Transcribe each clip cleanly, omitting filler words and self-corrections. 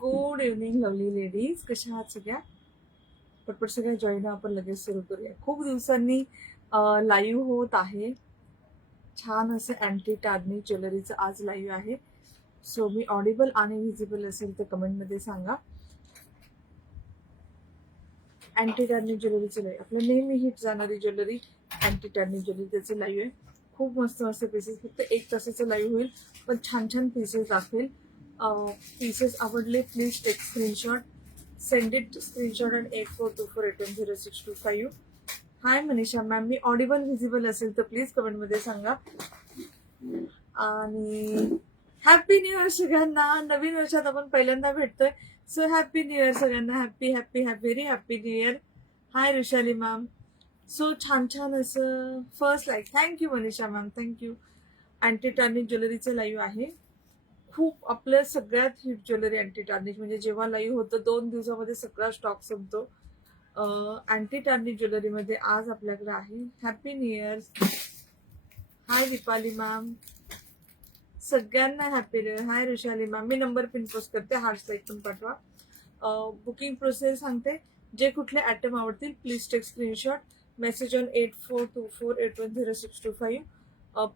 Good evening lovely ladies, कशा आहात सगळ्या? पटपट सगळ्या जॉईन आपण लगेच सुरू करूया. खूप दिवसांनी लाईव्ह होत आहे. छान असं अँटी टार्निश ज्वेलरीचं आज लाईव्ह आहे. सो मी ऑडिबल आणि व्हिजिबल असेल तर कमेंटमध्ये सांगा. अँटी टार्निश ज्वेलरीचं लाईव्ह, आपलं नेहमी हिट जाणारी ज्वेलरी अँटी टार्निश ज्वेलरी, त्याचं लाईव्ह आहे. खूप मस्त मस्त पीसेस, फक्त 1 तासाचं लाईव्ह होईल, पण छान छान पीसेस दाखवेल. पीसेस आवडले please take screenshot, send it screenshot on 8424810625. Hi Manisha ma'am, मी ऑडिबल व्हिजिबल असेल तर प्लीज कमेंटमध्ये सांगा. आणि हॅपी न्यू इयर सगळ्यांना. नवीन वर्षात आपण पहिल्यांदा भेटतोय, सो हॅपी न्यू इयर सगळ्यांना. Happy happy happy very happy new year. Hi Rushali ma'am. So छान छान असं first like, thank you Manisha ma'am, thank you. Anti tarnish ज्वेलरीचं लाईव्ह आहे. खूप आपल्या सगळ्यात हिट ज्वेलरी अँटी टार्निश, म्हणजे जेव्हा लाईव्ह होतं 2 दिवसामध्ये सगळा स्टॉक संपतो. अँटी टार्निश ज्वेलरीमध्ये आज आपल्याकडे आहे. Happy new year. Hi Deepali ma'am, सगळ्यांना happy new year. Hi Rushali ma'am, मी नंबर पिन पोस्ट करते, हार्ट लाईक पण पाठवा. बुकिंग प्रोसेस सांगते. जे कुठले ॲटम आवडतील please take screenshot, message on 8424810625.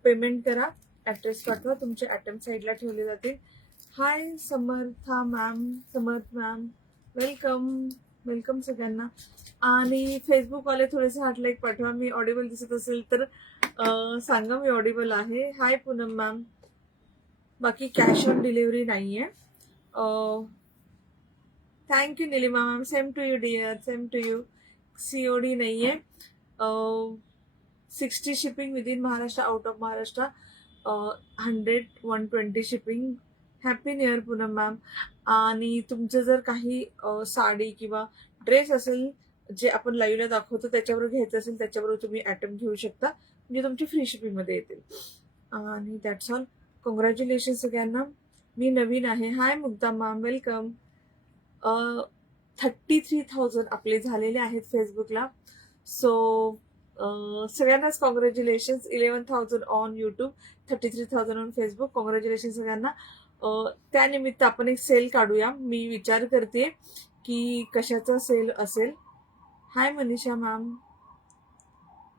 Payment करा, ॲड्रेस पाठवा, तुमचे ॲटम साईडला ठेवले जातील. Hi Samartha ma'am, Samarth ma'am, welcome welcome सगळ्यांना. आणि फेसबुकवाले थोडेसे हार्ट लाईक पाठवा. मी ऑडिबल दिसत असेल तर सांगा मी ऑडिबल आहे. Hi Poonam ma'am. बाकी कॅश ऑन डिलिव्हरी नाहीये. Thank you Nilima ma'am, same to you dear, same to you. COD नाहीये. 60 shipping within Maharashtra, out of Maharashtra 100-120 shipping. Happy new year Poonam ma'am. आणि तुमचं जर काही साडी किंवा ड्रेस असेल जे आपण लाईव्हला दाखवतो त्याच्यावर घ्यायचं असेल, त्याच्यावर तुम्ही ॲटम घेऊ शकता, म्हणजे तुमची फ्री शिपिंगमध्ये येतील. आणि दॅट्स ऑल. कॉंग्रॅच्युलेशन सगळ्यांना. मी नवीन आहे. हाय मुग्धा मॅम, वेलकम. 33,000 आपले झालेले आहेत फेसबुकला. सो सगळ्यांनाच congratulation. 11,000 on YouTube, 33,000 on Facebook. Congratulation सगळ्यांना. त्यानिमित्त आपण एक सेल काढूया. मी विचार करते की कशाचा सेल असेल. हाय मनीषा मॅम,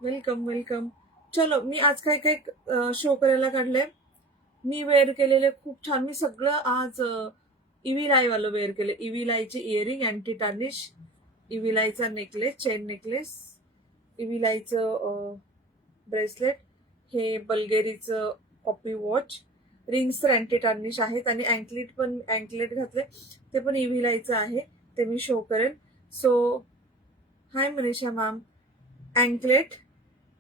वेलकम वेलकम. चलो, मी आज काय काय शो करायला काढलंय. मी वेअर केलेले खूप छान, मी सगळं आज इव्हिलाई वालं वेअर केलं. इव्हिलाईचे इयरिंग अँटी टार्निश, इव्हिलाईचा नेकलेस, चेन नेकलेस, इव्हिलाईचं ब्रेसलेट, हे बल्गेरीचं कॉपी वॉच, रिंग्स तर अँटी टार्निश आहेत, आणि अँकलेट घातले ते पण इव्हिलाईचं आहे, ते मी शो करेन. So hi Manisha ma'am. Anklet,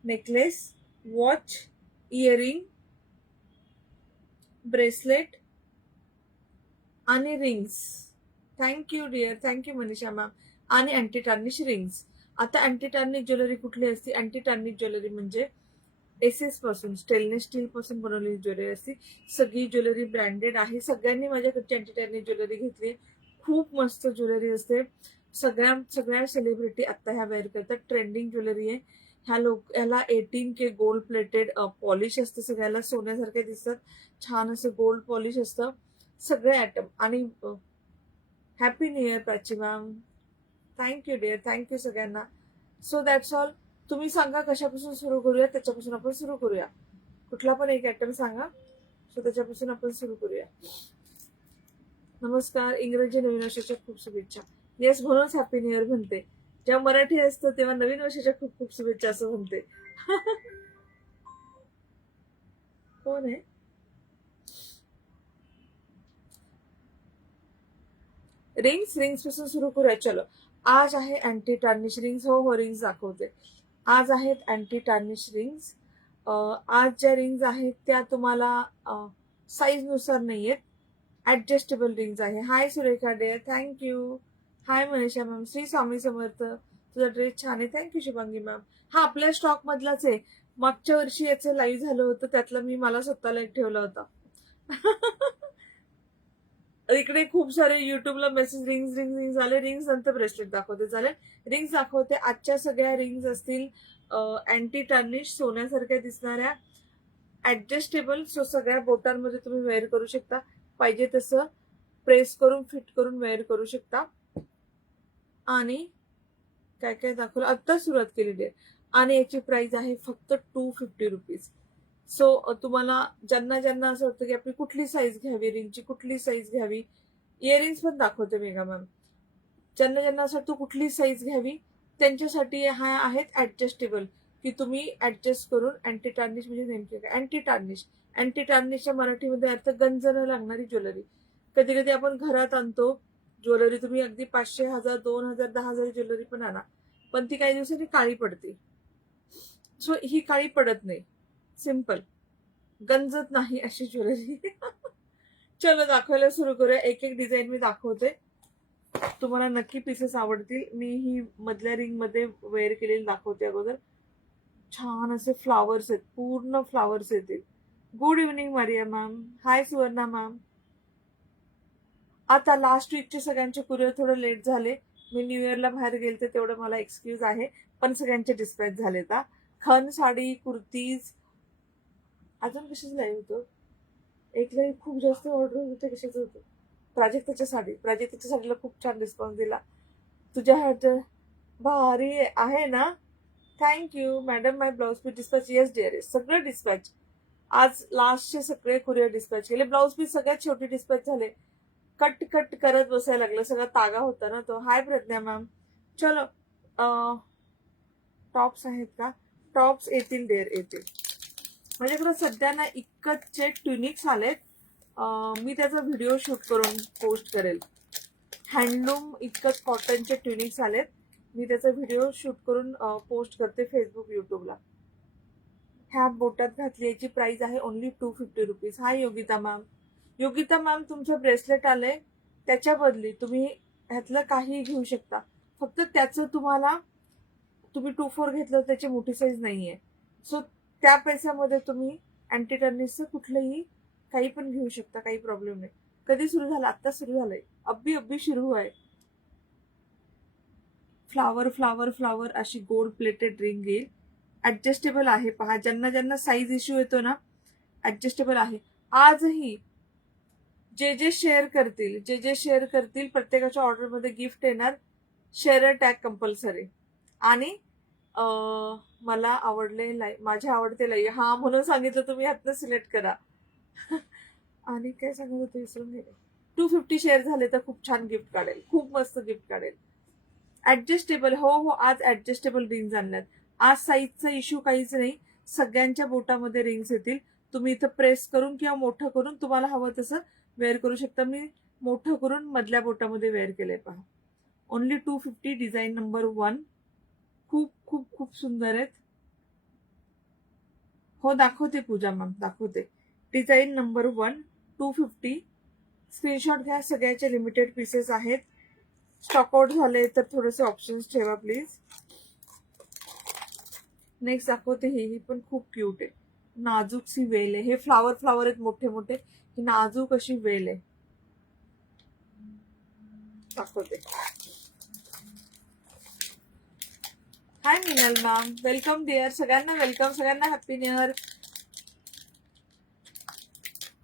necklace, watch, earring, bracelet आणि rings. Thank you dear, thank you Manisha ma'am. आणि अँटी टार्निश रिंग्स. आता अँटी टार्निश ज्वेलरी कुठली असते? अँटी टार्निश ज्वेलरी म्हणजे एसएस पासून, स्टेनलेस स्टील पासून बनवलेली ज्वेलरी असते. सगळी ज्वेलरी ब्रँडेड आहे. सगळ्यांनी माझ्याकडची अँटी टार्निश ज्वेलरी घेतली. खूप मस्त ज्वेलरी असते. सगळ्या सेलिब्रिटी आता ह्या वेअर करतात. ट्रेंडिंग ज्वेलरी आहे. ह्याला 18K गोल्ड प्लेटेड पॉलिश असतं. सगळ्याला सोन्यासारखे दिसतात. छान असं गोल्ड पॉलिश असतं सगळे ॲटम. आणि happy new year Prachi ma'am. Thank you dear, thank you सगळ्यांना. So that's all. तुम्ही सांगा कशापासून सुरू करूया, त्याच्यापासून आपण सुरू करूया. कुठला पण एक ॲटम सांगा, सो त्याच्यापासून आपण सुरू करूया. नमस्कार. इंग्रजी नवीन वर्षाच्या खूप शुभेच्छा. येस, म्हणूनच हॅपी न्यू इयर म्हणते. जेव्हा मराठी असतं तेव्हा नवीन वर्षाच्या खूप खूप शुभेच्छा असं म्हणते. कोण आहे? रिंग्स पासून सुरू करूया. चलो, आज आहे अँटी टार्निश रिंग्स. हो रिंग्स दाखवते. आज आहेत अँटी टार्निश रिंग्स. आज ज्या रिंग्स आहेत त्या तुम्हाला साईज नुसार नाहीयेत, ऍडजस्टेबल रिंग्स आहे. हाय सुरेखा डेअर, थँक्यू. हाय मनीषा मॅम, श्री स्वामी समर्थ. तुझा ड्रेस छान आहे, थँक्यू शुभांगी मॅम. हा आपल्या स्टॉक मधलाच आहे. मागच्या वर्षी याचं लाईव्ह झालं होतं, त्यातलं मी मला स्वतःला एक ठेवला होता. इकडे खूप सारे युट्यूबला मेसेज रिंग्स आले. रिंग्स नंतर ब्रेसलेट दाखवते, चालेल. रिंग्स दाखवते. आजच्या सगळ्या रिंग्स असतील अँटी टार्निश, सोन्यासारख्या दिसणाऱ्या, ऍडजस्टेबल. सो सगळ्या बोटांमध्ये तुम्ही वेअर करू शकता पाहिजे तसं. प्रेस करून फिट करून वेअर करू शकता. आणि काय काय दाखवलं, आत्ता सुरुवात केलेली आहे. आणि याची प्राइस आहे फक्त 250 रुपीज. सो तुम्हाला ज्यांना ज्यांना असं वाटतं की आपली कुठली साईज घ्यावी, रिंगची कुठली साईज घ्यावी, इयरिंग्स पण दाखवते मेगा मॅम. ज्यांना ज्यांना असं वाटतं कुठली साईज घ्यावी त्यांच्यासाठी हा आहेत ऍडजस्टेबल, की तुम्ही ऍडजस्ट करून अँटी टार्निश म्हणजे नेमके काय अँटी टार्निश. अँटी टार्निशच्या मराठीमध्ये अर्थ गंज न लागणारी ज्वेलरी. कधी कधी आपण घरात आणतो ज्वेलरी, तुम्ही अगदी 500, 1000, 2000, 10,000 ज्वेलरी पण आणा, पण ती काही दिवसांनी काळी पडते. सो ही काळी पडत नाही, सिंपल, गंजत नाही अशी ज्वेलरी. चलो दाखवायला सुरू करूया. एक एक डिझाईन मी दाखवते, तुम्हाला नक्की पीसेस आवडतील. मी ही मधल्या रिंग मध्ये वेअर केलेली दाखवते अगोदर. छान असे फ्लावर्स आहेत, पूर्ण फ्लावर्स येतील. Good evening Maria ma'am. Hi Suvarna ma'am. आता लास्ट वीकचे सगळ्यांचे कुरिअर थोडं लेट झाले, मी न्यू इयरला बाहेर गेलते, तेवढं मला एक्सक्यूज आहे, पण सगळ्यांचे डिस्पॅच झालेत. खन साडी, कुर्तीज, अजून कशाच लाईव्ह होतं, एक लाईव्ह खूप जास्त ऑर्डर होते, कशाचं होतं, प्राजक्ताच्या साडीला खूप छान रिस्पॉन्स दिला. तुझ्या हात भारी आहे ना. Thank you madam. My blouse piece dispatch. Yes dear, सगळं डिस्पॅच. आज लास्टचे सगळे कुरिअर डिस्पॅच केले. ब्लाउज पीस सगळ्यात शेवटी डिस्पॅच झाले, कट कट करत बसायला लागलं, सगळा तागा होता ना तो. हाय प्रज्ञा मॅम. चलो टॉप्स आहेत का, टॉप्स येतील डेअर, येतील. माझ्याकडे सध्या ना इतकंचे ट्युनिक्स आलेत, मी त्याचा व्हिडिओ शूट करून पोस्ट करेल. हँडलूम इतकंच कॉटनचे ट्युनिक्स आलेत, मी त्याचा व्हिडिओ शूट करून पोस्ट करते फेसबुक, युट्यूबला. ह्या बोटात घातली, याची प्राइस आहे ओनली 250 रुपीज. हाय योगिता मॅम. योगिता मॅम, तुमचं ब्रेसलेट आलंय, त्याच्या बदली तुम्ही ह्यातलं काही घेऊ शकता, फक्त त्याचं तुम्ही 2-4 घेतलं, त्याची मोठी साईज नाहीये. सो त्या पैशामध्ये तुम्ही अँटी टर्निशचं कुठलंही काही पण घेऊ शकता, काही प्रॉब्लेम नाही. कधी सुरू झालं, आत्ता सुरू झालंय, अब्बी अब्बी सुरू आहे. फ्लावर फ्लावर फ्लावर अशी गोल्ड प्लेटेड रिंग येईल. ऍडजस्टेबल आहे, पहा, ज्यांना ज्यांना साईज इश्यू येतो ना, ऍडजस्टेबल आहे. आजही जे जे शेअर करतील प्रत्येकाच्या ऑर्डरमध्ये गिफ्ट येणार, शेअर टॅग कंपल्सरी. आणि मला आवडले माझे आवडते लाई, हा म्हणून सांगितलं, तुम्ही ह्यातनं सिलेक्ट करा. आणि काय सांगत होते, विसरून गेले. 250 शेअर झाले तर खूप छान गिफ्ट काढेल, खूप मस्त गिफ्ट काढेल. ऍडजस्टेबल, हो हो, आज ऍडजस्टेबल रिंग्स आणल्यात. आज साईजचा इश्यू काहीच नाही, सगळ्यांच्या बोटामध्ये रिंग्स येतील. तुम्ही इथं प्रेस करून किंवा मोठं करून तुम्हाला हवं तसं वेअर करू शकता. मी मोठं करून मधल्या बोटामध्ये वेअर केलंय, पहा. Only 250, design number 1. खूप खूप खूप सुंदर आहेत. हो दाखवते पूजा मॅम, दाखवते. Design number 1, 250. स्क्रीनशॉट घ्या, सगळ्याचे लिमिटेड पीसेस आहेत. स्टॉक आउट झाले तर थोडेसे ऑप्शन्स ठेवा प्लीज. नेक्स्ट दाखवते, ही पण खूप क्यूट आहे, नाजूक सी वेल आहे. हे फ्लावर फ्लावर आहेत मोठे मोठे, ही नाजूक अशी वेल आहे, दाखवते. Hi Minal ma'am, welcome dear. सगळ्यांना वेलकम, सगळ्यांना हॅपी न्यू इयर.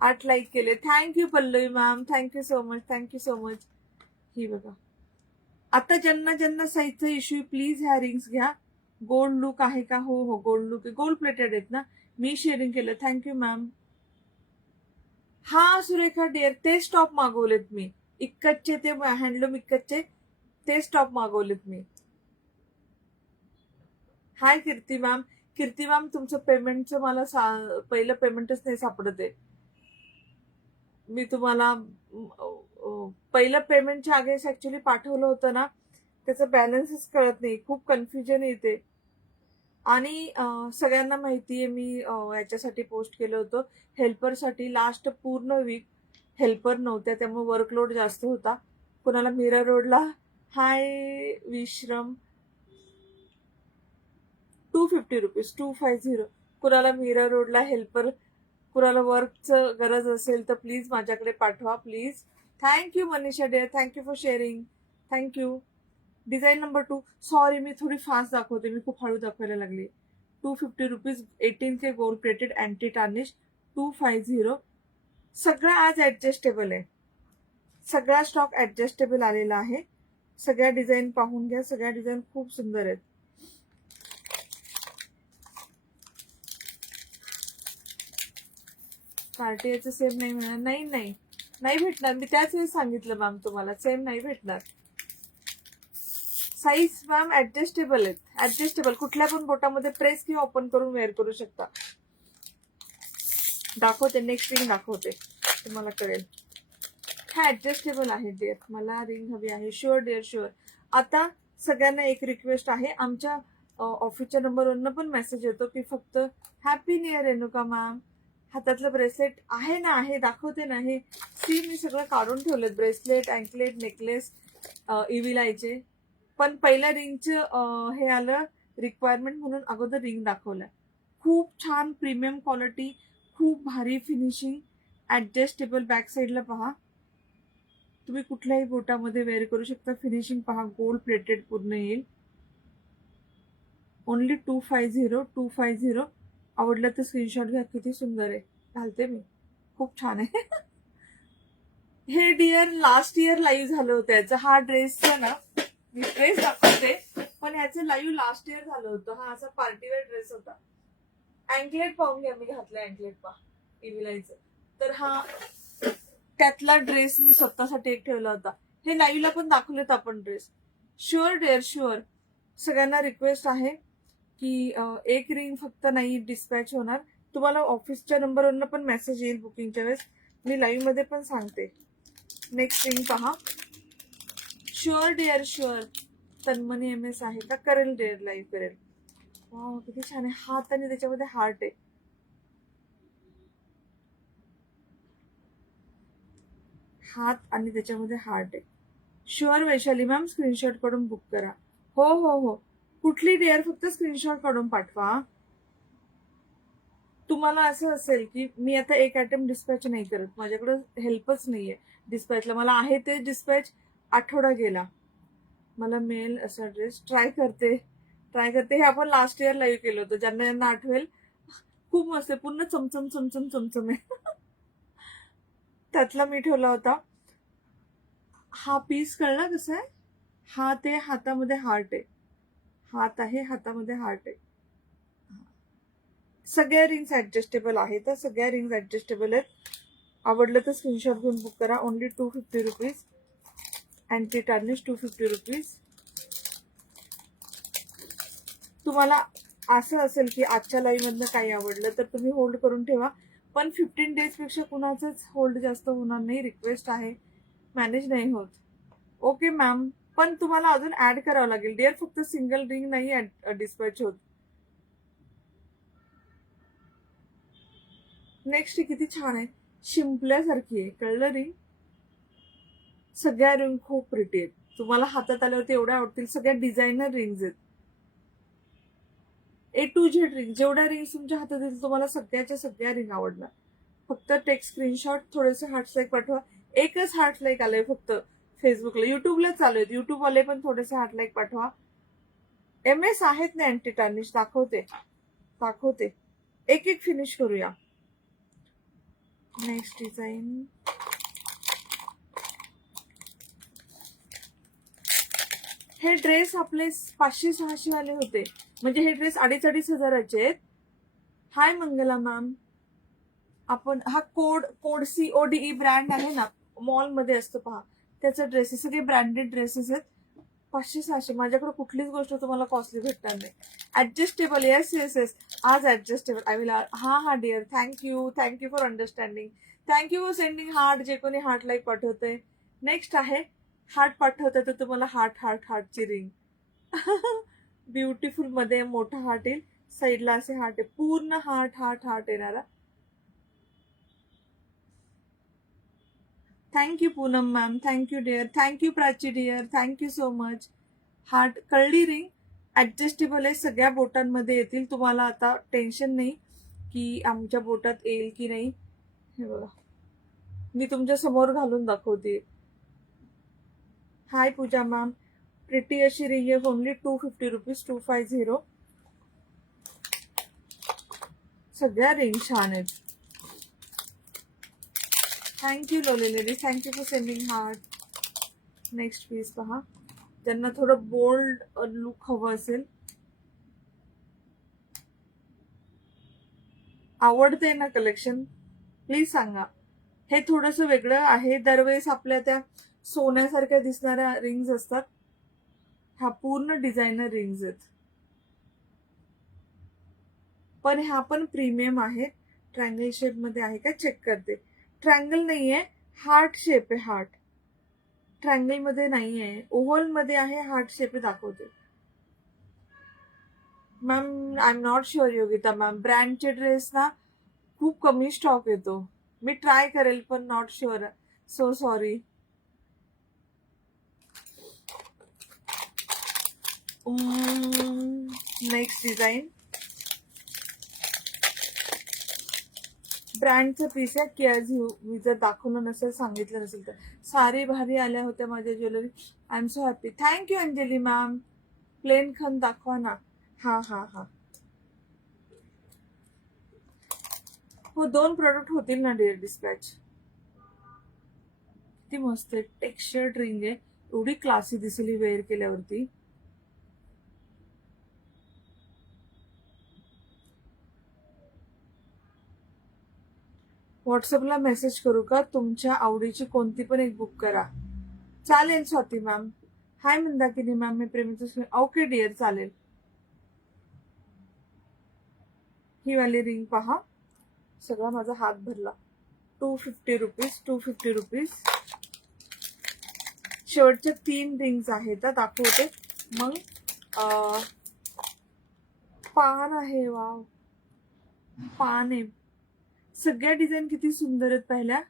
8 लाईक केले, thank you Pallavi ma'am, thank you so much, thank you so much. ही बघा, आता ज्यांना ज्यांना साईजचा इश्यू, प्लीज ह्या रिंग्स घ्या. गोल्ड लुक आहे का, हो हो गोल्ड लुक आहे, गोल्ड प्लेटेड आहेत ना, मी शेअरिंग केलं, थँक्यू मॅम. हा सुरेखा डिअर, ते स्टॉप मागवलेत मी, इक्कतचे, ते हँडलूम इक्कतचे, ते स्टॉप मागवलेत मी. हाय कीर्ती मॅम. कीर्ती मॅम, तुमचं पेमेंटचं मला पहिलं पेमेंटच नाही सापडत आहे. मी तुम्हाला पहिलं पेमेंटच्या आगेस ऍक्च्युली पाठवलं होतं ना, त्याचं बॅलन्सच कळत नाही, खूप कन्फ्युजन येते. आणि सगळ्यांना माहितीये, मी याच्यासाठी पोस्ट केलं होतं हेल्परसाठी. लास्ट पूर्ण वीक हेल्पर नव्हत्या, त्यामुळे वर्कलोड जास्त होता. कुणाला मीरा रोडला, हाय विश्रम, 250 रुपीज, 250. कुणाला मीरा रोडला हेल्पर, कुणाला वर्कचं गरज असेल तर प्लीज माझ्याकडे पाठवा please. Thank you Manisha dear, thank you for sharing, thank you. Design number 2. Sorry, मी थोडी फास्ट दाखवते, मी खूप हळू दाखवायला लागली. 250 rupees, 18K gold plated anti tarnish, 250. सगळं आज ऍडजस्टेबल आहे, सगळा स्टॉक ऍडजस्टेबल आलेला आहे. सगळ्या डिझाईन पाहून घ्या, सगळ्या डिझाईन खूप सुंदर आहेत. पार्टीचं सेम नाही मिळणार. नाही भेटणार. मी त्याच वेळेस सांगितलं मॅम तुम्हाला, सेम नाही भेटणार. साईज मॅम ऍडजस्टेबल आहेत. ऍडजस्टेबल कुठल्या पण बोटामध्ये प्रेस किंवा ओपन करून वेअर करू शकता. दाखवते, नेक्स्ट रिंग दाखवते, तुम्हाला कळेल. हा ऍडजस्टेबल आहे डिअर. मला रिंग हवी आहे. Sure dear, sure. आता सगळ्यांना एक रिक्वेस्ट आहे. आमच्या ऑफिसच्या नंबरवरनं पण मेसेज येतो की फक्त happy new year Renuka ma'am. हातातलं ब्रेसलेट आहे ना, आहे दाखवते ना. हे सी मी सगळं काढून ठेवलेत. ब्रेसलेट, अँकलेट, नेकलेस, इव्हिलायचे. पण पहिल्या रिंगचं हे आलं रिक्वायरमेंट म्हणून अगोदर रिंग दाखवलं. खूप छान प्रीमियम क्वालिटी, खूप भारी फिनिशिंग, ऍडजस्टेबल. बॅक साईडला पहा, तुम्ही कुठल्याही बोटामध्ये वेअर करू शकता. फिनिशिंग पहा, गोल्ड प्लेटेड पूर्ण येईल. ओनली 250. आवडलं तर स्क्रीनशॉट घ्या. किती सुंदर आहे, घालते मी, खूप छान आहे. हे डिअर लास्ट इयर लाईव्ह झालं होतं याचं. हा ड्रेसचं ना, मी ड्रेस दाखवते पण ह्याचं लाईव्ह लास्ट इयर झालं होतं. हा असा पार्टीवेअर ड्रेस होता. अँकलेट पाहून घ्या, मी घातलं अँकलेट पहा, इव्हिलायचं. तर हा त्यातला ड्रेस मी स्वतःसाठी एक ठेवला होता. हे लाईव्हला पण दाखवलेत आपण ड्रेस. Sure dear, sure. सगळ्यांना रिक्वेस्ट आहे की एक रिंग फक्त नाही डिस्पॅच होणार. तुम्हाला ऑफिसच्या नंबरवरनं पण मेसेज येईल बुकिंगच्या वेळेस. मी लाईव्ह मध्ये पण सांगते. नेक्स्ट रिंग पहा. Sure dear, sure. Tanmani MS आहे का? करेल डेअर, लाईव्ह करेल. वा किती छान आहे. हात आणि त्याच्यामध्ये हार्ट आहे. हात आणि त्याच्यामध्ये हार्ट आहे. शुअर वैशाली मॅम, स्क्रीनशॉट काढून बुक करा. हो. कुठली डेअर, फक्त स्क्रीनशॉट काढून पाठवा. तुम्हाला असं असेल की मी आता एक आयटम डिस्पॅच नाही करत, माझ्याकडे हेल्पच नाहीये डिस्पॅचला, मला आहे ते डिस्पॅच आठवडा गेला, मला मिळेल असा ड्रेस. ट्राय करते. हे आपण लास्ट इयर लाईव्ह केलं होतं. ज्यांना आठवेल, खूप मस्त आहे. पूर्ण चमचम आहे. त्यातला मी ठेवला होता. हा पीस कळला कसा आहे? हात आहे, हातामध्ये हार्ट आहे. हात आहे, हातामध्ये हार्ट आहे. सगळ्या रिंग्स ऍडजस्टेबल आहेत. सगळ्या रिंग्स ऍडजस्टेबल आहेत. आवडलं तर स्क्रीनशॉट घेऊन बुक करा. Only 250 rupees. Anti tarnish 250 rupees. तुम्हाला असं असेल की आजच्या लाईव्ह मधनं काही आवडलं तर तुम्ही होल्ड करून ठेवा. पण 15 डेज पेक्षा कुणाचंच होल्ड जास्त होणार नाही. रिक्वेस्ट आहे, मॅनेज नाही होत. ओके मॅम, पण तुम्हाला अजून ऍड करावं लागेल डिअर. फक्त सिंगल रिंग नाही डिस्पॅच होत. नेक्स्ट किती छान आहे, शिंपल्यासारखी आहे. कळलं रिंग? सगळ्या रिंग खूप प्रिटी आहेत. तुम्हाला हातात आल्यावरती एवढ्या आवडतील. सगळ्या डिझायनर रिंग्स आहेत. A to Z ring. जेवढ्या रिंग तुमच्या हातात येतील तुम्हाला सगळ्या रिंग आवडणार. फक्त टेक स्क्रीनशॉट, थोडेसे हार्ट लाईक पाठवा. एकच हार्ट लाईक आलंय फक्त फेसबुकला. युट्यूबला चालू आहेत, युट्यूब वाले पण थोडेसे हार्ट लाईक पाठवा. MS आहेत ना अँटी टार्निश, दाखवते. एक फिनिश करूया. Next design. हे ड्रेस आपले 500-600 वाले होते, म्हणजे हे ड्रेस 2,500-2,500 आहेत. हाय मंगला मॅम. आपण हा कोड CODE ब्रँड आहे ना, मॉल मध्ये असतो पहा, त्याचा ड्रेसेस, सगळे ब्रँडेड ड्रेसेस आहेत. 500-600. माझ्याकडे कुठलीच गोष्ट तुम्हाला कॉस्टली भेटणार नाही. ऍडजस्टेबल. येस. आज ऍडजस्टेबल. I will. हा dear, thank you for understanding. Thank you for sending heart. जे कोणी हार्ट लाईक पाठवते. नेक्स्ट आहे हार्ट पाठवते तर तुम्हाला हार्टची रिंग. ब्युटिफुल मध्ये मोठा हार्ट येईल, साईडला असे हार्ट आहे. पूर्ण हार्ट येणारा. Thank you Poonam ma'am. Thank you dear. Thank you Prachi dear. Thank you so much. Heart. कळली रिंग? ऍडजस्टेबल आहे. सगळ्या बोटांमध्ये येतील. तुम्हाला आता टेन्शन नाही की आमच्या बोटात येईल की नाही. हे बघा, मी तुमच्या समोर घालून दाखवते. Hi Pooja ma'am. प्रिटी अशी रिंग आहे. Only 250 rupees. 250. सगळ्या रिंग छान आहेत. Thank you lovely ladies, thank you for sending heart. Next piece पहा, ज्यांना थोडं बोल्ड लुक हवं असेल, आवडते ना कलेक्शन, प्लीज सांगा. हे थोडस वेगळं आहे. दरवेळेस आपल्या त्या सोन्यासारख्या दिसणाऱ्या रिंग्स असतात, ह्या पूर्ण डिझायनर रिंग्स आहेत. पण ह्या पण प्रीमियम आहे. ट्रायंगल शेप मध्ये आहे का चेक करते. ट्रायंगल नाहीये, हार्ट शेप आहे. हार्ट ट्रायंगल मध्ये नाहीये, ओव्हल मध्ये आहे. हार्ट शेप दाखवते. Ma'am I am not sure Yogita ma'am, ब्रँडचे ड्रेस ना खूप कमी स्टॉक येतो. मी ट्राय करेल पण not sure, so sorry. Next design ब्रँडचं पीस आहे. केअर्स मी जर दाखवलं नसेल, सांगितलं नसेल तर. सारी भारी आल्या होत्या माझ्या jewellery. I am so happy. Thank you Anjali ma'am. Plain खन दाखवा ना. हा हा हा, हो 2 प्रोडक्ट होतील ना डिअर डिस्पॅच. किती मस्त आहे. टेक्स्चर्ड रिंग आहे, एवढी क्लासी दिसली वेअर केल्यावरती. व्हॉट्सअपला मेसेज करू का? तुमच्या आवडीची कोणती पण एक बुक करा. चालेल स्वाती मॅम. हाय मंदाकिनी मॅम, मी प्रेमीचं ओके डिअर, चालेल. ही वाली रिंग पहा, सगळा माझा हात भरला. 250 रुपीज, 250 रुपीज. शेवटच्या 3 रिंग्स आहेत, दाखवते. मग पान आहे. वाव, पान आहे. सगळ्या डिझाईन किती सुंदर आहेत. पहिल्या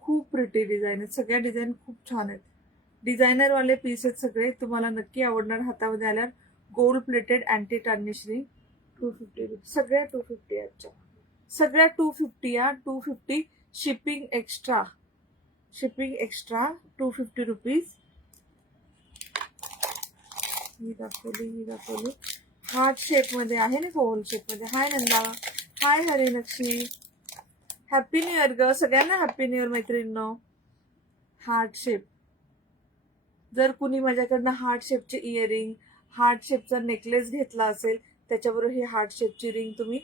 खूप प्रिटी डिझाईन आहेत. सगळ्या डिझाईन खूप छान आहेत. डिझायनर वाले पीस आहेत सगळे, तुम्हाला नक्की आवडणार. हातामध्ये आल्यावर gold plated anti tarnish ring. 250 सगळ्या 250 आहेत. सगळ्या 250 या. 250 shipping extra. Shipping extra 250 rupees. ही दाखवली. हार्ट शेप मध्ये आहे ना, ओव्हल शेप मध्ये. Hi Nanda, hi Harinakshi. Happy new year ग सगळ्यांना. हॅपी न्यू इयर मैत्रिणींनो. हार्ट शेप, जर कुणी माझ्याकडनं हार्ट शेपचे इयरिंग, हार्ट शेपचा नेकलेस घेतला असेल, त्याच्याबरोबर ही हार्ट शेपची रिंग तुम्ही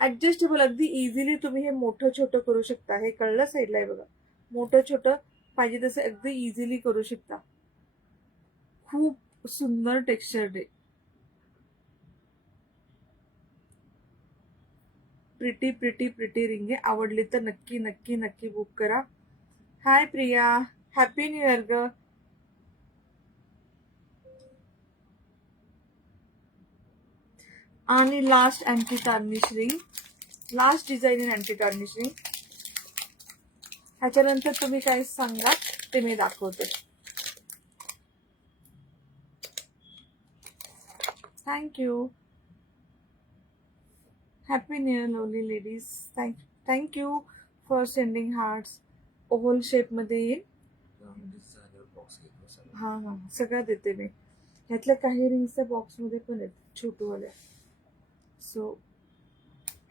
ऍडजस्टेबल, अगदी इझिली तुम्ही हे मोठं छोटं करू शकता. हे कळलं साईडला आहे बघा, मोठं छोटं पाहिजे तसं अगदी इझिली करू शकता. खूप सुंदर टेक्स्चर आहे. प्रिटी प्रिटी प्रिटी रिंग आहे. आवडली तर नक्की नक्की नक्की बुक करा. Hi Priya, happy new year ग. आणि last anti tarnish ring, last design in anti tarnish ring. ह्याच्यानंतर तुम्ही काय सांगा ते मी दाखवते. Thank you. Happy new year lovely ladies. Thank you for sending hearts. Oval shape मध्ये येईल. हा हा, सगळं देते मी. ह्यातल्या काही रिंग्सच्या बॉक्स मध्ये पण आहेत छोटूवाल्या. सो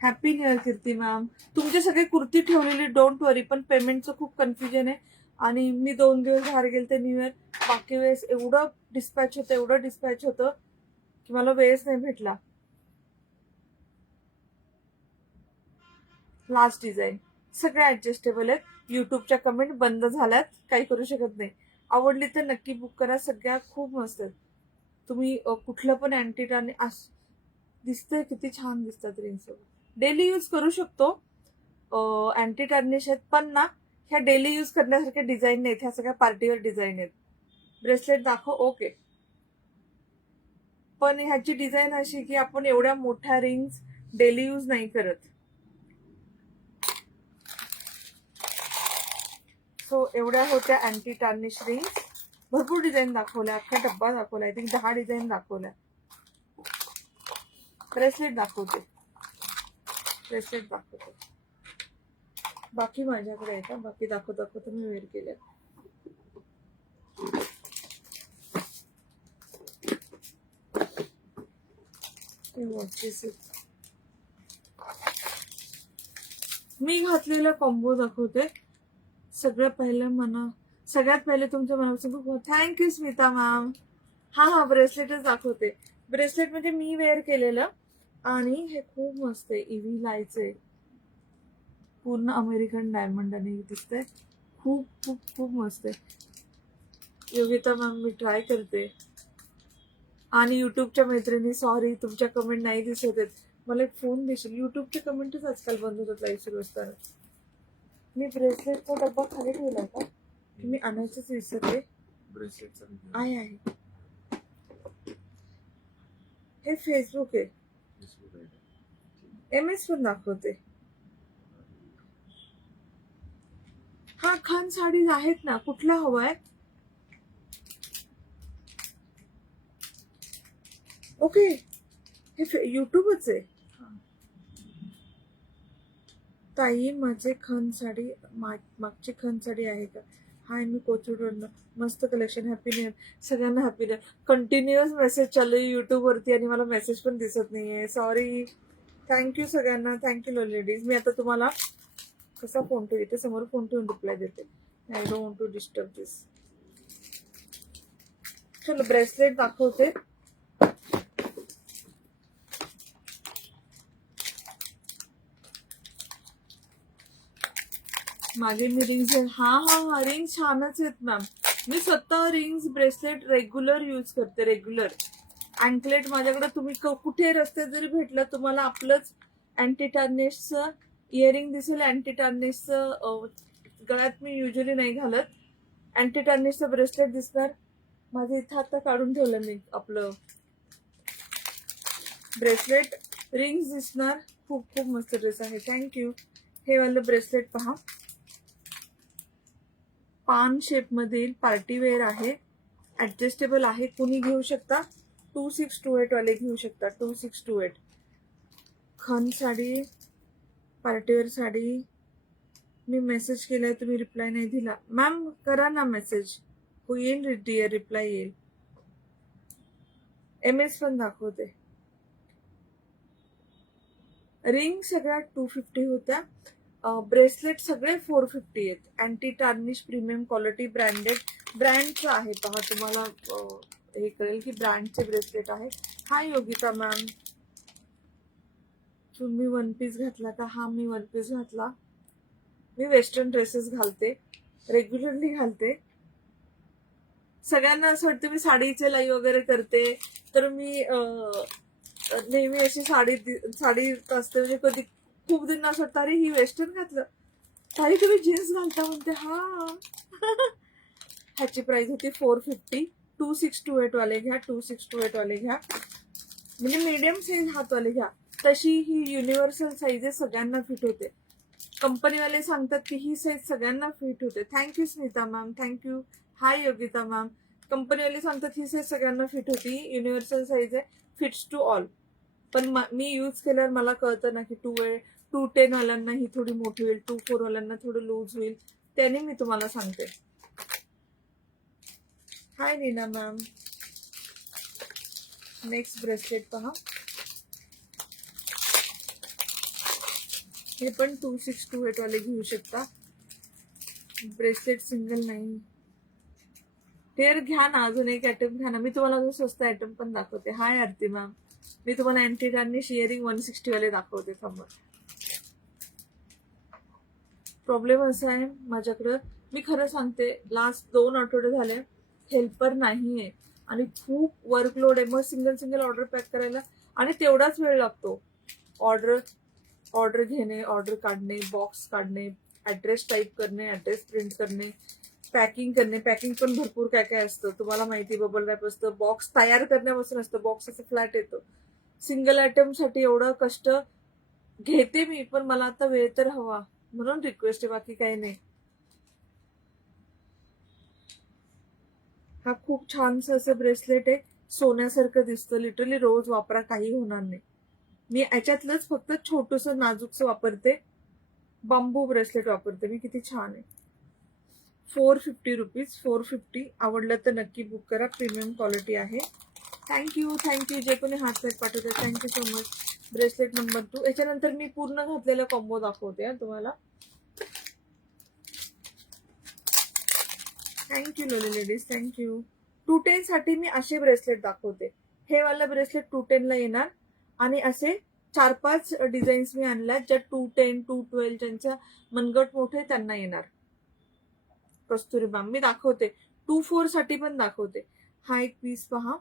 हॅपी न्यू इयर कीर्ती मॅम. तुमचे सगळे कुर्ती ठेवलेली, डोंट वरी. पण पेमेंटचं खूप कन्फ्युजन आहे. आणि मी 2 दिवस बाहेर गेले ते न्यू इयर, बाकी वेळेस एवढं डिस्पॅच होतं की मला वेळच नाही भेटला. लास्ट डिझाईन सगळ्या ऍडजस्टेबल आहेत. युट्यूबच्या कमेंट बंद झाल्यात, काही करू शकत नाही. आवडली तर नक्की बुक करा. सगळ्या खूप मस्त आहेत. तुम्ही कुठलं पण अँटी टार्निश दिसतंय, किती छान दिसतात रिंग्स. डेली यूज करू शकतो. अँटी टार्निश आहेत पण ना, ह्या डेली यूज करण्यासारख्या डिझाईन नाहीत. ह्या सगळ्या पार्टीवर डिझाईन आहेत. ब्रेसलेट दाखव. ओके. पण ह्याची डिझाईन अशी की आपण एवढ्या मोठ्या रिंग्स डेली यूज नाही करत. सो एवढ्या होत्या अँटी टार्निश रिंग. भरपूर डिझाईन दाखवल्या, अख्खा डब्बा दाखवला. आय थिंक 10 डिझाईन दाखवल्या. ब्रेसलेट दाखवते. बाकी माझ्याकडे आहे का? बाकी दाखवत मी वेअर केल्या. वॉचेस मी घातलेला कॉम्बो दाखवते. सगळ्यात पहिले तुमच्या मनापासून खूप थँक्यू स्मिता मॅम. हा ब्रेसलेटच दाखवते. ब्रेसलेट म्हणजे मी वेअर केलेलं आणि हे खूप मस्त आहे. इव्ही लायचं पूर्ण अमेरिकन डायमंड आणि दिसतंय. खूप खूप खूप मस्त आहे. योगिता मॅम मी ट्राय करते. आणि युट्यूबच्या मैत्रिणी सॉरी तुमच्या कमेंट नाही दिसत आहेत. मला एक फोन देशील. युट्यूबचे कमेंटच आजकाल बंद होतात लाईव्ह सुरू असताना. मी ब्रेसलेटचा डब्बा खाली ठेवला का? मी आणायचंच विसरले. ब्रेसलेटचा आहे. हे फेसबुक आहे. MS पण दाखवते. हा खान साडीज आहेत ना. कुठला हवाय? ओके हे युट्यूबच आहे. ताई माझे खण साडी मागची खण साडी आहे का? हाय मी कोथरूडवरनं. मस्त कलेक्शन. हॅपी न्यू इयर सगळ्यांना. Happy new year. Continuous message चालू आहे युट्यूब वरती आणि मला मेसेज पण दिसत नाहीये. सॉरी. थँक्यू सगळ्यांना. Thank you ladies. मी आता तुम्हाला कसा फोन ठेवू इथे समोर फोन ठेवून रिप्लाय देते. I don't want to disturb this. चलो ब्रेसलेट दाखवते. मागे मी रिंग्स हा रिंग्स छानच आहेत मॅम. मी स्वतः रिंग्स ब्रेसलेट रेग्युलर यूज करते. रेग्युलर अँकलेट माझ्याकडे तुम्ही कुठे रस्त्यात जरी भेटलं तुम्हाला आपलंच अँटी टार्निशचं इयरिंग दिसेल. अँटी टार्निशचं गळ्यात मी युजली नाही घालत. अँटी टार्निशचं ब्रेसलेट दिसणार. माझं इथं आता काढून ठेवलं मी आपलं ब्रेसलेट. रिंग्स दिसणार. खूप खूप मस्त ड्रेस आहे. थँक्यू. हे वालं ब्रेसलेट पहा. पान शेप मधील पार्टीवेअर आहे. ऍडजस्टेबल आहे. कुणी घेऊ शकता. 2628 वाले घेऊ शकता. 2628. खन साडी पार्टीवेअर साडी. मी मेसेज केलाय तुम्ही रिप्लाय नाही दिला. मॅम करा ना मेसेज. येईल रिप्लाय येईल. MS पण दाखवते. रिंग सगळ्या 250 होत्या. ब्रेसलेट सगळे 450 आहेत. अँटी टार्निश प्रीमियम क्वालिटी ब्रँडचं आहे. पहा तुम्हाला हे कळेल की ब्रँडचे ब्रेसलेट आहे. हाय योगिता मॅम. तुम्ही वन पीस घातला का? हा मी वन पीस घातला. मी वेस्टर्न ड्रेसेस घालते. रेग्युलरली घालते. सगळ्यांना असं वाटतं मी साडीचे लाईव्ह वगैरे करते तर मी नेहमी अशी साडी असते. म्हणजे कधी खूप दिन असं वाटतं अरे ही वेस्टर्न घातलं. ताई तुम्ही जीन्स घालता म्हणते. हा ह्याची प्राइस होती 450. 2628 वाले घ्या. 2628 वाले घ्या. म्हणजे मीडियम साईज हातवाले घ्या. तशी ही युनिव्हर्सल साईज आहे. सगळ्यांना फिट होते. कंपनीवाले सांगतात की ही साईज सगळ्यांना फिट होते. Thank you Smita ma'am. Thank you. Hi Yogita ma'am. कंपनीवाले सांगतात ही साईज सगळ्यांना फिट होती. युनिव्हर्सल साईज आहे. Fits to all. पण मी यूज केल्यावर मला कळतं ना की 210 वाल्यांना ही थोडी मोठी होईल. 24 वाल्यांना थोडं लूज होईल. त्याने मी तुम्हाला सांगते. हाय नीना मॅम. नेक्स्ट ब्रेसलेट पहा. हे पण 2628 वाले घेऊ शकता. ब्रेसलेट सिंगल नाही. हेअर घ्या ना. अजून एक आयटम घ्या ना. मी तुम्हाला अजून स्वस्त आयटम पण दाखवते. हाय आरती मॅम. मी तुम्हाला अँटी टार्निश इयरिंग 160 वाले दाखवते. थांबा. प्रॉब्लेम असा आहे माझ्याकडं. मी खरं सांगते लास्ट 2 आठवडे झाले हेल्पर नाहीये आणि खूप वर्कलोड आहे. मग सिंगल ऑर्डर पॅक करायला आणि तेवढाच वेळ लागतो. ऑर्डर घेणे, ऑर्डर काढणे, बॉक्स काढणे, ऍड्रेस टाईप करणे, ऍड्रेस प्रिंट करणे, पॅकिंग करणे. पॅकिंग पण भरपूर काय काय असतं. तुम्हाला माहिती बबल रॅप असतं. बॉक्स तयार करण्यापासून असतं. बॉक्स असं फ्लॅट येतो. सिंगल आयटम साठी एवढं कष्ट घेते मी. पण मला आता वेळ तर हवा म्हणून रिक्वेस्ट आहे. बाकी काही नाही. हा खूप छानसं असं ब्रेसलेट आहे. सोन्यासारखं दिसतं. लिटरली रोज वापरा काही होणार नाही. मी याच्यातलंच फक्त छोटंसं नाजूकसं वापरते. बांबू ब्रेसलेट वापरते मी. किती छान आहे. 450 रुपीज. 450. आवडलं तर नक्की बुक करा. प्रीमियम क्वालिटी आहे. थँक्यू. जे कोणी हात पाठवतात thank you so much. Bracelet number 2. याच्यानंतर मी पूर्ण घातलेला कॉम्बो दाखवते तुम्हाला. Thank you lovely ladies, thank you. 210 साठी मी असे ब्रेसलेट दाखवते. हे वाला ब्रेसलेट 210 ला येणार आणि असे 4-5 डिझाईन्स मी आणल्यात ज्या 210, 212 ज्यांच्या मनगट मोठे त्यांना येणार. कस्तुरी बाम मी दाखवते. 24 साठी पण दाखवते. हा एक पीस पहा,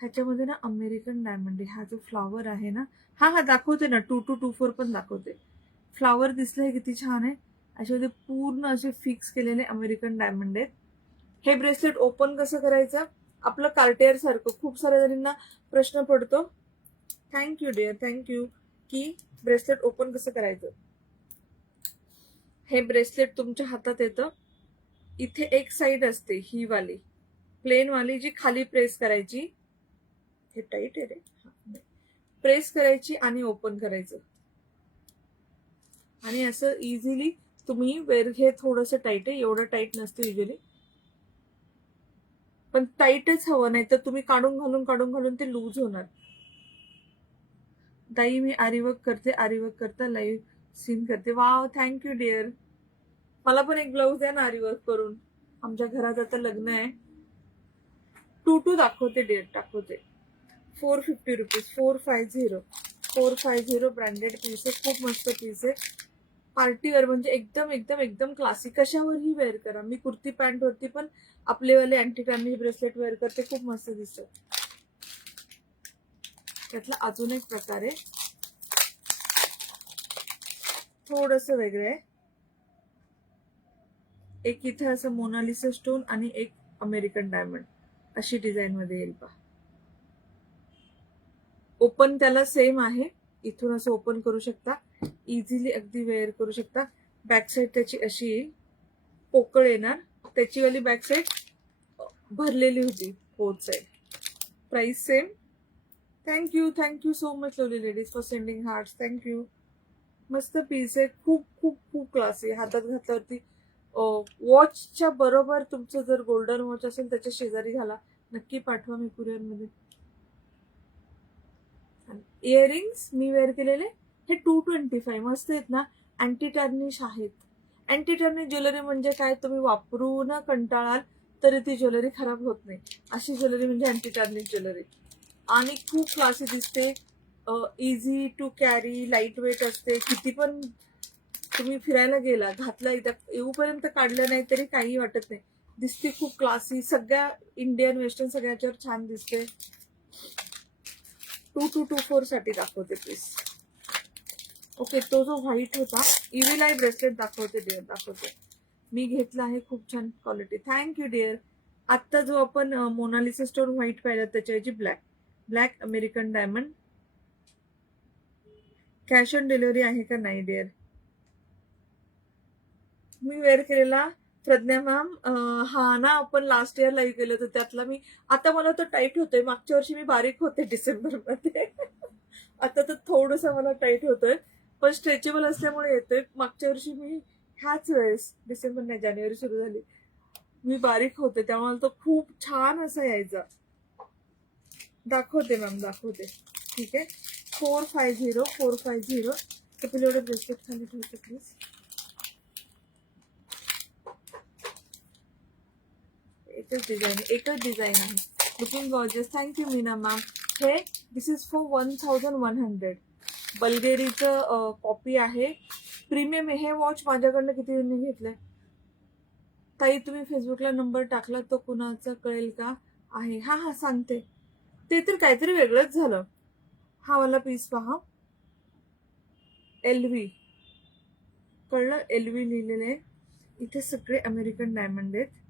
ह्याच्यामध्ये ना अमेरिकन डायमंड आहे. हा जो फ्लॉवर आहे ना, हा दाखवते ना. 2224 पण दाखवते. फ्लॉवर दिसलंय किती छान आहे. अशामध्ये पूर्ण असे फिक्स केलेले अमेरिकन डायमंड आहेत. हे ब्रेसलेट ओपन कसं करायचं, आपलं कार्टियर सारखं खूप साऱ्या जणींना प्रश्न पडतो. Thank you dear, thank you. की ब्रेसलेट ओपन कसं करायचं. हे ब्रेसलेट तुमच्या हातात येतं. इथे एक साइड असते ही वाली प्लेन वाली, जी खाली प्रेस करायची. हे टाईट आहे रे. प्रेस करायची आणि ओपन करायचं आणि असं इझिली तुम्ही वेअर. हे थोडंसं टाईट आहे, एवढं टाईट नसतं युजली, पण टाईटच हवं, नाही तर तुम्ही काढून घालून ते लूज होणार. ताई मी आरीवर्क करते, आरीवर्क करता लाईव्ह सीन करते. Wow, thank you dear. मला पण एक ब्लाऊज द्या ना आरीवर्क करून. आमच्या घरात आता लग्न आहे. 22 दाखवते डिअर, दाखवते. 450 रुपीज, 450 ब्रँडेड पीस आहे. खूप मस्त पीस आहे. पार्टीवेअर म्हणजे एकदम एकदम एकदम क्लासिक. कशावरही वेअर करा. मी कुर्ती पॅन्ट वरती पण आपलेवाले अँटी टर्निश ब्रेसलेट वेअर करते, खूप मस्त दिसत. त्यातला अजून एक प्रकार आहे, थोडस वेगळं आहे. एक इथे असं मोनालिसा स्टोन आणि एक अमेरिकन डायमंड अशी डिझाईन मध्ये येईल पहा. ओपन त्याला सेम आहे. इथून असं ओपन करू शकता, इझिली अगदी वेअर करू शकता. बॅक साईड त्याची अशी येईल, पोकळ येणार. त्याची वाली बॅक साईड भरलेली होती both side. Price same. Thank you so much lovely ladies for sending hearts. Thank you. मस्त पीस आहे. खूप खूप खूप क्लासी. हातात घातल्यावरती वॉचच्या बरोबर तुमचं जर गोल्डन वॉच असेल त्याच्या शेजारी घाला. नक्की पाठवा, मी कुरिअर मध्ये. इयरिंग्स मी वेअर केलेले हे 225 मस्त आहेत ना. अँटी टर्निश आहेत. अँटी टर्निश ज्वेलरी म्हणजे काय, तुम्ही वापरून कंटाळाल तरी ती ज्वेलरी खराब होत नाही. अशी ज्वेलरी म्हणजे अँटी टर्निश ज्वेलरी. आणि खूप क्लासी दिसते. Easy to carry, light weight असते. किती पण तुम्ही फिरायला गेला, घातला, इथं येऊपर्यंत काढलं नाही तरी काही वाटत नाही. दिसते खूप क्लासी. सगळ्या इंडियन वेस्टर्न सगळ्याच्यावर छान दिसते. 2224 साठी दाखवते प्लीज. ओके, तो जो व्हाईट होता इव्हिल आय ब्रेसलेट दाखवते डिअर, दाखवते. मी घेतला आहे, खूप छान क्वालिटी. Thank you dear. आत्ता जो आपण मोनालिसा स्टोन व्हाईट पाहिला त्याच्याऐवजी black American diamond. Cash on delivery आहे का नाही डिअर. मी वेअर केलेला प्रज्ञा मॅम, हा ना, आपण लास्ट इयर लाईव्ह केलं होतं त्यातला. मी आता मला तो टाईट होतोय. मागच्या वर्षी मी बारीक होते डिसेंबर मध्ये. आता तर थोडस मला टाईट होतोय, पण स्ट्रेचेबल असल्यामुळे येतोय. मागच्या वर्षी मी ह्याच वेळेस डिसेंबर नाही जानेवारी सुरू झाली, मी बारीक होते, त्यामुळे तो खूप छान असा यायचा. दाखवते मॅम, दाखवते. ठीक आहे. 450 कपिल ब्रेसलेट खाली ठेवते प्लीज. एकच डिझाईन आहे. Looking gorgeous. Thank you Meena ma'am. हे दिस इज फॉर 1100. बल्गेरीचं कॉपी आहे, प्रीमियम आहे. हे वॉच माझ्याकडनं किती जणांनी घेतलंय. ताई तुम्ही फेसबुकला नंबर टाकला तो कुणाचा कळेल का आहे. हा सांगते. ते तर काहीतरी वेगळंच झालं. हा वाला पीस पहा, LV कळलं, LV लिहिलेलं आहे. इथे सगळे अमेरिकन डायमंड आहेत.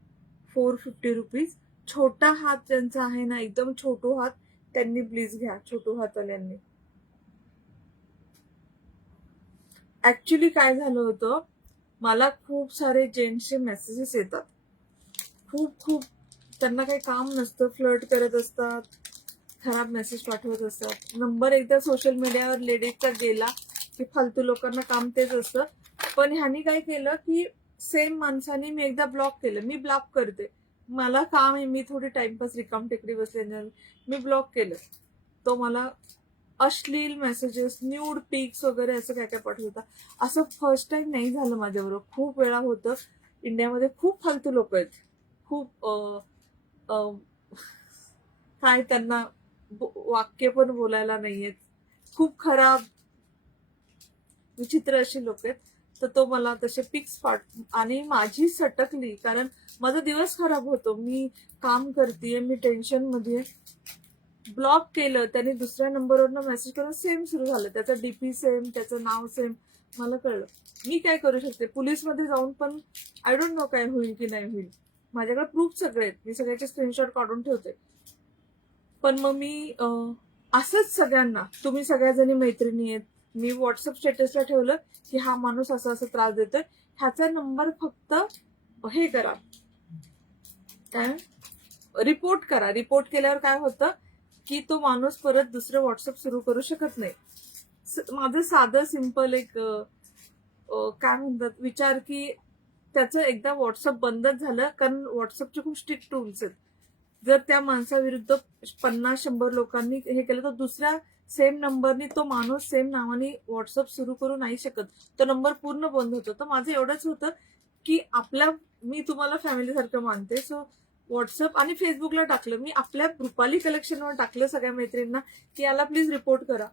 450 रुपीज. छोटा हात ज्यांचा आहे ना, एकदम छोटो हात, त्यांनी प्लीज घ्या, छोटो हातवाल्यांनी. ऍक्च्युली काय झालं होतं, मला खूप सारे जेंट्सचे मेसेजेस येतात. खूप त्यांना काही काम नसतं, फ्लर्ट करत असतात, खराब मेसेज पाठवत असतात. नंबर एकदा सोशल मीडियावर लेडीजचा गेला की फालतू लोकांना काम तेच असतं. पण ह्यानी काय केलं की सेम माणसाने मी एकदा ब्लॉक केलं. मी ब्लॉक करते, मला काम आहे, मी थोडी टाइमपास रिकाम टेकडी बसले, मी ब्लॉक केलं. तो मला अश्लील मेसेजेस, न्यूड पिक्स वगैरे असं काय काय पाठवत होता. असं फर्स्ट टाइम नाही झालं माझ्याबरोबर. खूप वेळा होतं. इंडियामध्ये खूप फालतू लोक आहेत. खूप काय त्यांना वाक्य पण बोलायला नाहीयेत. खूप खराब विचित्र अशी लोक आहेत. तर तो मला तसे पिक्स आणि माझी सटकली, कारण माझा दिवस खराब होतो. मी काम करतेय, मी टेन्शन मध्ये. ब्लॉक केलं त्याने, दुसऱ्या नंबरवरनं मेसेज करून सेम सुरू झालं. त्याचा डीपी सेम, त्याचं नाव सेम. मला कळलं मी काय करू शकते. पोलीसमध्ये जाऊन पण आय डोंट नो काय होईल की नाही होईल. माझ्याकडे प्रूफ सगळे आहेत, मी सगळ्याचे स्क्रीनशॉट काढून ठेवते. पण मग मी असंच सगळ्यांना, तुम्ही सगळ्याजणी मैत्रिणी आहेत, मी व्हॉट्सअप स्टेटसला ठेवलं की हा माणूस असा असा त्रास देतोय, ह्याचा नंबर फक्त हे करा, काय रिपोर्ट करा. रिपोर्ट केल्यावर काय होतं की तो माणूस परत दुसरं व्हॉट्सअप सुरू करू शकत नाही. माझं साधं सिंपल एक काय म्हणतात विचार की त्याचं एकदा व्हॉट्सअप बंदच झालं, कारण व्हॉट्सअपचे खूप स्ट्रिक्ट रूल्स आहेत. जर त्या माणसाविरुद्ध 50-100 लोकांनी हे केलं तर दुसऱ्या सेम नंबरनी तो माणूस सेम नावाने व्हॉट्सअप सुरू करू नाही शकत. तो नंबर पूर्ण बंद होतो. तर माझं एवढंच होतं की मी तुम्हाला फॅमिली सारखं मानते. सो व्हॉट्सअप आणि फेसबुकला टाकलं, मी आपल्या रुपाली कलेक्शनवर टाकलं सगळ्या मैत्रिणींना की याला प्लीज रिपोर्ट करा.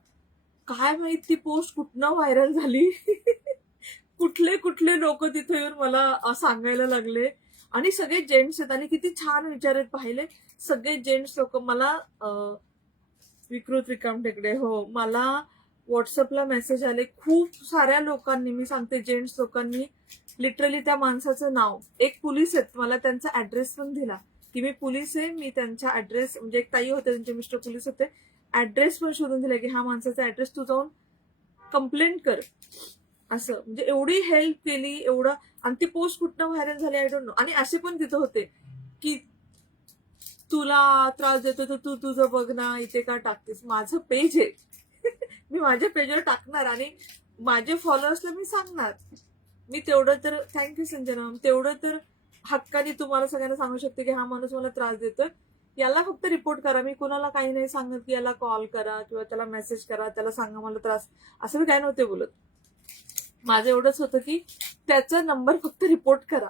काय माहित ती पोस्ट कुठनं व्हायरल झाली. कुठले कुठले लोक तिथे येऊन मला सांगायला लागले. आणि सगळे जेंट्स आहेत आणि किती छान विचार आहेत पाहिले. सगळे जेंट्स लोक मला विकृत विक्रम टेकडे, हो, मला व्हॉट्सअपला मेसेज आले खूप साऱ्या लोकांनी. मी सांगते जेंट्स लोकांनी लिटरली त्या माणसाचं नाव, एक पोलीस आहेत, मला त्यांचा ऍड्रेस पण दिला की मी पोलीस आहे. मी त्यांचा ऍड्रेस, म्हणजे एक ताई होते त्यांचे मिस्टर पोलीस होते, ऍड्रेस पण शोधून दिला की हा माणसाचा ऍड्रेस तू जाऊन कंप्लेंट कर. असं म्हणजे एवढी हेल्प केली, एवढं. आणि ती पोस्ट कुठनं व्हायरल झाली आय डोंट नो. आणि असे पण तिथं होते की तुला त्रास देतो तर तू तुझं बघ ना, इथे का टाकतेस. माझं पेज आहे. मी माझ्या पेजवर टाकणार आणि माझे फॉलोअर्सला मी सांगणार. मी तेवढं तर, थँक्यू संजना मॅम, तेवढं तर हक्काने तुम्हाला सगळ्यांना सांगू शकते की हा माणूस मला त्रास देतोय, याला फक्त रिपोर्ट करा. मी कुणाला काही नाही सांगत की याला कॉल करा किंवा त्याला मेसेज करा, त्याला सांगा मला त्रास, असं मी काय नव्हते बोलत. माझं एवढंच होतं की त्याचा नंबर फक्त रिपोर्ट करा,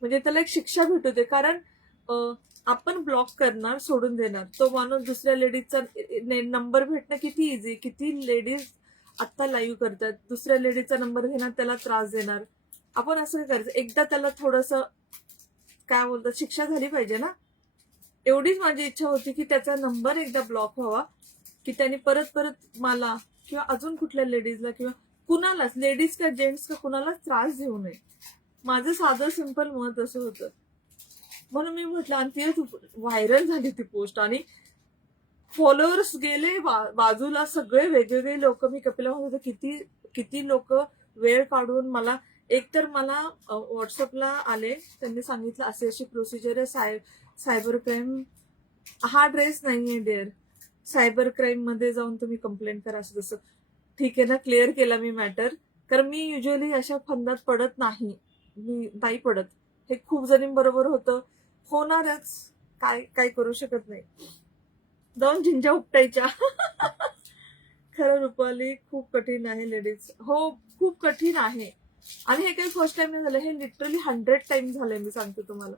म्हणजे त्याला एक शिक्षा भेटू दे. कारण आपण ब्लॉक करणार, सोडून देणार, तो माणूस दुसऱ्या लेडीजचा नंबर भेटणं किती इझी. किती लेडीज आता लाईव्ह करतात, दुसऱ्या लेडीजचा नंबर घेणार, त्याला त्रास देणार. आपण असं करायचं, एकदा त्याला थोडस काय बोलतात शिक्षा झाली पाहिजे ना. एवढीच माझी इच्छा होती की त्याचा नंबर एकदा ब्लॉक व्हावा, की त्यांनी परत परत मला किंवा अजून कुठल्या लेडीजला किंवा कुणालाच, लेडीज का जेंट्स का कुणालाच त्रास देऊ नये. माझं साधं सिंपल मत असं होतं. म्हणून मी म्हटलं, आणि ती व्हायरल झाली ती पोस्ट आणि फॉलोअर्स गेले बाजूला, सगळे वेगवेगळे लोक. मी कपिला म्हणत होते किती किती लोक वेळ काढून मला, एकतर मला व्हॉट्सअपला आले, त्यांनी सांगितलं अशी अशी प्रोसिजर आहे, सायबर क्राईम, हा ड्रेस नाहीये डिअर, सायबर क्राईम मध्ये जाऊन तुम्ही कंप्लेंट करा, असं तसं. ठीक आहे ना, क्लिअर केला मी मॅटर. कारण मी युजली अशा फंदात पडत नाही, मी नाही पडत. हे खूप जणींबरोबर होतं, होणारच, काय काय करू शकत नाही. जाऊन झिंजा उपटायच्या. खरं रुपाली खूप कठीण आहे लेडीज, हो खूप कठीण आहे. आणि हे काही फर्स्ट टाइम नाही झालं, हे लिटरली 100 टाइम झालंय. मी सांगते तुम्हाला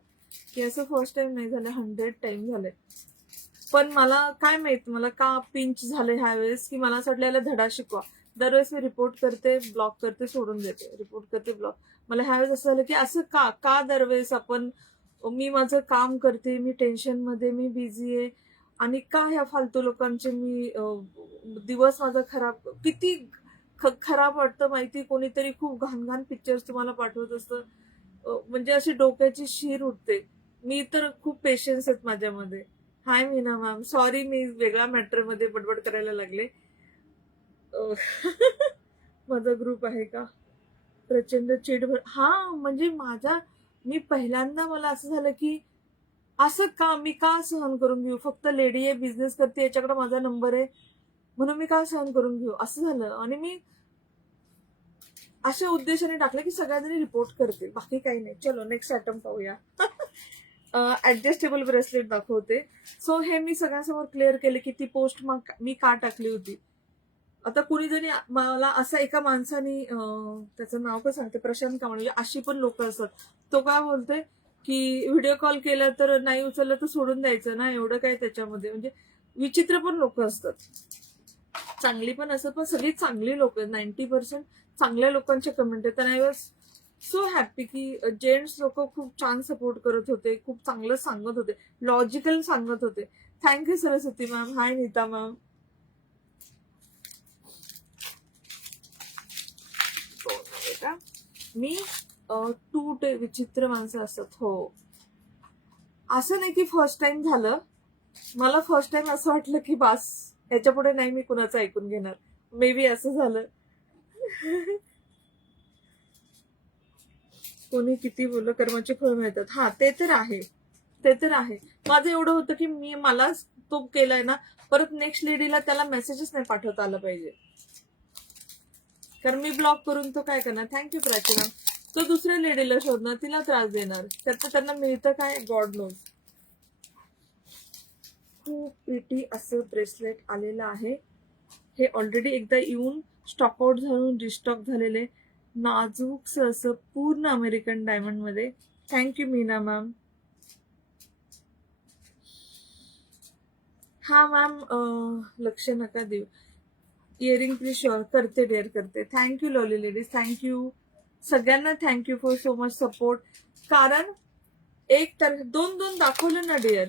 की असं फर्स्ट टाइम नाही झालं, 100 टाइम झालंय. पण मला काय माहित मला का पिंच झाले ह्या वेळेस, की मला असं वाटलं याला धडा शिकवा. दरवेळेस मी रिपोर्ट करते, ब्लॉक करते, सोडून देते, रिपोर्ट करते, ब्लॉक. मला ह्यावेळेस असं झालं की असं का का दरवेळेस आपण, मी माझं काम करते, मी टेन्शन मध्ये, मी बिझी आहे, आणि का ह्या फालतू लोकांचे मी दिवस माझा खराब, किती खराब वाटतं माहिती. कोणीतरी खूप घाण घाण पिक्चर्स तुम्हाला पाठवत असतं, म्हणजे अशी डोक्याची शीर उठते. मी तर खूप पेशन्स आहेत माझ्यामध्ये. हाय मीना मॅम, सॉरी मी वेगळ्या मॅटर मध्ये बडबड करायला लागले. माझा ग्रुप आहे का प्रचंड चिडभर, हा म्हणजे मी पहिल्यांदा मला असं झालं की असं का, मी का सहन करून घेऊ. फक्त लेडी आहे, बिझनेस करते, याच्याकडे माझा नंबर आहे म्हणून मी का सहन करून घेऊ, असं झालं. आणि मी अशा उद्देशाने टाकलं की सगळ्यांनी रिपोर्ट करतील, बाकी काही नाही. चलो नेक्स्ट आयटम पाहूया. ऍडजस्टेबल ब्रेसलेट दाखवते. सो हे मी सगळ्यांसमोर क्लिअर केले की ती पोस्ट मी का टाकली होती. आता कुणी जरी मला असं एका माणसाने त्याचं नाव पण सांगते, प्रशांत कांबळे, अशी पण लोक असतात. तो काय बोलते की व्हिडिओ कॉल केला तर नाही उचललं तर सोडून द्यायचं ना, एवढं काय त्याच्यामध्ये. म्हणजे विचित्र पण लोक असतात, चांगली पण असतात, पण सगळी चांगली लोक आहेत. 90% चांगल्या लोकांचे कमेंट आहेत. आणि आय वॉज सो हॅपी की जेंट्स लोक खूप छान सपोर्ट करत होते, खूप चांगलं सांगत होते, लॉजिकल सांगत होते. Thank you Saraswati ma'am. Hi Neeta ma'am. मी विचित्र माणसं असतात. हो, असं नाही की फर्स्ट टाइम झालं. मला फर्स्ट टाइम असं वाटलं की बास, याच्या पुढे नाही मी कुणाचं ऐकून घेणार. मे बी असं झालं. कोणी किती बोललं कर्माचे फळ मिळतात. हा, ते तर आहे, ते तर आहे. माझं एवढं होतं की मला तो केलाय ना, परत नेक्स्ट लेडीला त्याला मेसेजेस नाही पाठवता आला पाहिजे, कारण मी ब्लॉक करून तो काय करणार. थँक्यू प्राचीना. तो दुसऱ्या लेडीला शोधणार, तिला त्रास देणार, त्याचं त्यांना मिळतं काय, गॉड नोज. खूप प्रिटी असं ब्रेसलेट आलेलं आहे. हे ऑलरेडी एकदा येऊन स्टॉक आउट झालं, रिस्टॉक झालेले, नाजूक असं पूर्ण अमेरिकन डायमंड मध्ये. Thank you Meena ma'am. हा मॅम, लक्ष नका देऊ. Earring please sure. करते डिअर, करते. थँक्यू लवली लेडीज, थँक्यू सगळ्यांना. Thank you for so much support. कारण एक तर दोन दाखवलं ना डिअर,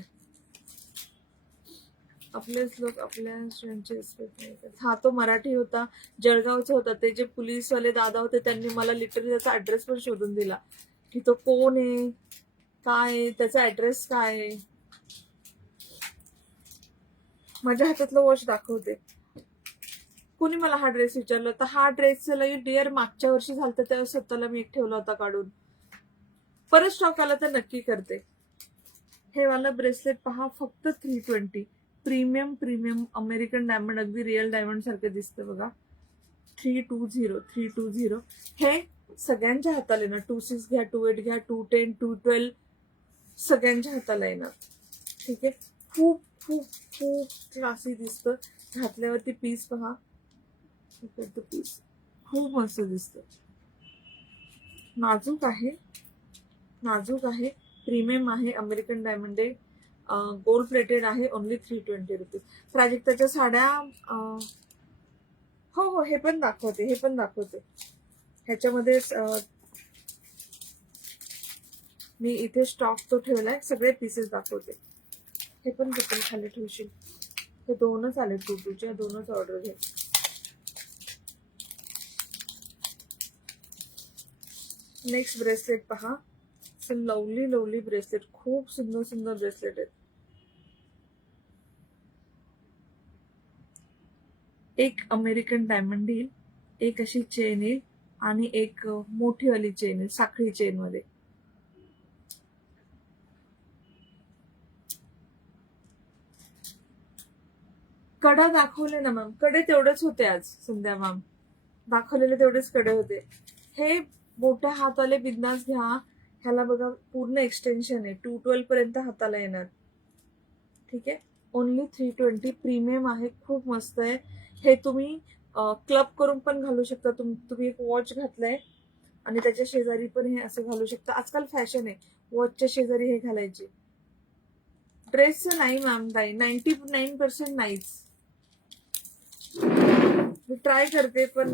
आपलेच लोक आपल्या स्टुडंटची रिस्पेक्ट नाही करत. हा, तो मराठी होता, जळगावचा होता. ते जे पोलीसवाले दादा होते त्यांनी मला लिटरली त्याचा ऍड्रेस पण शोधून दिला की तो कोण आहे, काय, त्याचा ऍड्रेस काय आहे. माझ्या हातातलं वॉच दाखवते. कोणी मला हा ड्रेस विचारला तर हा ड्रेस डिअर मागच्या वर्षी झालं, त्यावेळेस स्वतःला मी एक ठेवला होता काढून. परत स्टॉक आला तर नक्की करते. हे वाला ब्रेसलेट पहा, फक्त 320. प्रीमियम अमेरिकन डायमंड, अगदी रिअल डायमंड सारखं दिसतं बघा. 320. हे सगळ्यांच्या हाताला येणार. 26 घ्या, 28 घ्या, 210, 212 सगळ्यांच्या हाताला येणार. ठीक आहे. खूप खूप खूप क्लासी दिसतं. घातल्यावरती पीस पहा, पीस खूप मस्त दिसतं. नाजूक आहे, प्रीमियम आहे, अमेरिकन डायमंड आहे, गोल्ड प्लेटेड आहे. Only 320 rupees. प्राजक्ताच्या साड्या, हो, हे पण दाखवते, ह्याच्यामध्ये मी इथे स्टॉक तो ठेवलाय, सगळे पीसेस दाखवते. हे पण दुकान खाली ठेवशील. हे 2च आले, 2च्या 2च ऑर्डर घे. नेक्स्ट ब्रेसलेट पहा, लवली ब्रेसलेट, खूप सुंदर ब्रेसलेट आहेत. एक अमेरिकन डायमंड येईल, एक अशी चेन येईल, आणि एक मोठीवाली चेन येईल, साखळी चेन मध्ये. कडा दाखवले ना मॅम, कडे तेवढेच होते आज संध्या मॅम, दाखवलेले तेवढेच कडे होते. हे मोठ्या हाताले बिंदास घ्या. ह्याला बघा पूर्ण एक्सटेन्शन आहे, 212 पर्यंत हाताला येणार. ठीक आहे. ओनली 320. प्रीमियम आहे, खूप मस्त आहे. हे तुम्ही क्लब करून पण घालू शकता. तुम्ही एक वॉच घातलाय आणि त्याच्या शेजारी पण हे असं घालू शकता. आजकाल फॅशन आहे वॉचच्या शेजारी हे घालायची. ड्रेसचं नाही मॅम, 99% नाहीच. मी ट्राय करते पण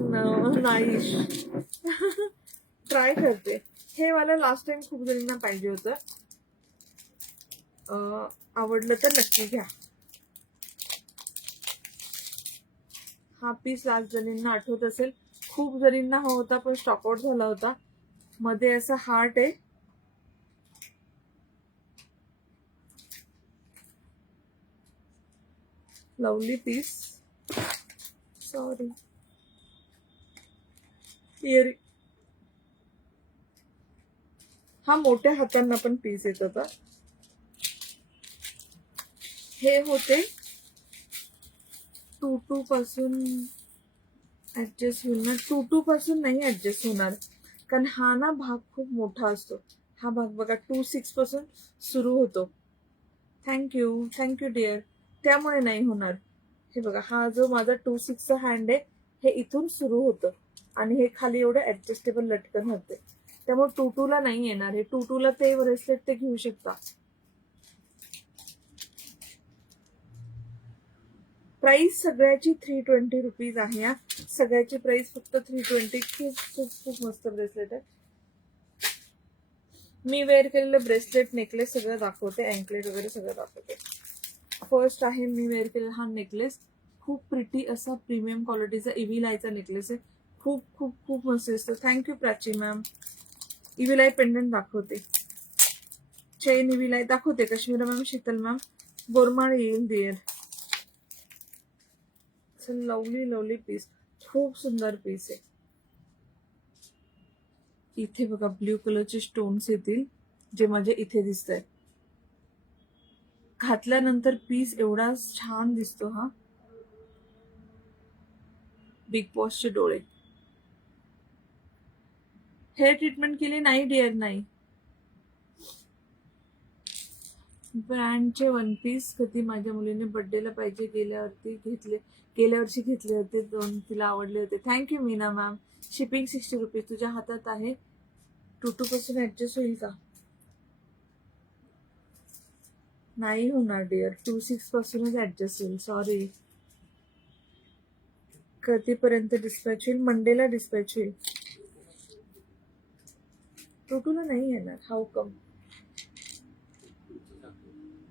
नाही. ट्राय करते. हे मला लास्ट टाइम खूप जणींना पाहिजे होतं. आवडलं तर नक्की घ्या. हा पीस लास्ट जणींना आठवत असेल, खूप जणींना हा होता पण स्टॉक आउट झाला होता. मध्ये असं हार्ट आहे. Lovely piece. सॉरी. इयरिंग. हा मोठ्या हातांना पण पीस येत होता. हे होते 22 पासून ऍडजस्ट होईल ना. 22 पासून नाही ऍडजस्ट होणार, कारण हा ना भाग खूप मोठा असतो. हा भाग बघा 26 पासून सुरू होतो. Thank you dear. त्यामुळे नाही होणार. हे बघा, हा जो माझा 26चा हँड आहे हे इथून सुरू होतं आणि हे खाली एवढं ऍडजस्टेबल लटकन होते. त्यामुळे 22ला नाही येणार. हे 22ला ते ब्रेसलेट ते घेऊ शकता. प्राइस सगळ्याची 320 रुपीज आहे. सगळ्याची प्राइस फक्त 320. खूप खूप खूप मस्त ब्रेसलेट आहे. मी वेअर केलेलं ब्रेसलेट, नेकलेस सगळं दाखवते, अँकलेट वगैरे सगळं दाखवते. फर्स्ट आहे मी वेअर केलेला हा नेकलेस. खूप प्रिटी असा प्रीमियम क्वालिटीचा इव्हिलायचा नेकलेस आहे. खूप खूप खूप मस्त दिसतो. Thank you Prachi ma'am. Evil eye pendant दाखवते, चेन इव्हिलाय दाखवते. काश्मीरा मॅम, शीतल मॅम, बोरमाळ येईल डिअर. लवली लवली पीस, खूप सुंदर पीस आहे. इथे बघा ब्ल्यू कलरचे स्टोन्स येतील जे माझे इथे दिसत आहेत. घातल्यानंतर पीस एवढा छान दिसतो. हा बिग बॉसचे डोळे. हेअर ट्रीटमेंट केली नाही डिअर, नाही. ब्रँडचे वन पीस कधी माझ्या मुलीने बर्थडेला पाहिजे गेल्या वर्षी घेतले होते 2, तिला आवडले होते. Thank you Meena ma'am. Shipping 60 rupees. तुझ्या हातात आहे. 22 पासून ऍडजस्ट होईल का? नाही होणार डिअर. 26 पासूनच ऍडजस्ट होईल. सॉरी. कधीपर्यंत डिस्पॅच होईल? मंडेला डिस्पॅच होईल. 22ला नाही येणार. हाऊ कम?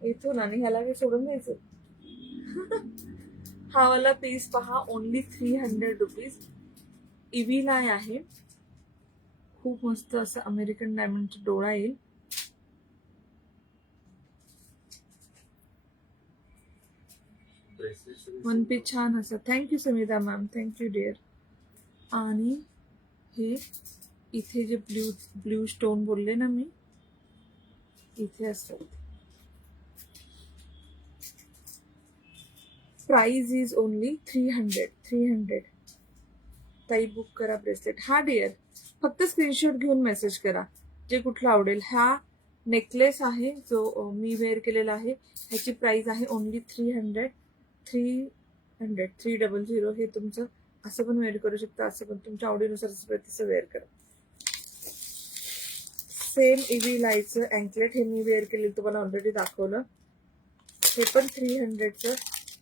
इथून आणि ह्याला काही सोडून द्यायचं. हा वाला पीस पहा, ओनली 300 रुपीज. इव्हिलाय आहे. खूप मस्त असं अमेरिकन डायमंडचा डोळा येईल. वन पीस छान असं. Thank you Samita ma'am, thank you dear. आणि हे इथे जे ब्ल्यू स्टोन बोलले ना मी, इथे असतात. Price is only 300. ताई बुक करा ब्रेसलेट. हा डिअर, फक्त स्क्रीनशॉट घेऊन मेसेज करा जे कुठलं आवडेल. हा नेकलेस आहे जो मी वेअर केलेला आहे. ह्याची प्राइस आहे ओनली 300. 300. हे तुमचं असं पण वेअर करू शकता, असं पण तुमच्या आवडीनुसार तसं वेअर करा. सेम इव्हिलायचं अँकलेट हे मी वेअर केलेलं तुम्हाला ऑलरेडी दाखवलं. हे पण 300चं.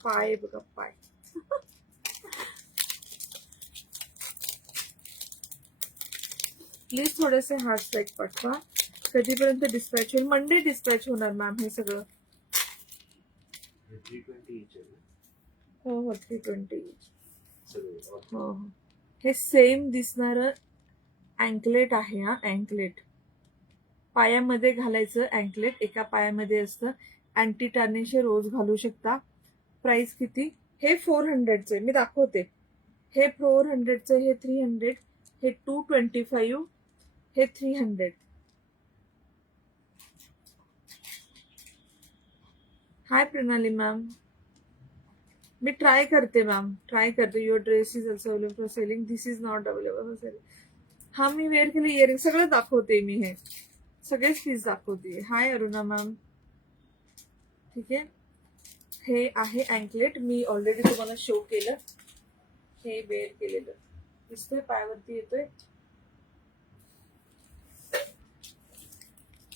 पाय बघा, पाय. प्लीज थोडेसे हार्ट लाईक पाठवा. कधीपर्यंत डिस्पॅच होईल? मंडे डिस्पॅच होणार मॅम हे सगळं. 320 हो 320. हो. हे सेम दिसणार अँकलेट आहे. हा अँकलेट पायामध्ये घालायचं अँकलेट. एका पायामध्ये असतं. अँटी टार्निश रोज घालू शकता. प्राइस किती? हे 400चे मी दाखवते. हे 400चे, हे 300, हे 225, हे 300. हाय प्रणाली मॅम. मी ट्राय करते मॅम, ट्राय करते. Your dress is also available for selling. This is not available for selling. हा मी वेअर केले इयरिंग सगळं दाखवते मी. हे सगळेच पीस दाखवते. हाय अरुणा मॅम. ठीक आहे. हे आहे अँकलेट. मी ऑलरेडी तुम्हाला शो केलं. हे वेअर केलेलं दिसतोय, पायावरती येतोय.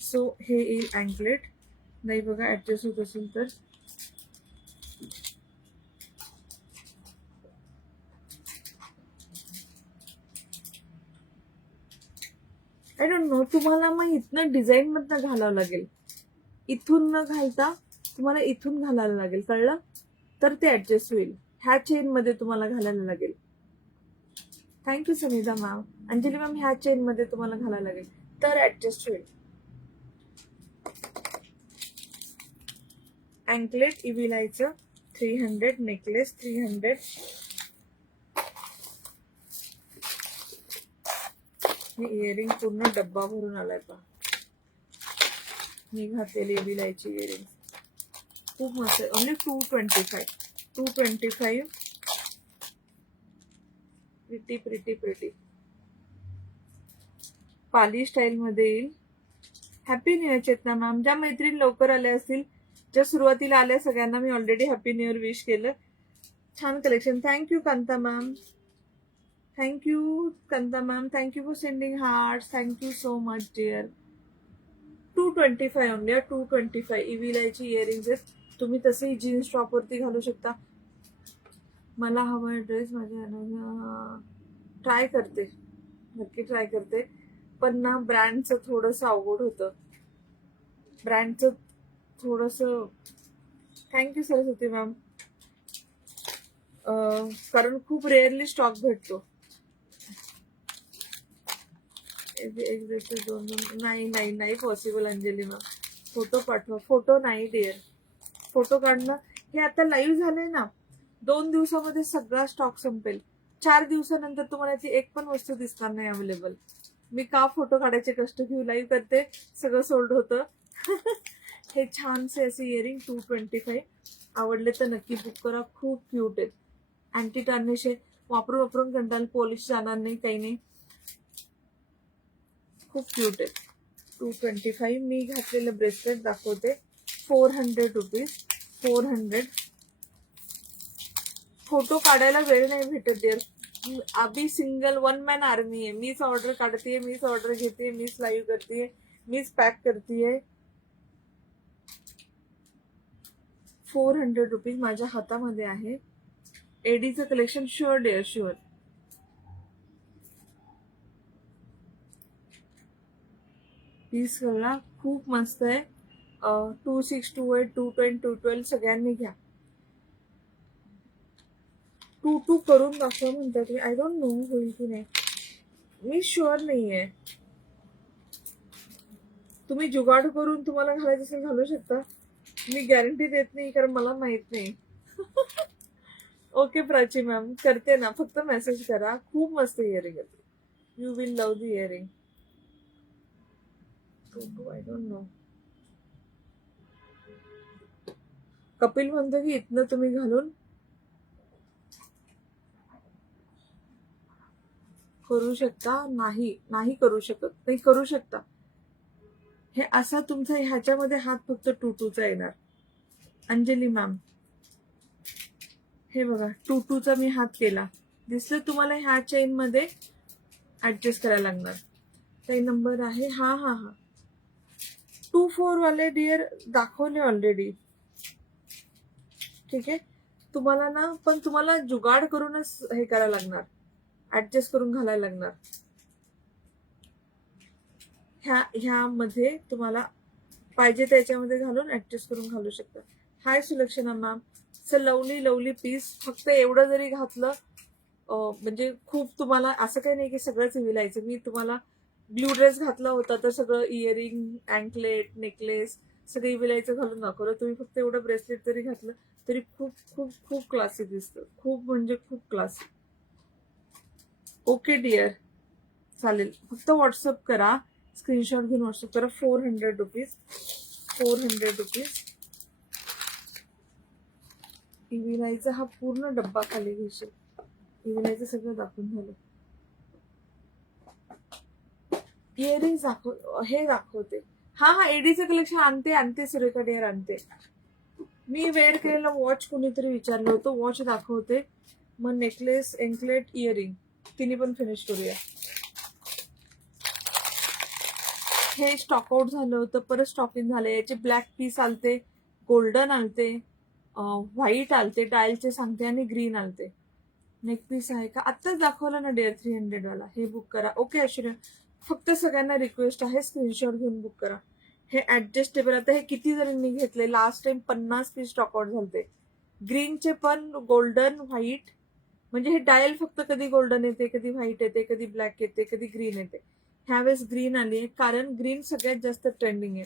सो हे येईल अँकलेट. नाही बघा, ऍडजस्ट होत असेल तर. आय डोंट नो, तुम्हाला मग इथनं डिझाईन मधनं घालावं लागेल. इथून न घालता तुम्हाला इथून घालायला लागेल, कळलं? तर ते ऍडजस्ट होईल. ह्या चेन मध्ये तुम्हाला घालायला लागेल. Thank you Sanidha ma'am. Anjali ma'am, ह्या चेन मध्ये तुम्हाला घालायला लागेल तर ऍडजस्ट होईल. अँकलेट इव्हिलायचं 300. नेकलेस 300. हे इयरिंग पूर्ण डब्बा भरून आलाय पहा. मी घातलेली इव्हिलायची इयरिंग खूप मस्त आहे. ओनली 225. प्रिटी. पाली स्टाईल मध्ये येईल. Happy new year Chetana ma'am. ज्या मैत्रीण लवकर आल्या असतील, ज्या सुरुवातीला आल्या, सगळ्यांना मी already happy new year wish केलं. छान collection. Thank you Kanta ma'am. Thank you Kanta ma'am. Thank you for sending heart. Thank you so much dear. 225 only. 225 इव्हिलायची इयरिंग्स आहेत. तुम्ही तसंही जीन्स टॉप वरती घालू शकता. मला हवा ड्रेस माझ्या ट्राय करते, नक्की ट्राय करते. पण ना ब्रँडचं थोडंसं अवघड होतं. ब्रँडचं थोडंसं. Thank you Saraswati ma'am. कारण खूप रेअरली स्टॉक भेटतो. नाही नाही नाही पॉसिबल अंजली मॅम. फोटो पाठवा. फोटो नाही डिअर. फोटो काढणं हे आता लाईव्ह झालंय ना, 2 दिवसामध्ये सगळा स्टॉक संपेल. 4 दिवसानंतर तुम्हाला ती एक पण वस्तू दिसणार नाही अवेलेबल. मी का फोटो काढायचे कष्ट घेऊ, लाईव्ह करते, सगळं सोल्ड होतं. हे छानसे असे इयरिंग 225. आवडले तर नक्की बुक करा. खूप क्यूट आहेत. अँटी टार्निश आहे. वापरून वापरून कंटाळून, पॉलिश जाणार नाही, काही नाही. खूप क्यूट आहे. 225. मी घातलेलं ब्रेसलेट दाखवते. 400 रुपीज. 400. फोटो काढायला वेळ नाही भेटत डिअर. अभी सिंगल 1 मॅन आर्मी आहे. मीच ऑर्डर काढतेय, मीच ऑर्डर घेते, मीच लाईव्ह करते, मीच पॅक करतेय. 400 रुपीज माझ्या हातामध्ये आहे. एडीचं collection. Sure dear, sure. Piece कळला. खूप मस्त आहे. 2628, 210, 212 सगळ्यांनी घ्या. 22 करून दाखवा म्हणतात. आय डोंट नो होईल की नाही, मी शुअर नाहीये. तुम्ही जुगाड करून तुम्हाला घालायचं असेल घालू शकता. मी गॅरंटी देत नाही, कारण मला माहित नाही. ओके प्राची मॅम, करते ना, फक्त मेसेज करा. खूप मस्त इयरिंग आहे. You will love the earring. I don't know. Kapil म्हणतो की इथनं तुम्ही घालून करू शकता. नाही नाही करू शकत. नाही करू शकता. हे असा तुमचा ह्याच्यामध्ये हात फक्त 22चा येणार. अंजली मॅम, हे बघा 22चा मी हात केला. दिसलं तुम्हाला? ह्या चेन मध्ये ऍडजस्ट करायला लागणार. काही नंबर आहे? हा हा हा. 24 वाले डिअर दाखवले ऑलरेडी. ठीक आहे. तुम्हाला ना, पण तुम्हाला जुगाड करूनच हे करायला लागणार, ऍडजस्ट करून घालायला लागणार. ह्यामध्ये तुम्हाला पाहिजे त्याच्यामध्ये घालून ऍडजस्ट करून घालू शकता. Hi Sulakshana ma'am. Lovely lovely piece. फक्त एवढं जरी घातलं म्हणजे खूप. तुम्हाला असं काही नाही की सगळंच विलायचं. मी तुम्हाला ब्ल्यू ड्रेस घातला होता तर सगळं इयरिंग, अँकलेट, नेकलेस सगळं विलायचं घालून दाखवलं. तुम्ही फक्त एवढं ब्रेसलेट जरी घातलं तरी खूप खूप खूप क्लासी दिसतं. खूप म्हणजे खूप क्लासी. ओके डिअर, चालेल. फक्त व्हॉट्सअप करा, स्क्रीनशॉट घेऊन व्हॉट्सअप करा. 400 रुपीज. 400 रुपीज. इव्हिलायचा हा पूर्ण डब्बा खाली घेशील. इव्हिलायचं सगळं दाखवून झालं. इयरिंग हे दाखवते. हा हा, एडीचं कलेक्शन आणते सुरेखा डिअर, आणते. मी वेअर केलेला वॉच कोणीतरी विचारलं होतं. वॉच दाखवते, मग नेकलेस, एंकलेट, इयरिंग तिन्ही पण फिनिश करूया. हे स्टॉक आउट झालं होतं, परत स्टॉक इन झालं. याचे ब्लॅक पीस आलते, गोल्डन आलते, व्हाईट आलते, डायलचे सांगते, आणि ग्रीन आलते. नेक पीस आहे का? आत्ताच दाखवलं ना डिअर 300 वाला. हे बुक करा. ओके ऐश्वर्या, फक्त सगळ्यांना रिक्वेस्ट आहे, स्क्रीनशॉट घेऊन बुक करा. हे ऍडजस्टेबल. आता हे किती जणांनी घेतले? Last time 50 piece stock out झालते. ग्रीनचे पण, गोल्डन, व्हाईट. म्हणजे हे डायल फक्त कधी गोल्डन येते, कधी व्हाईट येते, कधी ब्लॅक येते, कधी ग्रीन येते. ह्यावेळेस ग्रीन आली आहे, कारण ग्रीन सगळ्यात जास्त ट्रेंडिंग आहे.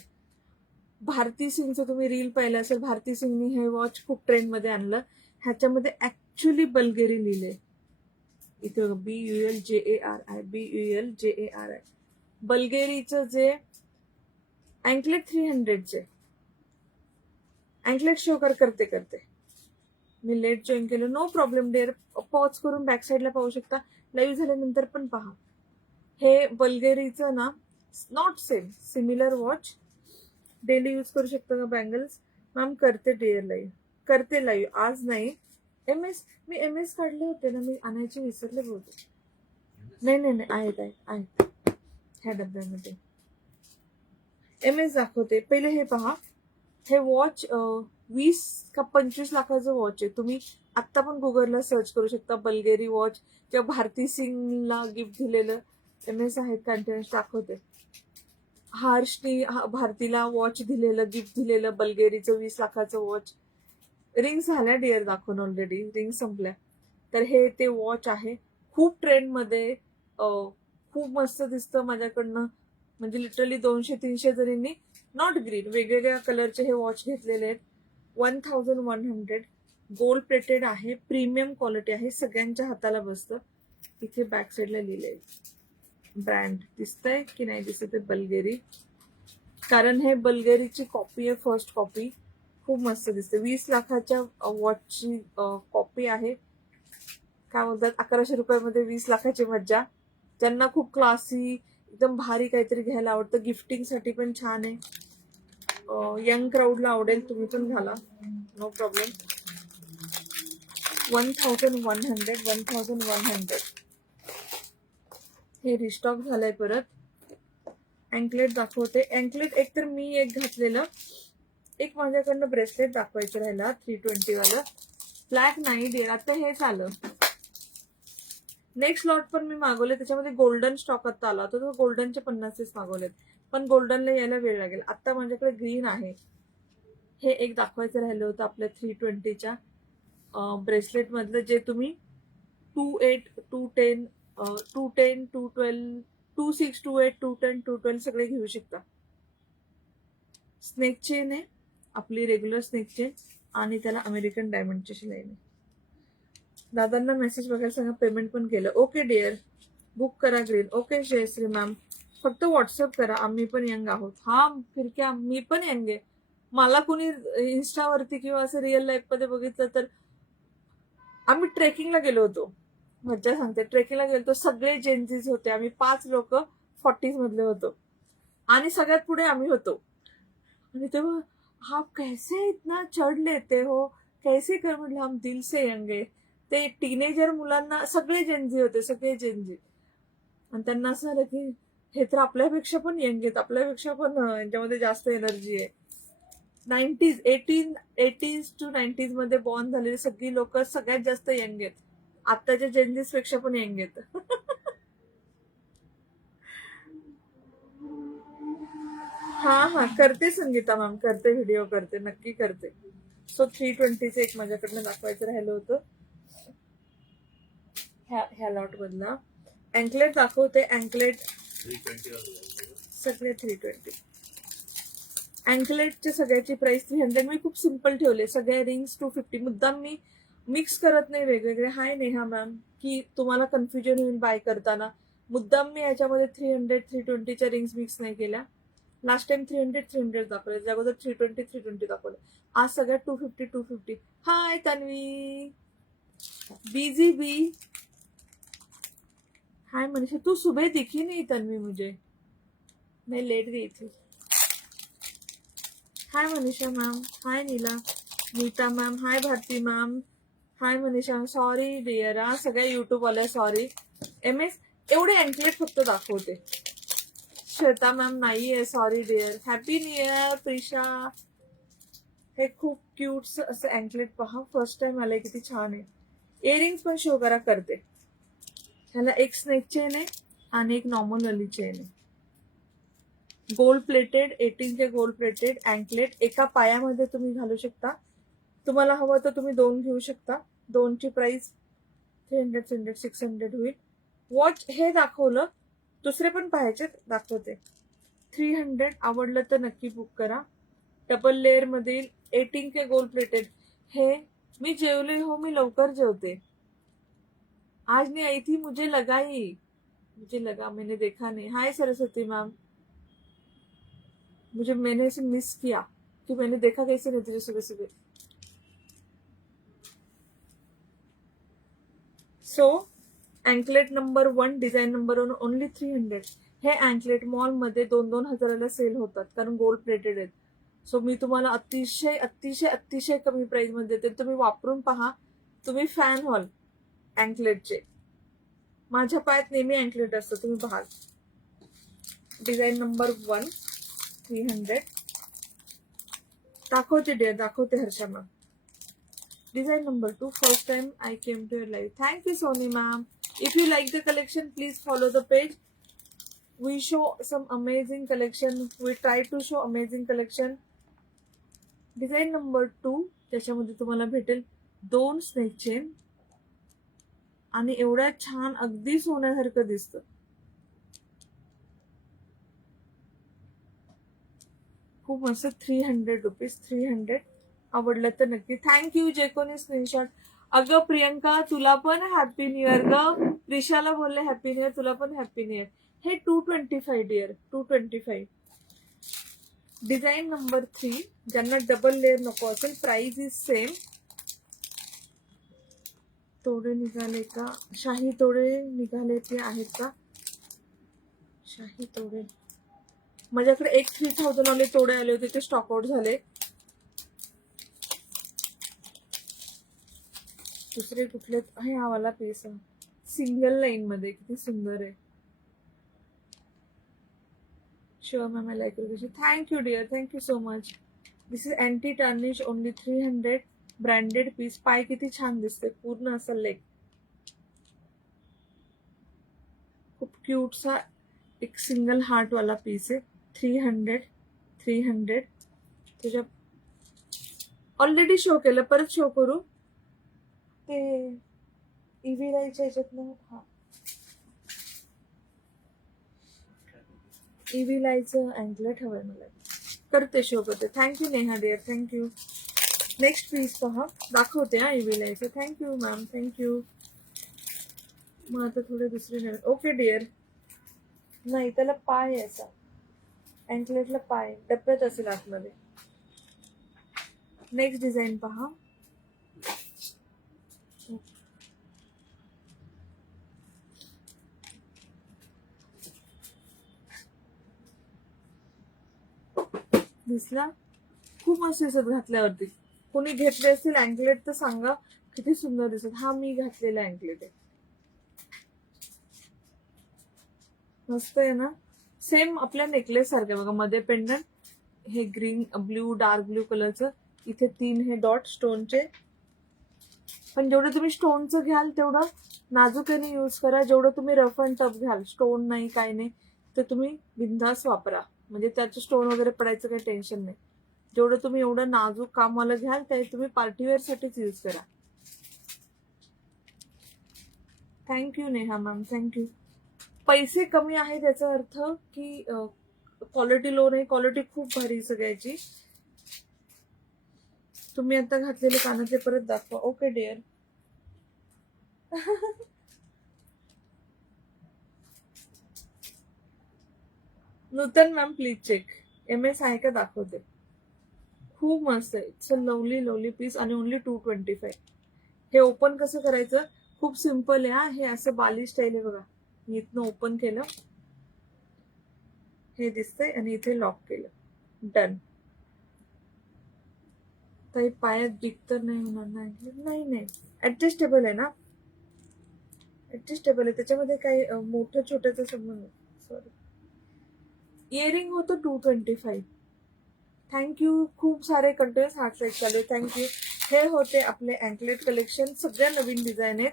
भारती सिंगचं तुम्ही रील पाहिलं असेल. भारती सिंगनी हे वॉच खूप ट्रेंड मध्ये आणलं. ह्याच्यामध्ये ऍक्च्युली बल्गेरी लिहिले. इथं BULJARI, BULJARI. बल्गेरीचं जे अँकलेट 300चे अँकलेट शो करते. मी लेट जॉईन केलं. No problem dear. पॉज करून बॅक साईडला पाहू शकता. लाईव्ह झाल्यानंतर पण पहा. हे बल्गेरीचं ना not same, similar watch. Daily use करू शकता का बँगल्स? मॅम करते डिअर लाईव्ह, करते लाईव्ह, आज नाही. MS, मी MS काढले होते ना, मी आणायचे विसरले बहुतेक. नाही नाही नाही, आहेत ह्या डब्यामध्ये. MS दाखवते. पहिले हे पहा, हे वॉच 20 का 25 लाखाचं वॉच आहे. तुम्ही आत्ता पण गुगलला सर्च करू शकता, बल्गेरी वॉच किंवा भारती सिंगला गिफ्ट दिलेलं MS आहेत कंटेनर्स दाखवते. हर्षनी भारतीला वॉच दिलेलं, गिफ्ट दिलेलं बल्गेरीचं 20 लाखाचं वॉच. रिंग झाल्या डिअर दाखवून ऑलरेडी, रिंग संपल्या. तर हे ते वॉच आहे, खूप ट्रेंडमध्ये, खूप मस्त दिसतं माझ्याकडनं. म्हणजे लिटरली 200-300 जणींनी, नॉट ग्रीन, वेगवेगळ्या कलरचे हे वॉच घेतलेले आहेत. 1100 गोल्ड प्लेटेड आहे, प्रीमियम क्वालिटी आहे, सगळ्यांच्या हाताला बसतं. इथे बॅक साईडला लिहिलंय ब्रँड, दिसतंय की नाही दिसत आहे, बल्गेरी. कारण हे बल्गेरीची कॉपी आहे, फर्स्ट कॉपी. खूप मस्त दिसते. 20 लाखाच्या वॉचची कॉपी आहे. काय बोलतात, 1100 रुपयामध्ये 20 लाखाची मज्जा. ज्यांना खूप क्लासी, एकदम भारी काहीतरी घ्यायला आवडतं, गिफ्टिंग साठी पण छान आहे. यंग क्राऊडला आवडेल, तुम्ही पण घाला, नो प्रॉब्लेम. 1100 हे रिस्टॉक झालंय परत. अँकलेट दाखवते. अँकलेट एक तर मी एक घातलेलं, एक माझ्याकडनं ब्रेसलेट दाखवायचं राहिला, 320 वाला. ब्लॅक नाही डिअर, आता हेच आलं. नेक्स्ट लॉट पण मी मागवले, त्याच्यामध्ये गोल्डन स्टॉक आता आला होता, तो गोल्डनचे 50 मागवलेत, पण गोल्डनला यायला वेळ लागेल. आता माझ्याकडे ग्रीन आहे. हे एक दाखवायचं राहिलं होतं आपल्या 320च्या ब्रेसलेट मधलं, जे तुम्ही 28, 210, 210, 212, 26, 28, 210, 212 सगळे घेऊ शकता. स्नेक चेन आहे, आपली रेग्युलर स्नेक चेन, आणि त्याला अमेरिकन डायमंडची शिलाई आहे. दादांना मेसेज बघायला सांगा, पेमेंट पण केलं. ओके डिअर, बुक करा ग्रीन. ओके जयश्री मॅम, फक्त व्हॉट्सअप करा, आम्ही पण यंग आहोत. हा फिरक्या, मी पण यंग आहे. मला कोणी इन्स्टावरती किंवा असं रिअल लाईफ मध्ये बघितलं तर, आम्ही ट्रेकिंगला गेलो होतो, मज्जा सांगते, ट्रेकिंगला गेलो होतो, सगळे जेन्झीज होते, आम्ही 5 लोक 40s मधले होतो, आणि सगळ्यात पुढे आम्ही होतो. आणि तेव्हा हा कैसे इतना चढ लेते हो, कैसे कर, म्हटलं हम दिल से यंग आहे. ते टीनेजर मुलांना, सगळे जेन्झी होते, सगळे जेन्झी, आणि त्यांना असं झालं की हे तर आपल्यापेक्षा पण यंग आहेत, आपल्यापेक्षा पण यांच्यामध्ये जास्त एनर्जी आहे. 80s to 90s मध्ये बॉर्न झालेली सगळी लोक सगळ्यात जास्त यंग आहेत, आताच्या जेन्झीस पेक्षा पण यंग आहेत. हा करते संगीता मॅम, करते, व्हिडिओ करते, नक्की करते. सो 320चे एक माझ्याकडनं दाखवायचं राहिलं होतं, ह्या लॉट मधला. अँकलेट दाखवते. अँकलेट सगळे 320. अँकलेटच्या सगळ्याची प्राइस 300. मी खूप सिम्पल ठेवले, सगळे रिंग्स 250. मुद्दाम मी मिक्स करत नाही वेगवेगळे. हाय नेहा मॅम, की तुम्हाला कन्फ्युजन होईल बाय करताना. मुद्दाम मी याच्यामध्ये 300-320च्या रिंग्स मिक्स नाही केल्या. लास्ट टाइम 300 दाखवले, त्या अगोदर 320 दाखवले. आज सगळ्यात 250. हाय तन्वी, बीजी बी. हाय मनीषा, तू सुबह दिखी नहीं तन्वी मुझे, मैं लेट गई थी. Hi Manisha ma'am, hi Neela, Neeta ma'am, hi Bharati ma'am, hi Manisha. Sorry dear, सगळ्या युट्यूब वाल्या सॉरी. MS एवढे अँकलेट फक्त दाखवते. श्वेता मॅम नाहीये, sorry dear. Happy new year Prisha. हे खूप क्यूट असं अँकलेट पहा, फर्स्ट टाइम आलंय, किती छान आहे. इयरिंग्स पण शो करा, करते. ह्याला एक स्नेक चेन आहे आणि एक नॉर्मल वाली चेन आहे. Gold plated, 18K gold plated anklet, एका पायामध्ये तुम्ही घालू शकता. तुम्हाला हवं तर तुम्ही 2 घेऊ शकता. 2ची प्राइस 300, 600 होईल. वॉच हे दाखवलं, दुसरे पण पाहायचे, दाखवते. 300 आवडलं तर नक्की बुक करा. डबल लेअर मधील 18K गोल्ड प्लेटेड. हे मी जेवले हो, मी लवकर जेवते. आज नहीं आई थी, मुझे लगा मैंने देखा नहीं. हाय सरस्वती मैम, मैंने इसे मिस किया कि मैंने देखा कैसे नहीं तुझे सुबह सुबह. So anklet number 1, design number 1, only 300. हे अँकलेट मॉलमध्ये 2-2 हजाराला सेल होतात कारण गोल्ड प्लेटेड आहेत. सो मी तुम्हाला अतिशय अतिशय अतिशय कमी प्राइस मध्ये देते. तुम्ही वापरून पहा, तुम्ही फॅन व्हाल अँकलेटचे. माझ्या पायात नेहमी अँकलेट असतं, तुम्ही पाहाल. डिझाईन नंबर 1 300 दाखवते डिअर, दाखवते Harsha ma'am. Design number 2 first time I came to your live. Thank you Soni ma'am. If you like the collection, please follow the page. We show some amazing collection. We try to show amazing collection. Design number 2 त्याच्यामध्ये तुम्हाला भेटेल 2 snake chain आणि एवढ्या छान अगदी सोन्यासारखं दिसतं. खूप मस्त. 300 रुपीज. 300. आवडलं तर नक्की. थँक्यू जे कोणी स्क्रीनशॉट. अगं प्रियंका तुला पण हॅपी न्यू इयर ग. प्रिशाला बोलले हॅपी न्यू इयर, तुला पण हॅपी न्यू इयर. हे 225 डिअर, 225. डिझाईन नंबर 3 ज्यांना डबल लेअर नको असेल, प्राइस इज सेम. तोडे निघाले का? शाही तोडे निघाले ते आहेत का? शाही तोडे माझ्याकडे एक 3000 वाले तोडे आले होते, ते स्टॉक आउट झाले. दुसरे कुठले? हा वाला पीस सिंगल लाईन मध्ये, किती सुंदर आहे. Sure ma'am I like you. Thank you dear, thank you so much. This is anti tarnish only 300. Branded piece. पाय किती छान दिसते, पूर्ण असं लेग. खूप क्यूटसा एक सिंगल हार्ट वाला पीस आहे. 300. 300. त्याच्या ऑलरेडी शो केलं, परत शो करू. ते ईव्ही लाईटच्या ह्याच्यातनं. हा ईव्ही लाईटचं अँकलेट हवंय मला, करते शो करते. Thank you Neha dear, thank you. Next piece पहा, दाखवते हा ईव्ही लाईटचं. Thank you ma'am, thank you. मग आता थोडे दुसरे. Okay dear. नाही त्याला पाय आहे असा, अँकलेटला पाय डब्यात असेल आतमध्ये. नेक्स्ट डिझाईन पहा. दिसला? खूप मस्त दिसत घातल्यावरती. कोणी घेतले असतील अँकलेट तर सांगा, किती सुंदर दिसत. हा मी घातलेला अँकलेट आहे, मस्त आहे ना. सेम आपल्या नेकलेस सारखं बघा, मध्ये पेंडंट हे ग्रीन ब्ल्यू डार्क ब्ल्यू कलरचं. इथे 3 हे डॉट स्टोनचे. पण जेवढं तुम्ही स्टोनचं घ्याल तेवढं नाजुकेने यूज करा. जेवढं तुम्ही रफ अँड टफ घ्याल, स्टोन नाही काय नाही, तर तुम्ही बिंदास वापरा. म्हणजे त्याचं स्टोन वगैरे पडायचं काही टेन्शन नाही. जेवढं तुम्ही एवढं नाजूक कामाला घ्याल ते तुम्ही पार्टीवेअर साठीच यूज करा. Thank you Neha ma'am, thank you. पैसे कमी आहेत याचा अर्थ की क्वालिटी लो नाही, क्वालिटी खूप भारी सगळ्याची. तुम्ही आता घातलेले कानातले परत दाखवा. Okay dear. Nutan ma'am please check. MS आहे का दाखवते. खूप मस्त आहे. It's a lovely lovely piece आणि ओनली 225. हे ओपन कसं करायचं? खूप सिम्पल आहे हा. हे असं बाली स्टाईल आहे बघा. मी इथनं ओपन केलं, हे दिसतंय, आणि इथे लॉक केलं. डन. काही पायात बिग तर नाही होणार? नाही नाही, ऍडजस्टेबल आहे ना, ऍडजस्टेबल आहे. त्याच्यामध्ये काही मोठं छोट्याचा संबंध नाही. सॉरी. इयरिंग होतं 225. थँक्यू. खूप सारे कंटिन्युअस हार्ट लाईक चालू. थँक्यू. हे होते आपले अँकलेट कलेक्शन. सगळ्या नवीन डिझाईन आहेत.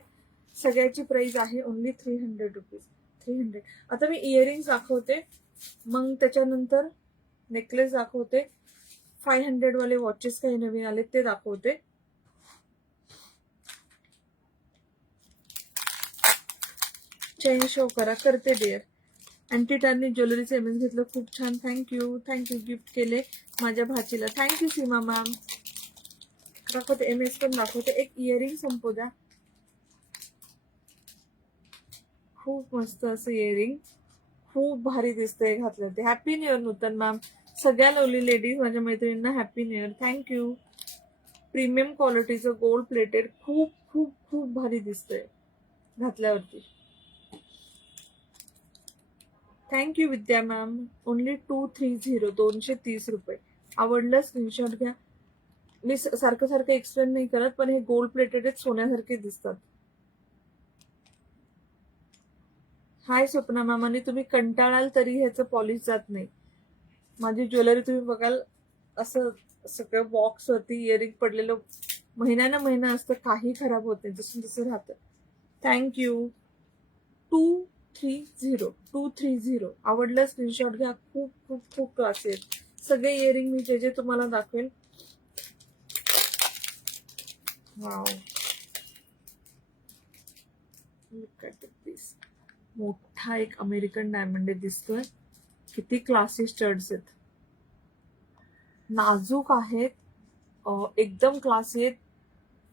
सगळ्याची प्राइस आहे ओनली 300 रुपीज. 300. आता मी इयरिंग्स दाखवते, मग त्याच्यानंतर नेकलेस दाखवते. 500 वाले वॉचेस काही नवीन आले ते दाखवते. चेन शो करा, करते डिअर. अँटी टार्निश ज्वेलरीचं MS घेतलं, खूप छान. Thank you, thank you. गिफ्ट केले माझ्या भाचीला. Thank you Seema ma'am. दाखवते, MS पण दाखवते. एक इयरिंग संपू द्या. खूप मस्त असं इयरिंग, खूप भारी दिसतंय घातलं ते. हॅपी न्यू इयर नूतन मॅम. सगळ्या लवली लेडीज माझ्या मैत्रिणींना happy new year. Thank you. Premium क्वालिटीचं गोल्ड प्लेटेड, खूप खूप खूप भारी दिसतंय घातल्यावरती. थँक्यू विद्या मॅम. ओनली 230, 230 रुपये. आवडलं स्क्रीनशॉट घ्या. मी सारखं सारखं एक्सप्लेन नाही करत, पण हे गोल्ड प्लेटेड सोन्यासारखे दिसतात. हाय स्वप्ना मॅम. आणि तुम्ही कंटाळाल तरी ह्याचं पॉलिश जात नाही. माझी ज्वेलरी तुम्ही बघाल असं सगळं बॉक्स वरती इयरिंग पडलेलं महिन्यानं महिना असतं, काही खराब होत नाही, जसं जसं राहतं. थँक्यू. 230. आवडलं स्क्रीनशॉट घ्या. खूप खूप खूप क्लासी आहेत सगळे इयरिंग. मी जे जे तुम्हाला दाखवेल. वाव, लुक ॲट दिस. मोठा एक अमेरिकन डायमंड दिसतोय. किती क्लासी स्टड्स आहेत. नाजूक आहेत, एकदम क्लासी आहेत,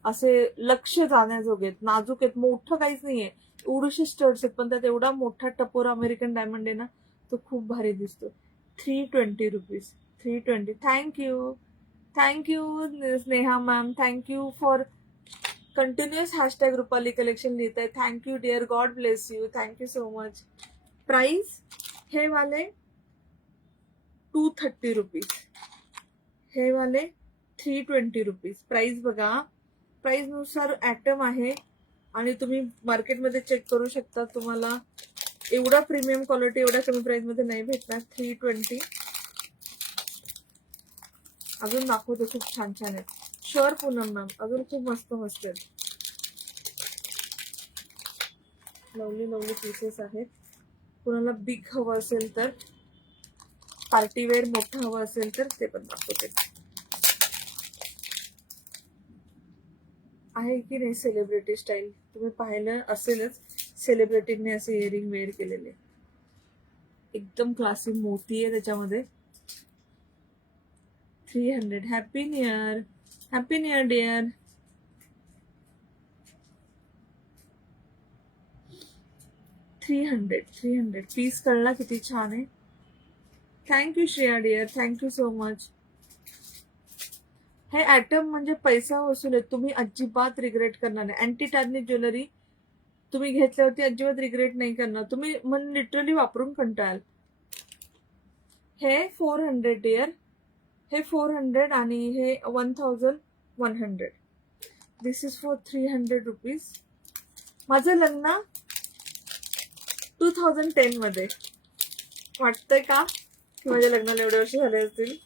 असे लक्ष जाण्याजोगे आहेत, नाजूक आहेत, मोठं काहीच नाहीये. एवढेसे स्टड्स आहेत, पण त्यात एवढा मोठा टपोरा अमेरिकन डायमंड आहे ना, तो खूप भारी दिसतो. 320 rupees. 320. Thank you Sneha ma'am. Thank you for continuous hashtag Rupali collection लिहित आहे. Thank you dear. God bless you. Thank you so much. Price हे वाले 230 रुपीज. हे वाले 320 रुपीज. प्राइस बघा, प्राइस नुसार ऍटम आहे आणि तुम्ही मार्केटमध्ये चेक करू शकता. तुम्हाला एवढा प्रीमियम क्वालिटी एवढ्या कमी प्राइस मध्ये नाही भेटणार. 320. अजून दाखवते, खूप छान छान आहेत. शुअर पूनम मॅम, अजून खूप मस्त मस्त आहेत. लवली लवली पीसेस आहेत. कुणाला बिग हवं असेल तर, पार्टीवेअर मोठं हवं असेल तर ते पण दाखवते. आहे की नाही सेलिब्रिटी स्टाईल. तुम्ही पाहिलं असेलच, सेलिब्रिटींनी असे इयरिंग वेअर केलेले. एकदम क्लासी मोती आहे त्याच्यामध्ये. 300. Happy new year. Happy new year dear. 300. Piece कळला किती छान आहे. Thank you Shreya dear. Thank you so much. हे ऍटम म्हणजे पैसा वसूल आहे. तुम्ही अजिबात रिग्रेट करणार नाही. अँटी टार्निश ज्वेलरी तुम्ही घेतल्यावरती अजिबात रिग्रेट नाही करणार. तुम्ही मन लिटरली वापरून कंटाळाल. हे 400 डिअर. हे 400 आणि हे 1100. दिस इज फॉर 300 रुपीज. माझं लग्न 2010 मध्ये. वाटतंय का की माझ्या लग्नाला एवढे वर्ष झाले असतील.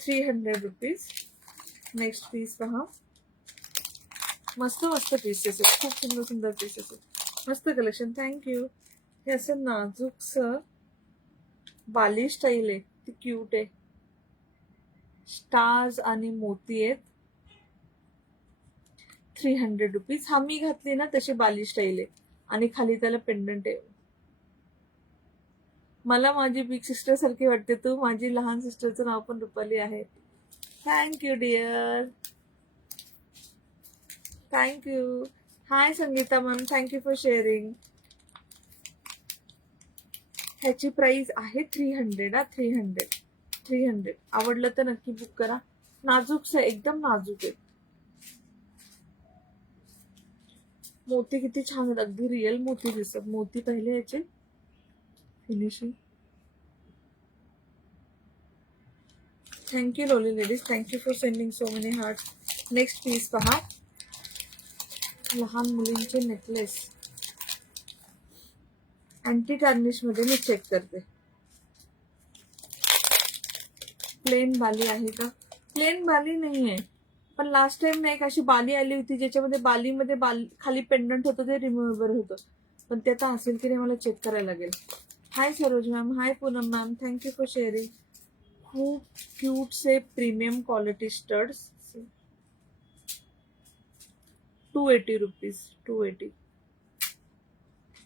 ₹300. नेक्स्ट पीस पहा. मस्त मस्त पीसेस आहेत. खूप सुंदर सुंदर पीसेस आहेत. मस्त कलेक्शन. थँक्यू. हे असं नाजूकस बाली स्टाईल आहे. ती क्यूट आहे. स्टार्स आणि मोती आहेत. 300 रुपीज. हा मी घातली ना तशी बाली स्टाईल आहे आणि खाली त्याला पेंडंट आहे. मला माझी बिग सिस्टर सारखी वाटते तू. माझी लहान सिस्टरचं नाव पण रुपाली आहे. Thank you dear. Thank you. Hi Sangeeta ma'am. Thank you for sharing. ह्याची प्राइस आहे 300. 300. आवडलं तर नक्की बुक करा. नाजूकच आहे, एकदम नाजूक आहे. मोती किती छान आहेत. अगदी रिअल मोती दिसतात. मोती पहिले याचे finishing. Thank you lovely ladies. Thank you for sending so many heart. Next piece पहा. लहान मुलींचे नेकलेस. अँटी टार्निश मध्ये मी चेक करते. प्लेन बाली आहे का? प्लेन बाली नाहीये, पण लास्ट टाइम नाही का अशी बाली आली होती ज्याच्यामध्ये बालीमध्ये खाली पेंडंट होतं, ते रिमूव्हेबल होतं. पण ते आता असेल की नाही मला चेक करायला लागेल. Hi Saroj ma'am. Hi Poonam ma'am. Thank you for sharing. खूप क्यूट से प्रीमियम क्वालिटी स्टड्स. 280 रुपीज. 280.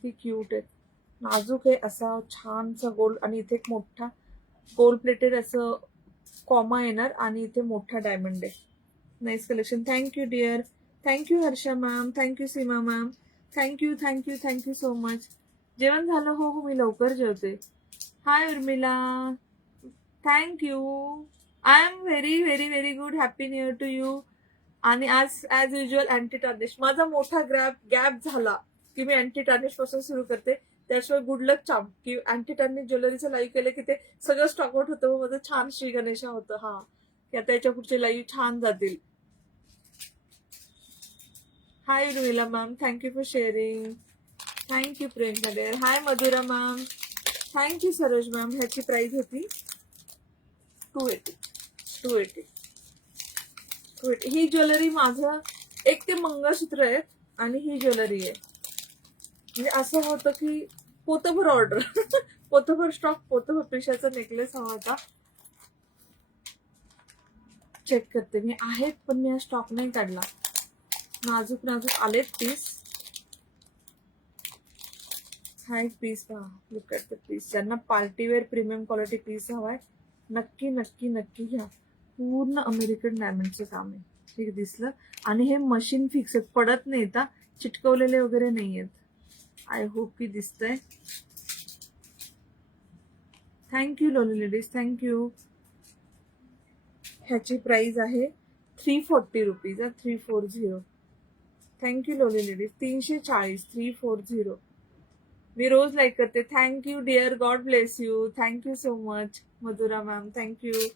ती क्यूट आहे. नाजूक आहे. असा छानसा गोल्ड आणि इथे एक मोठा गोल्ड प्लेटेड असं कॉमा येणार आणि इथे मोठा डायमंड आहे. Nice collection. Thank you dear. Thank you Harsha ma'am. Thank you Seema ma'am. Thank you so much. जेवण झालं? हो हो, मी लवकर जेवते. Hi Urmila. Thank you. I am very very very good. Happy new year to you. आणि आज ऍज युजल अँटी टार्निश. माझा मोठा गॅप झाला की मी अँटी टार्निश पासून सुरू करते. त्याशिवाय गुड लक चाम की अँटी टार्निश ज्वेलरीचं लाईव्ह केलं की ते सगळं स्टॉक आउट होतं. माझं छान श्री गणेशा होतं. हा, की आता याच्या पुढचे लाईव्ह छान जातील. Hi Ruhila ma'am, thank you for sharing. Thank you Priyanka dear. Hi Madhura ma'am, thank you Saroj ma'am. ह्याची प्राइस होती 280. 280. ही ज्वेलरी माझं एक ते मंगळसूत्र आहे आणि ही ज्वेलरी आहे. म्हणजे असं होतं की पोतभर ऑर्डर पोतभर स्टॉक, पोतभर पैशाचा नेकलेस हवा होता. चेक करते मी, आहेत पण मी हा स्टॉक नाही काढला. नाजूक नाजूक आलेत पीस. हा एक पीस पहा, लुक ॲट द पीस. ज्यांना पार्टीवेअर प्रीमियम क्वालिटी पीस हवाय नक्की नक्की नक्की घ्या. पूर्ण अमेरिकन डायमंडचं काम आहे. ठीक दिसलं. आणि हे मशीन फिक्स आहेत, पडत नाहीत, चिटकवलेले वगैरे नाही आहेत. आय होप की दिसतंय. Thank you lovely ladies, thank you. ह्याची प्राइस आहे 340 रुपीज. 340. Thank you lovely ladies. 340. 340. मी रोज लाईक करते. Thank you dear, God bless you. Thank you so much Madhura ma'am, thank you.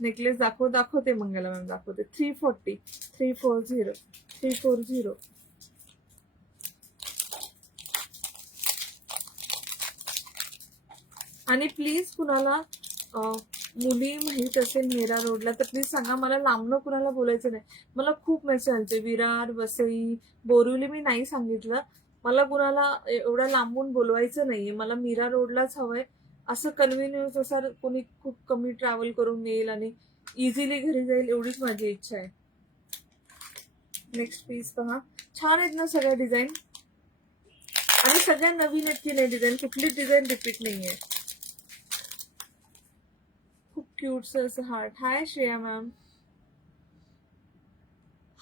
Necklace दाखवते मंगला मॅम, दाखवते. 340. 340. 340. आणि प्लीज कुणाला मुली माहीत असेल मीरा रोडला तर प्लीज सांगा. मला लांबनं कुणाला बोलायचं नाही. मला खूप मेसेज आलते विरार, वसई, बोरिवली. मी नाही सांगितलं. मला कुणाला एवढ्या लांबून बोलवायचं नाहीये. मला मीरा रोडलाच हवंय. असं कन्व्हिनियन्स असा कोणी खूप कमी ट्रॅव्हल करून येईल आणि इझिली घरी जाईल, एवढीच माझी इच्छा आहे. नेक्स्ट पीस पहा. छान आहेत ना सगळ्या डिझाईन, आणि सगळ्या नवीन आहेत की नाही डिझाईन. कुठलीच डिझाईन रिपीट नाहीये. खूप क्यूट असं हार्ट. हाय श्रेया मॅम.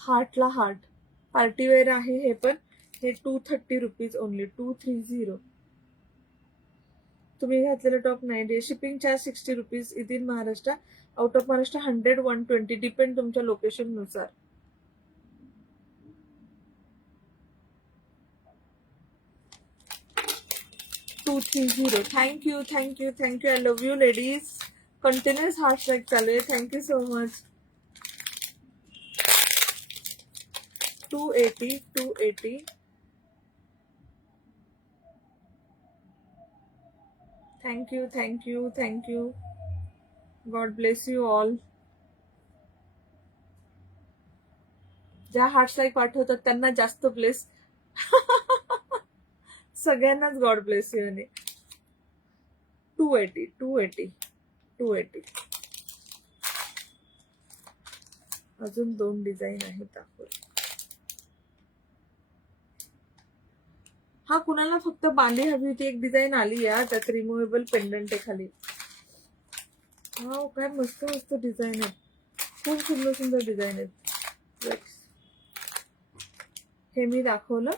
हार्टला हार्ट. पार्टीवेअर आहे हे पण. हे 230 रुपीज ओनली. 230. तुम्ही घातलेलं टॉप नाही. Shipping charge 60 rupees in in Maharashtra. Out of Maharashtra 100, 120 depend तुमच्या लोकेशन नुसार. Thank you thank you thank you. I love you ladies. Continuous heart strike चालू आहे. Thank you so much. 280. 280. Thank you thank you thank you. God bless you all. ज्या heart strike पाठवतात त्यांना जास्त bless. सगळ्यांनाच God bless you. आणि 280. 280. 280. अजून 2 डिझाईन आहेत दाखव. हा कुणाला फक्त बांधी हवी होती. एक डिझाईन आली या त्यात रिमुव्हेबल पेंडंट आहे खाली. हा काय मस्त मस्त डिझाईन आहेत. खूप सुंदर सुंदर डिझाईन आहेत. हे मी दाखवलं.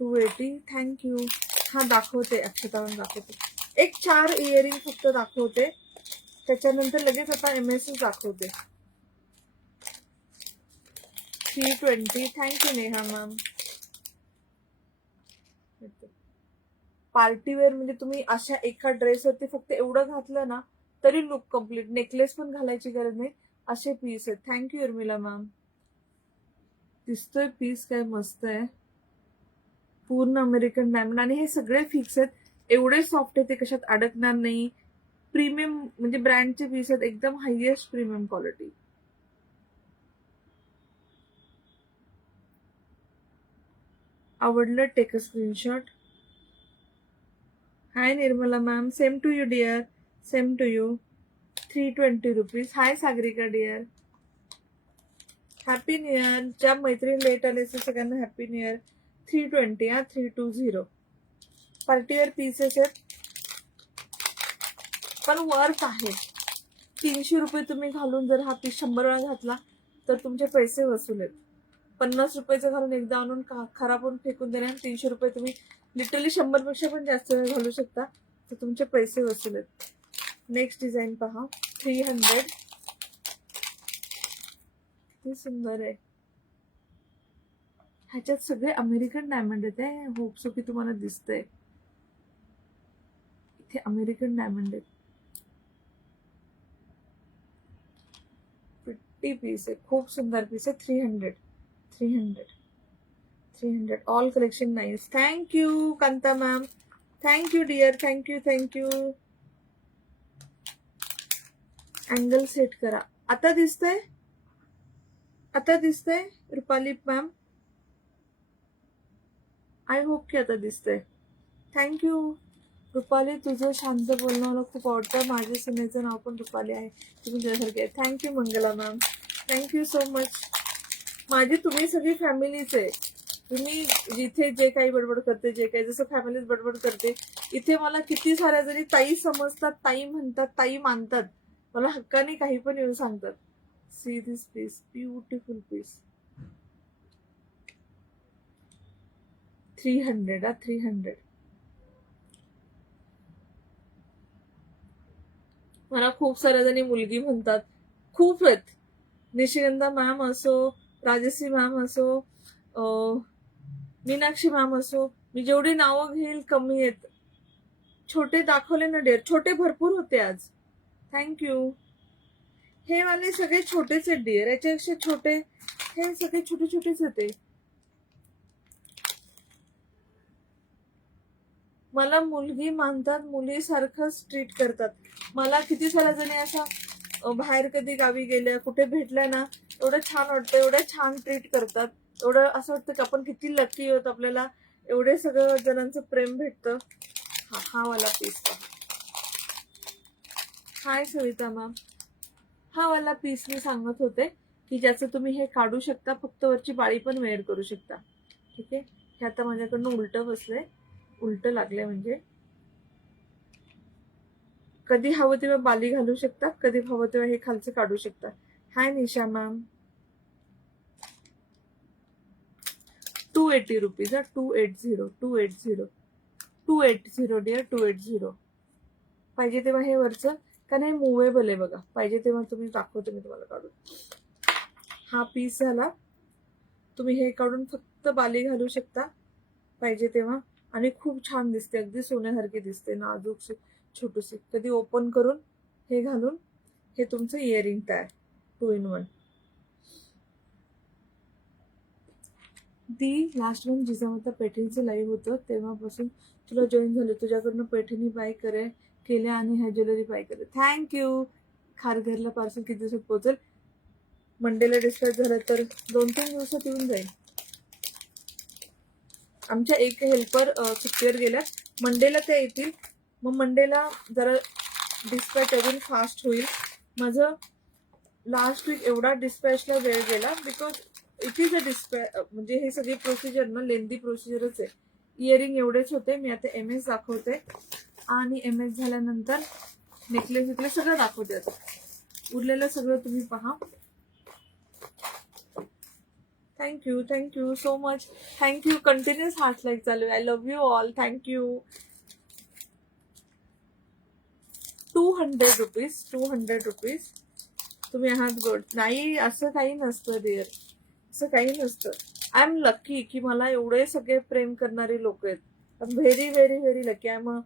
280. थँक्यू. हा दाखवते, अक्षतावरून दाखवते. एक 4 इयरिंग फक्त दाखवते, त्याच्यानंतर लगेच आता MS दाखवते. 320. Thank you Neha ma'am. पार्टीवेअर म्हणजे तुम्ही अशा एका ड्रेसवरती फक्त एवढं घातलं ना तरी लुक कम्प्लीट. नेकलेस पण घालायची गरज नाही. असे पीस आहेत. Thank you Urmila ma'am. दिसतोय पीस काय मस्त आहे. पूर्ण अमेरिकन डायमंड. आणि हे सगळे फिक्स आहेत. एवढे सॉफ्ट आहे ते कशात अडकणार नाही. प्रीमियम म्हणजे ब्रँडचे पीस आहेत. एकदम हायएस्ट प्रीमियम क्वालिटी. आवडलं take a screenshot. Hi Nirmala ma'am. Same to you dear. Same to you. 320 rupees. Hi Sagarika dear. Happy new year. ज्या मैत्रीण लेट आले सगळ्यांना happy new year. 320. 320. Party wear pieces आहेत पण वर्थ आहे. 300 रुपये तुम्ही घालून जर हा पीस 100 वेळा घातला तर तुमचे पैसे वसूल आहेत. 50 रुपयाचं घालून एकदा आणून खराब होऊन फेकून देणार. 300 रुपये तुम्ही लिटरली 100 पेक्षा पण जास्त वेळ घालू शकता, तर तुमचे पैसे वसूल आहेत. नेक्स्ट डिझाईन पहा. 300. किती सुंदर आहे. ह्याच्यात सगळे अमेरिकन डायमंड आहेत. आहे होप सो की तुम्हाला दिसतंय. इथे अमेरिकन डायमंड आहेत. प्रिटी पीस आहे, खूप सुंदर पीस आहे. 300 all collection nice. Thank you Kanta ma'am, thank you dear, thank you. Angle set करा. आता दिसतंय रुपाली मॅम. आय होप की आता दिसतंय. थँक्यू रुपाली, तुझं शांत बोलणं मला खूप आवडतं. माझ्या सुनेचं नाव पण रुपाली आहे, तुम्ही तुझ्यासारखे आहे. Thank you Mangala ma'am, thank you so much. माझी तुम्ही सगळी फॅमिलीच आहे. तुम्ही जिथे जे काही बडबड करते, जे काही जसं फॅमिलीच बडबड करते, इथे मला किती साऱ्या जणी ताई समजतात, ताई म्हणतात, ताई मानतात. मला हक्काने काही पण येऊन सांगतात. See this piece, beautiful piece. 300 300. मला खूप साऱ्या जणी मुलगी म्हणतात, खूप आहेत. निशिगंधा मॅम असो, राजश्री मॅम असो, मीनाक्षी मॅम असो, मी जेवढी नावं घेईल कमी आहेत. छोटे दाखवले ना डेअर, छोटे भरपूर होते आज. थँक्यू. हे वाले सगळे छोटेच आहेत डिअर, याच्यापेक्षा छोटे हे सगळे छोटेच होते. मला मुलगी मानतात, मुलीसारखंच ट्रीट करतात. मला किती साऱ्या जणी अशा बाहेर कधी गावी गेल्या, कुठे भेटल्या ना, एवढं छान वाटतं, एवढं छान ट्रीट करतात. एवढं असं वाटतं की आपण किती लकी आहोत, आपल्याला एवढे सगळं जणांचं प्रेम भेटतं. हा वाला पीस पहा. हाय सविता मॅम. हा वाला पीस मी सांगत होते की ज्याचं तुम्ही हे काढू शकता, फक्त वरची बाळी पण वेअर करू शकता. ठीक आहे. हे आता माझ्याकडनं उलटं बसलंय, उलटं लागलंय म्हणजे. कधी हवं तेव्हा बाली घालू शकता, कधी हवं तेव्हा हे खालचं काढू शकता. हाय निशा मॅम. 280 रुपीज. 280 डिअर, 280. पाहिजे तेव्हा हे वरचं, कारण हे मुव्हेबल आहे बघा. पाहिजे तेव्हा तुम्ही दाखवतो मी तुम्हाला काढून. हा पीस झाला. तुम्ही हे काढून फक्त बाली घालू शकता पाहिजे तेव्हा, आणि खूप छान दिसते, अगदी सोन्यासारखी दिसते, नाजूक छोटूशी. कधी ओपन करून हे घालून हे तुमचं इयरिंग तयार. 2 in 1. The last month Jijamata पैठणीचं लाईव्ह होतं तेव्हापासून तुला जॉईन झाले. तुझ्याकडनं पैठणी बाय केल्या आणि ह्या ज्वेलरी बाय करे. थँक्यू. खारघरला पार्सल किती दिवसात पोहोचेल? मंडेला डिस्पॅच झालं तर 2-3 दिवसात येऊन जाईल. आमच्या एक हेल्पर सुट्टीवर गेल्या, मंडेला त्या येतील. मग मंडेला जरा डिस्पॅच अजून फास्ट होईल. माझं लास्ट वीक एवढा डिस्पॅचला वेळ गेला, because it is a dispatch. म्हणजे हे सगळी प्रोसिजर ना लेंदी प्रोसिजरच आहे. इयरिंग एवढेच होते. मी आता MS दाखवते, आणि MS झाल्यानंतर नेकलेस सगळं दाखवते. आता उरलेलं सगळं तुम्ही पहा. Thank you so much. Thank you. Continuous heart like चालू आहे. I love you all. Thank you. 200 rupees. तुम्ही आहात गोड. नाही, असं काही नसतं डिअर, असं काही नसतं. आय एम लकी की मला एवढे सगळे प्रेम करणारे लोक आहेत. I am very very very lucky. I am a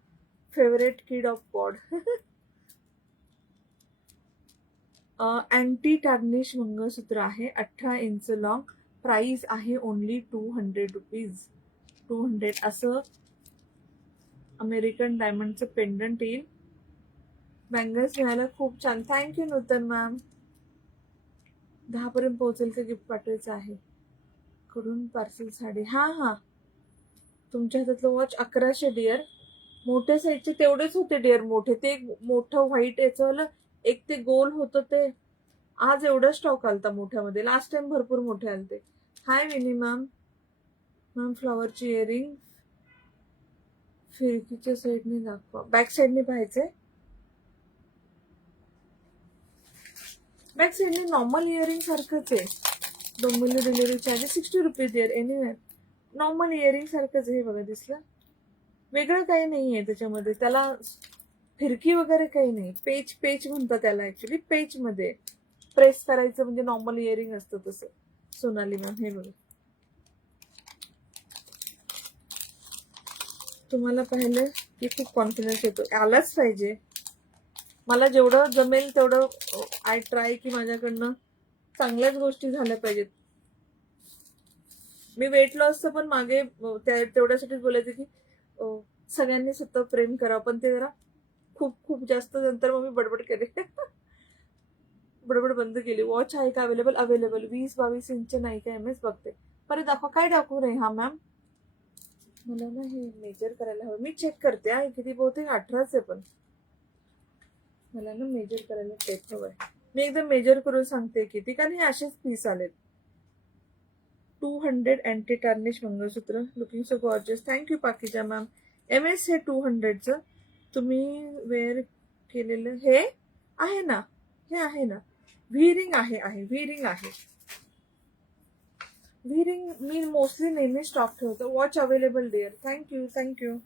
favourite kid of God. Anti tarnish mangalsutra आहे, 18 इंच लॉंग. प्राइस आहे ओनली 200 रुपीज. 200. असं अमेरिकन डायमंडचं पेंडंट येईल. बँगल्स मिळायला खूप छान. थँक्यू नूतन मॅम. 10 पर्यंत पोहोचेल का गिफ्ट पाठवायचं आहे कडून पार्सल साडी. हा तुमच्या हातातलं वॉच 1100 डिअर. मोठ्या साईजचे तेवढेच होते डिअर. मोठे ते मोठं व्हाईट याचं एक ते गोल होतं ते. आज एवढा स्टॉक आलता मोठ्यामध्ये. लास्ट टाइम भरपूर मोठे आलते. हाय विनी मॅम. फ्लॉवरची इयरिंग फिरकीच्या साईडने दाखवा, बॅक साईडने पाहायचंय. बॅक साईडने नॉर्मल इयरिंग सारखंच आहे. Dombivli delivery charges 60 rupees dear. Anywhere normal earring सारखंच आहे. बघा दिसलं, वेगळं काही नाहीये त्याच्यामध्ये. त्याला फिरकी वगैरे काही नाही. पेच म्हणतात त्याला, ऍक्च्युली पेच मध्ये. प्रेस करायचं म्हणजे नॉर्मल इयरिंग असतं तसं. सोनाली मॅम, हे बघा. तुम्हाला पाहिलं की खूप कॉन्फिडन्स येतो. आलाच पाहिजे. मला जेवढं जमेल तेवढं आय ट्राय की माझ्याकडनं चांगल्याच गोष्टी झाल्या पाहिजेत. मी वेट लॉसचं पण मागे तेवढ्यासाठीच बोलायचे की सगळ्यांनी स्वतः प्रेम करावं, पण ते जरा खूप खूप जास्त नंतर मग मी बडबड केले. बडबड बंद केली. वॉच आहे का अवेलेबल? अवेलेबल 20-22 इंच नाही का MS बघते. परत दाखवा. काय दाखवू नाही? हा मॅम, मला ना हे मेजर करायला हवं. मी चेक करते आहे किती, बहुतेक 18च आहे, पण मला ना मेजर करायला टेप हवंय. मी एकदम मेजर करून सांगते किती, कारण हे असेच पीस आलेत. 200 अँटी टार्निश मंगळसूत्र, लुकिंग सो गॉर्जियस. थँक्यू पाकिजा मॅम. MS हे 200चं तुम्ही वेअर केलेलं हे आहे ना, हे आहे ना, व्ही-रिंग आहे, व्ही-रिंग आहे. व्ही-रिंग मी मोस्टली नेहमी स्टॉक ठेवतो. Watch available dear. Thank you, thank you.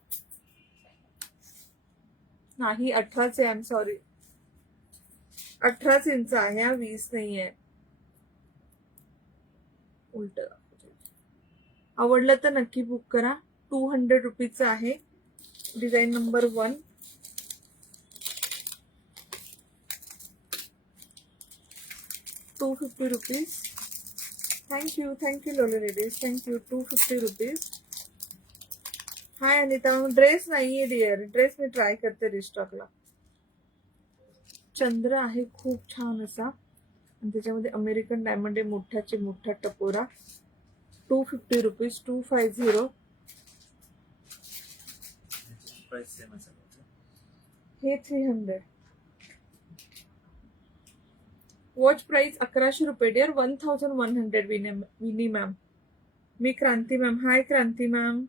नाही 18च आहे, आय एम सॉरी. 18च इंच आहे, 20 नाही आहे. उलट. आवडलं तर नक्की बुक करा. 200 रुपीजचं आहे. Design number 1. ₹250. Thank you, thank you lovely ladies. Thank you. 250 rupees. हाय अनिता. ड्रेस नाहीये डिअर. ड्रेस मी ट्राय करते रिस्टॉकला. चंद्र आहे खूप छान असा, आणि त्याच्यामध्ये अमेरिकन डायमंड आहे, मोठाचे मोठा टपोरा. 250 रुपीज. 250. हे 300. वॉच प्राइस 1100 रुपये डिअर. 1100 विनी मॅम. मी Kranti ma'am. Hi Kranti ma'am.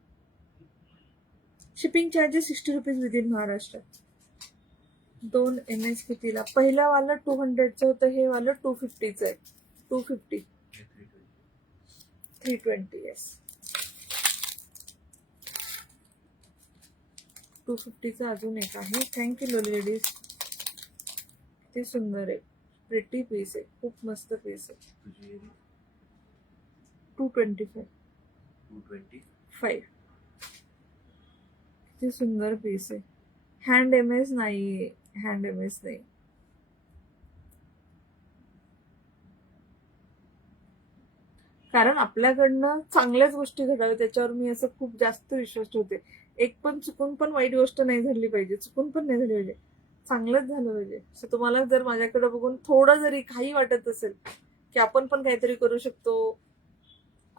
Shipping charges 60 rupees within Maharashtra. 2 MS कितीला? पहिला वाला 200चं होतं, हे वाला 250चं आहे. 250. 320. येस. 250चं अजून एक आहे. Thank you lovely ladies. ते सुंदर आहे, प्रिटी पीस आहे, खूप मस्त पीस आहे. 225. किती सुंदर पीस आहे. हँड MS नाही, हँड MS नाही. कारण आपल्याकडनं चांगल्याच गोष्टी घडाव्या, त्याच्यावर मी असं खूप जास्त विश्वास ठेवते. एक पण चुकून पण वाईट गोष्ट नाही झाली पाहिजे, चुकून पण नाही झाली पाहिजे, चांगलंच झालं पाहिजे. सो तुम्हाला जर माझ्याकडे बघून थोडं जरी काही वाटत असेल की आपण पण काहीतरी करू शकतो,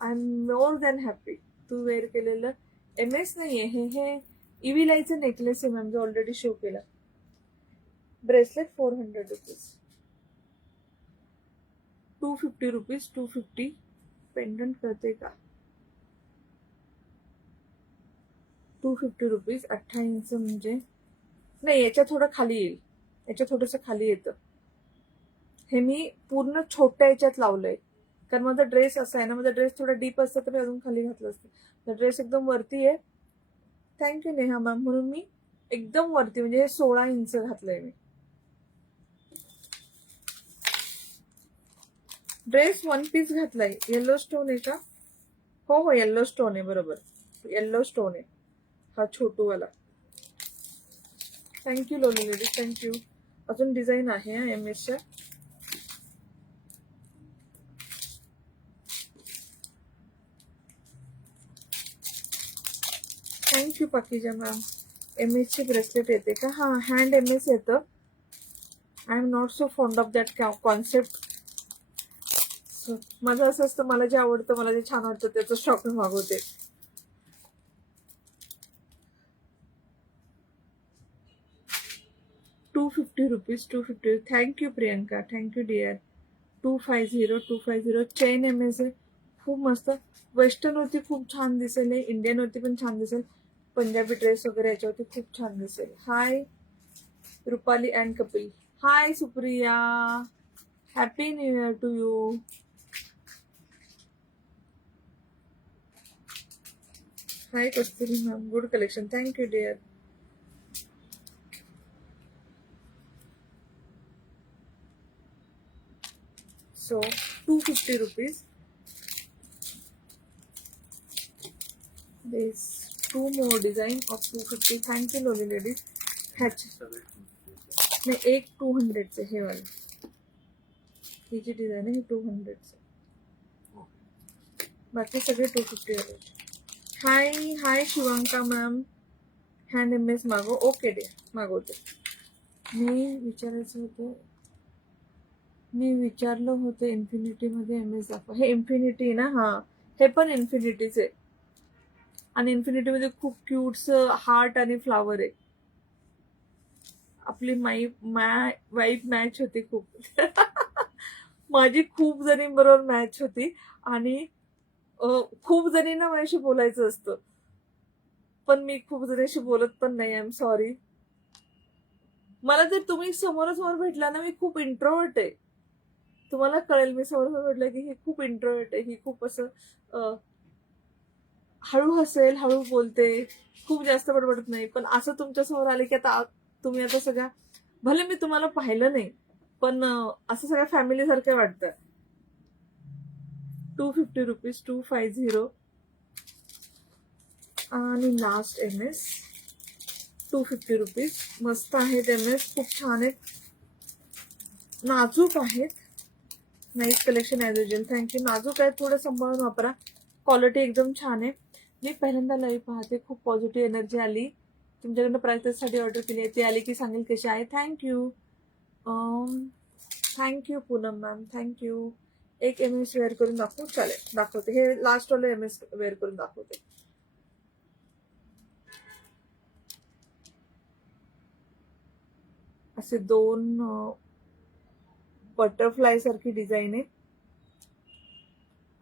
I am more than happy. तू वेअर केलेलं MS नाहीये, हे इव्हिलाईचं नेकलेस आहे मॅम, जो ऑलरेडी शो केला. Bracelet 400 rupees. 250 रुपीज. 250. पेंडंट करते का? 250 रुपीज. 18 इंच म्हणजे नाही, याच्या थोडं खाली येईल, याच्या थोडंसं खाली येतं. हे मी पूर्ण छोट्या याच्यात लावलंय, कारण माझा ड्रेस असा आहे ना, माझा ड्रेस थोडा डीप असतं तर मी अजून खाली घातलं असतं. ड्रेस एकदम वरती आहे. Thank you Neha ma'am. म्हणून मी एकदम वरती, म्हणजे हे 16 इंच घातलंय मी. ड्रेस 1 पीस घातलाय. येलो स्टोन आहे का? हो, येल्लो स्टोन आहे, बरोबर, येल्लो स्टोन आहे हा छोटूवाला. थँक्यू लोली लेडी. थँक्यू. अजून डिझाईन आहे MS च्या. थँक्यू पाकिजा मॅम. MS ची ब्रेसलेट येते का? हा, हँड MS येतं. I am not so fond of that concept. माझं असं असतं, मला जे आवडतं, मला जे छान वाटतं त्याचं स्टॉक मी मागवते. ₹250. 250. Thank you Priyanka. Thank you dear. 250. 250. Chain MS आहे, खूप मस्त. वेस्टर्न वरती खूप छान दिसेल, इंडियन वरती पण छान दिसेल, पंजाबी ड्रेस वगैरे याच्यावरती खूप छान दिसेल. Hi Rupali and Kapil. Hi Supriya. Happy new year to you. Hi Kasturi ma'am. Good collection. Thank you dear. So 250 rupees. There's 2 more design of 250. Thank you Loli ladies. ह्याचे नाही, एक 200 हे वाले, ही जी डिझाईन आहे 200. बाकी सगळे 250 वाले. हाय शिवांका मॅम. हँड MS मागव. ओके डे, मागवते. मी विचारलं होतं इन्फिनिटी मध्ये MS दाखवा. हे इन्फिनिटी ना? हा, हे पण इन्फिनिटीच आहे. आणि इन्फिनिटी मध्ये खूप क्यूट्स हार्ट आणि फ्लावर आहे. आपली वाईफ मॅच होती खूप. माझी खूप जणींबरोबर मॅच होती आणि खूप जणींना माझ्याशी बोलायचं असतं, पण मी खूप जणींशी बोलत पण नाही. I am sorry. मला जर तुम्ही समोरासमोर भेटला ना, मी खूप इंट्रोवर्ट आहे. तुम्हाला कळेल, मी समोरासमोर भेटलं की ही खूप इंट्रोवर्ट आहे, ही खूप असं हळू हसेल, हळू बोलते, खूप जास्त बडबडत नाही. पण असं तुमच्या समोर आले की आता तुम्ही आता सगळ्या, भले मी तुम्हाला पाहिलं नाही पण असं सगळ्या फॅमिली सारखं वाटतं. 250 रुपीज. 250. आणि लास्ट MS 250 रुपीज. मस्त आहेत MS, खूप छान आहेत, नाजूक आहेत. Nice collection as usual. Thank you. नाजूक आहे, थोडं सांभाळून वापरा. क्वालिटी एकदम छान आहे. मी पहिल्यांदा लाईव्ह पाहते, खूप पॉझिटिव्ह एनर्जी आली. तुमच्याकडनं प्राइसेससाठी ऑर्डर केली आहे, ती आली की सांगेल कशी आहे. Thank you. Thank you Poonam ma'am, thank you. एक MS वेअर करून दाखवू? चालेल, दाखवते. हे लास्ट वाले MS वेअर करून दाखवते. असे 2 बटरफ्लाय सारखी डिझाईन आहे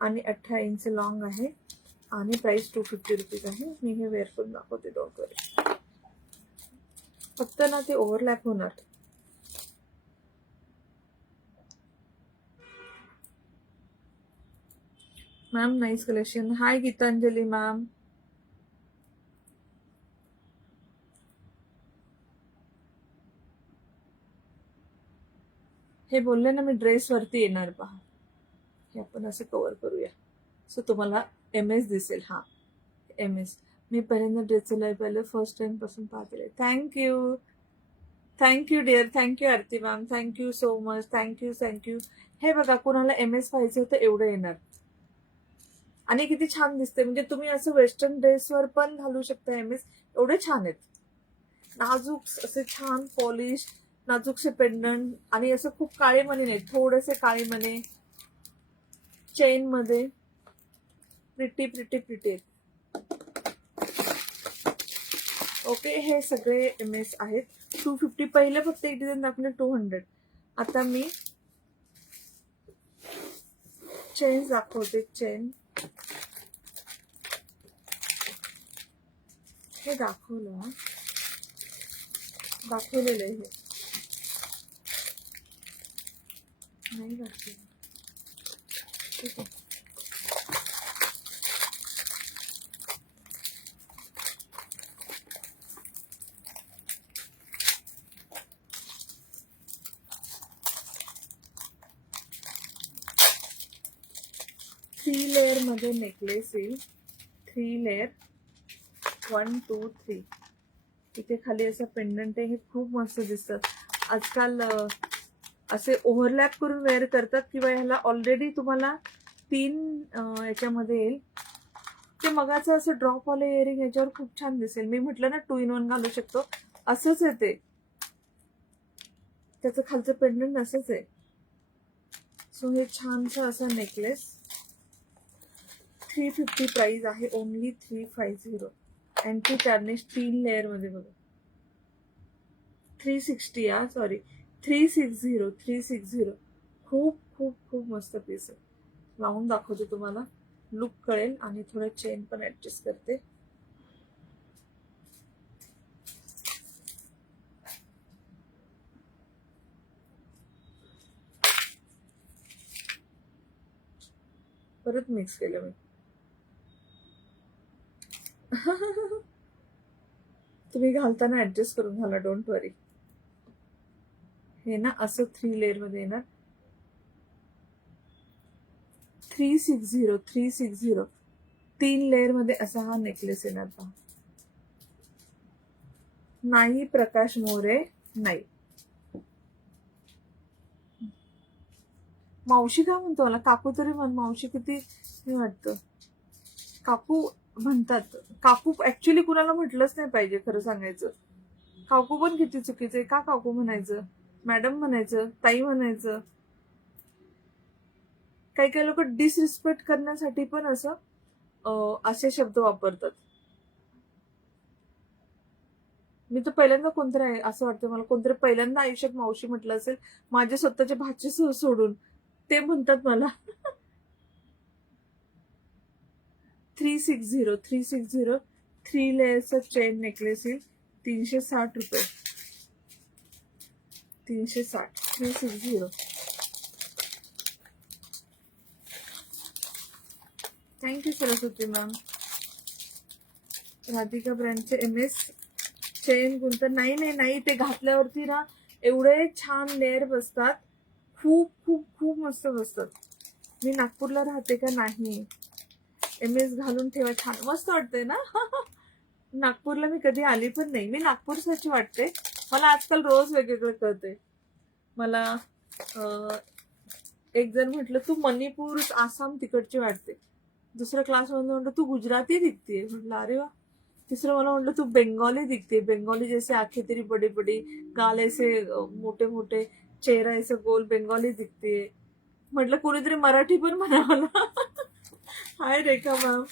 आणि 18 इंच लॉंग आहे आणि प्राइस 250 रुपीज आहे. मी हे वेअर करून दाखवते. Don't worry. फक्त ना ते ओव्हरलॅप होणार. Ma'am nice collection. Hi Geetanjali ma'am. हे बोलले ना मी ड्रेस वरती येणार, पहा. हे आपण असं कव्हर करूया, सो तुम्हाला MS दिसेल. हा MS. मी पहिल्यांदा ड्रेसचं लाईव्ह पाहिलं, फर्स्ट टाइम पासून पाहते. Thank you. Thank you dear. Thank you Aarti ma'am. Thank you so much. Thank you. हे बघा, कुणाला MS पाहिजे होतं एवढं येणार. आणि किती छान दिसते, म्हणजे तुम्ही असं वेस्टर्न ड्रेसवर पण घालू शकता. MS एवढे छान आहेत, नाजूक असे छान पॉलिश, नाजूकसे पेंडंट आणि असं खूप काळे मणी नाही, थोडेसे काळे मणी चेन मध्ये. प्रिटी. ओके, हे सगळे MS आहेत. 250. पहिले फक्त एक डिझाईन दाखवले 200. आता मी चेन दाखवते. चेन हे दाखवलेलं आहे, हे नाही दाखवलं. ठीक आहे. थ्री लेअर मध्ये नेकलेस येईल. 3 लेअर. 1 2 3. इथे खाली असं पेंडंट आहे. हे खूप मस्त दिसतात. आजकाल असे ओव्हरलॅप करून वेअर करतात, किंवा ह्याला ऑलरेडी तुम्हाला 3 याच्यामध्ये येईल. ते मगाचं असं ड्रॉप वाले इयरिंग याच्यावर खूप छान दिसेल. मी म्हटलं ना 2 in 1 घालू शकतो, असंच आहे ते. त्याचं खालचं पेंडंट असंच आहे. सो हे छानसं असं नेकलेस. 350 प्राइस आहे. ओनली 350. अँटी टार्निश 3 लेअर मध्ये बघा. 360. सॉरी, 360. खूप खूप खूप मस्त पीस आहे. लावून दाखवते तुम्हाला, लुक कळेल. आणि थोडं चेन पण ऍडजस्ट करते. परत मिक्स केलं मी. तुम्ही घालताना ऍडजस्ट करून घाला, डोंट वरी. हे ना असं 3 लेअर मध्ये येणार. 360 3 लेअर मध्ये असा हा नेकलेस येणार पहा. नाही प्रकाश मोरे नाही. मावशी काय म्हणतो मला, काकू तरी म्हण. मावशी किती हे वाटतं, काकू म्हणतात. काकू ऍक्च्युली कुणाला म्हटलंच नाही पाहिजे खरं सांगायचं. काकू पण किती चुकीचं आहे. का काकू म्हणायचं, मॅडम म्हणायचं, ताई म्हणायचं. काही काही लोक डिसरिस्पेक्ट करण्यासाठी पण असे शब्द वापरतात. मी तर पहिल्यांदा कोणतरी आहे असं वाटतं मला, कोणतरी पहिल्यांदा आयुष्यात मावशी म्हटलं असेल माझ्या स्वतःच्या भाची सोडून. ते म्हणतात मला. 360 3 लेयरचा चेन नेकलेस येईल 360 रुपये. 360 360. Thank you Saraswati ma'am. राधिका ब्रँडचे MS चेन गुंतन. नाही नाही नाही, ते घातल्यावरती ना एवढे छान लेअर बसतात. खूप खूप खूप मस्त बसतात. मी नागपूरला राहते का नाही, MS घालून ठेवा, छान मस्त वाटतंय ना. नागपूरला मी कधी आली पण नाही. मी नागपूरसाठी वाटते. मला आजकाल रोज वेगवेगळं कळतंय. मला एक जण म्हटलं तू मणिपूर आसाम तिकडची वाटते. दुसऱ्या क्लासमध्ये म्हटलं तू गुजराती दिखतीये. म्हटलं अरे वा. तिसरं मला म्हटलं तू बेंगॉली दिखते. बेंगॉली जैसे आंखें तेरी बड़ी बड़ी, गाल ऐसे मोठे मोठे, चेहरा ऐसे गोल, बेंगॉली दिखते. म्हटलं कोणीतरी मराठी पण म्हणा मला. हाय रेखा मॅम.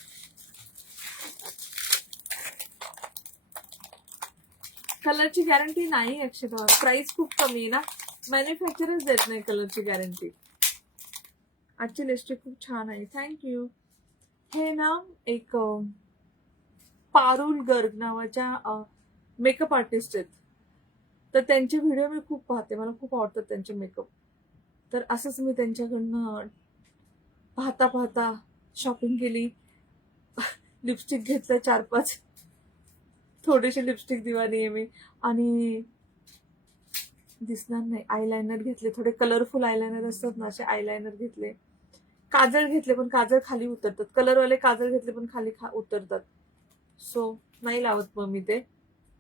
कलरची गॅरंटी नाही अक्षता. प्राइस खूप कमी आहे ना, मॅन्युफॅक्चरच देत नाही कलरची गॅरंटी. आजची लिपस्टिक खूप छान आहे. थँक्यू. हे ना एक पारुल गर्ग नावाच्या मेकअप आर्टिस्ट आहेत. तर त्यांचे व्हिडिओ मी खूप पाहते. मला खूप आवडतात त्यांचे मेकअप. तर असंच मी त्यांच्याकडनं पाहता पाहता शॉपिंग केली. लिपस्टिक घेतलं 4-5. थोडीशी लिपस्टिक दिवाणी आहे मी. आणि दिसणार नाही. आयलायनर घेतले, थोडे कलरफुल आयलायनर असतात ना, असे आयलायनर घेतले. काजळ घेतले पण काजळ खाली उतरतात. कलरवाले काजळ घेतले पण खाली उतरतात. सो नाही लावत मग मी ते.